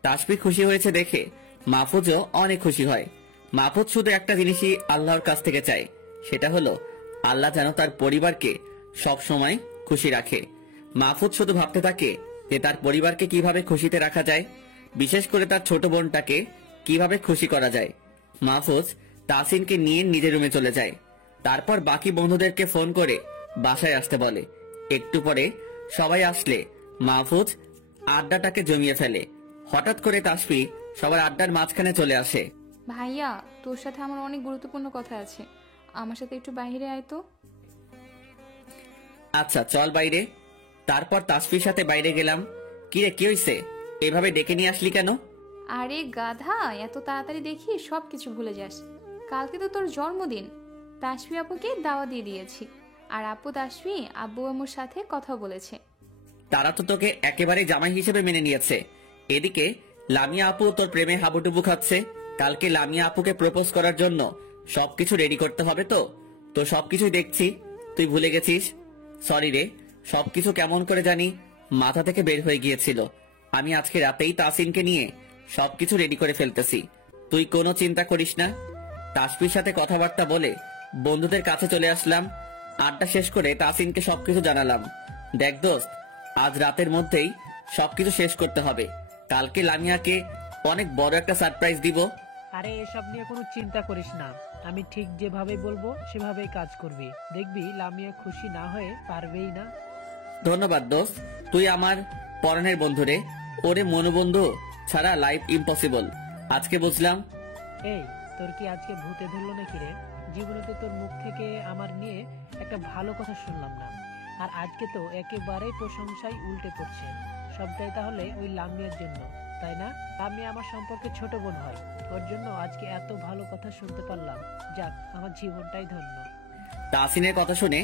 তাসফি খুশি হয়েছে দেখে মাহফুজও অনেক খুশি হয়। মাহফুজ শুধু একটা জিনিসই আল্লাহর কাছ থেকে চায়, সেটা হলো আল্লাহ যেন তার পরিবারকে সব সময় খুশি রাখে। মাহফুজ শুধু ভাবতে থাকে যে তার পরিবারকে কিভাবে খুশিতে রাখা যায়, বিশেষ করে তার ছোট বোনটাকে কিভাবে খুশি করা যায়। মাহফুজ তাসিনকে নিয়ে নিজের রুমে চলে যায়। তারপর বাকি বন্ধুদেরকে ফোন করে বাসায় আসতে বলে। একটু পরে সবাই আসলে মাহফুজ আড্ডাটাকে জমিয়ে ফেলে। হঠাৎ করে তাসফি সবার আড্ডার মাঝখানে চলে আসে। ভাইয়া, তোর সাথে আমার অনেক গুরুত্বপূর্ণ কথা আছে, আমার সাথে একটু বাইরে আয় তো। আচ্ছা চল বাইরে। তারপর তাসফির সাথে বাইরে গেলাম। কিরে, কি হইছে? এভাবে ডেকে নিয়ে আসলি কেন? আরে গাধা, এত তাড়াতাড়ি দেখি সব কিছু ভুলে যাস। কালকে তো তোর জন্মদিন, তাসফি আপুকে দাওয়া দিয়ে দিয়েছি, আর আপু তাসফি আব্বু আম্মুর সাথে কথা বলেছে। তারা তো তোকে একেবারে জামাই হিসেবে মেনে নিয়েছে। এদিকে লামিয়া আপু তোর প্রেমে হাবুডুবু খাচ্ছে। কালকে লামিয়া আপুকে প্রপোজ করার জন্য সবকিছু রেডি করতে হবে। তো সবকিছুই দেখছি তুই ভুলে গেছিস। সরি রে, সবকিছু কেমন করে জানি মাথা থেকে বের হয়ে গিয়েছিল। আমি আজকে রাতেই তাসিনকে নিয়ে সবকিছু রেডি করে ফেলতেছি, তুই কোনো চিন্তা করিস না। তাসফির সাথে কথাবার্তা বলে বন্ধুদের কাছে চলে আসলাম। আড্ডা শেষ করে তাসিনকে সবকিছু জানালাম। দেখ দোস্ত, আজ রাতের মধ্যেই সবকিছু শেষ করতে হবে। কালকে লামিয়াকে অনেক বড় একটা সারপ্রাইজ দিব। আরে এসব নিয়ে কোনো চিন্তা করিস না, আমি ঠিক যেভাবে বলবো সেভাবেই কাজ করবি, দেখবি লামিয়া খুশি না হয়ে পারবেই না। ধন্যবাদ দোস্ত, তুই আমার পরনের বন্ধু রে। ওরে মনোবন্ধু ছাড়া লাইফ ইম্পসিবল, আজকে বুঝলাম। এই, তোর কি আজকে ভূতে ধরলো নাকি রে? জীবনে তো তোর মুখ থেকে আমার নিয়ে একটা ভালো কথা শুনলাম না, আর আজকে তো একেবারেই প্রশংসায় উল্টে পড়ছে। সবটাই তাহলে ওই লামিয়ার জন্য, তাই না? লামিয়া আমার সম্পর্কে ছোট বোন হয়, ওর জন্য আজকে এত ভালো কথা শুনতে পারলাম। যাক, আমার জীবনটাই ধন্য। তাসিনের কথা শুনে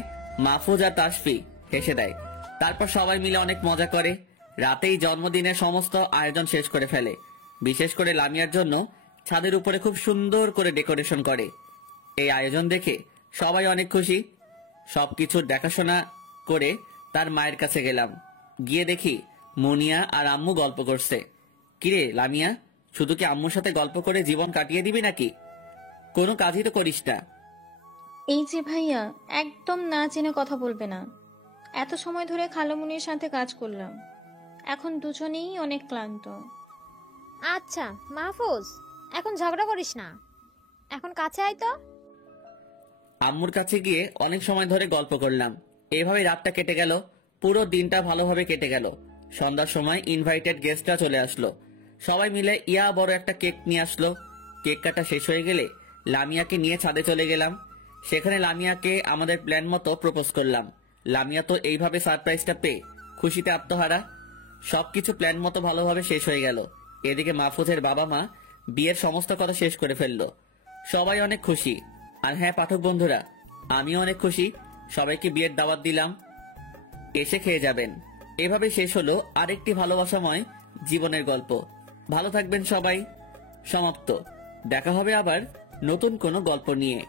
মাহফুজ আর তাসফি হেসে দেয়। তারপর সবাই মিলে অনেক মজা করে। রাতেই জন্মদিনের সমস্ত আয়োজন শেষ করে ফেলে। বিশেষ করে লামিয়ার জন্য ছাদের উপরে খুব সুন্দর করে ডেকোরেশন করে। এই আয়োজন দেখে সবাই অনেক খুশি। সবকিছুর দেখাশোনা করে তার মায়ের কাছে গেলাম। গিয়ে দেখি মুনিয়া আর আম্মু গল্প করছে। কিরে লামিয়া, শুধু কি আম্মুর সাথে গল্প করে জীবন কাটিয়ে দিবি নাকি? কোনো কাজই তো করিস না। এই যে ভাইয়া, একদম না জেনে কথা বলবে না। এত সময় ধরে খালামুনির সাথে কাজ করলাম, এখন দুজনেই অনেক ক্লান্ত। আচ্ছা মাহফুজ, এখন ঝগড়া করিস না, এখন কাছে আয় তো। আম্মুর কাছে গিয়ে অনেক সময় ধরে গল্প করলাম। এভাবে রাতটা কেটে গেল। পুরো দিনটা ভালোভাবে কেটে গেল। সন্ধ্যার সময় ইনভাইটেড গেস্টরা চলে আসলো। সবাই মিলে ইয়া বড় একটা কেক নিয়ে আসলো। কেক কাটা শেষ হয়ে গেলে লামিয়াকে নিয়ে ছাদে চলে গেলাম। সেখানে লামিয়াকে আমাদের প্ল্যান মতো প্রপোজ করলাম। লামিয়া তো এইভাবে সারপ্রাইজটা পেয়ে খুশিতে আত্মহারা। সবকিছু প্ল্যান মতো ভালোভাবে শেষ হয়ে গেল। এদিকে মাহফুজের বাবা মা বিয়ের সমস্ত কথা শেষ করে ফেললো। সবাই অনেক খুশি। আর হ্যাঁ পাঠক বন্ধুরা, আমিও অনেক খুশি। সবাইকে বিয়ের দাওয়াত দিলাম, এসে খেয়ে যাবেন। এভাবে শেষ হলো আরেকটি ভালোবাসাময় জীবনের গল্প। ভালো থাকবেন সবাই। সমাপ্ত। দেখা হবে আবার নতুন কোনো গল্প নিয়ে।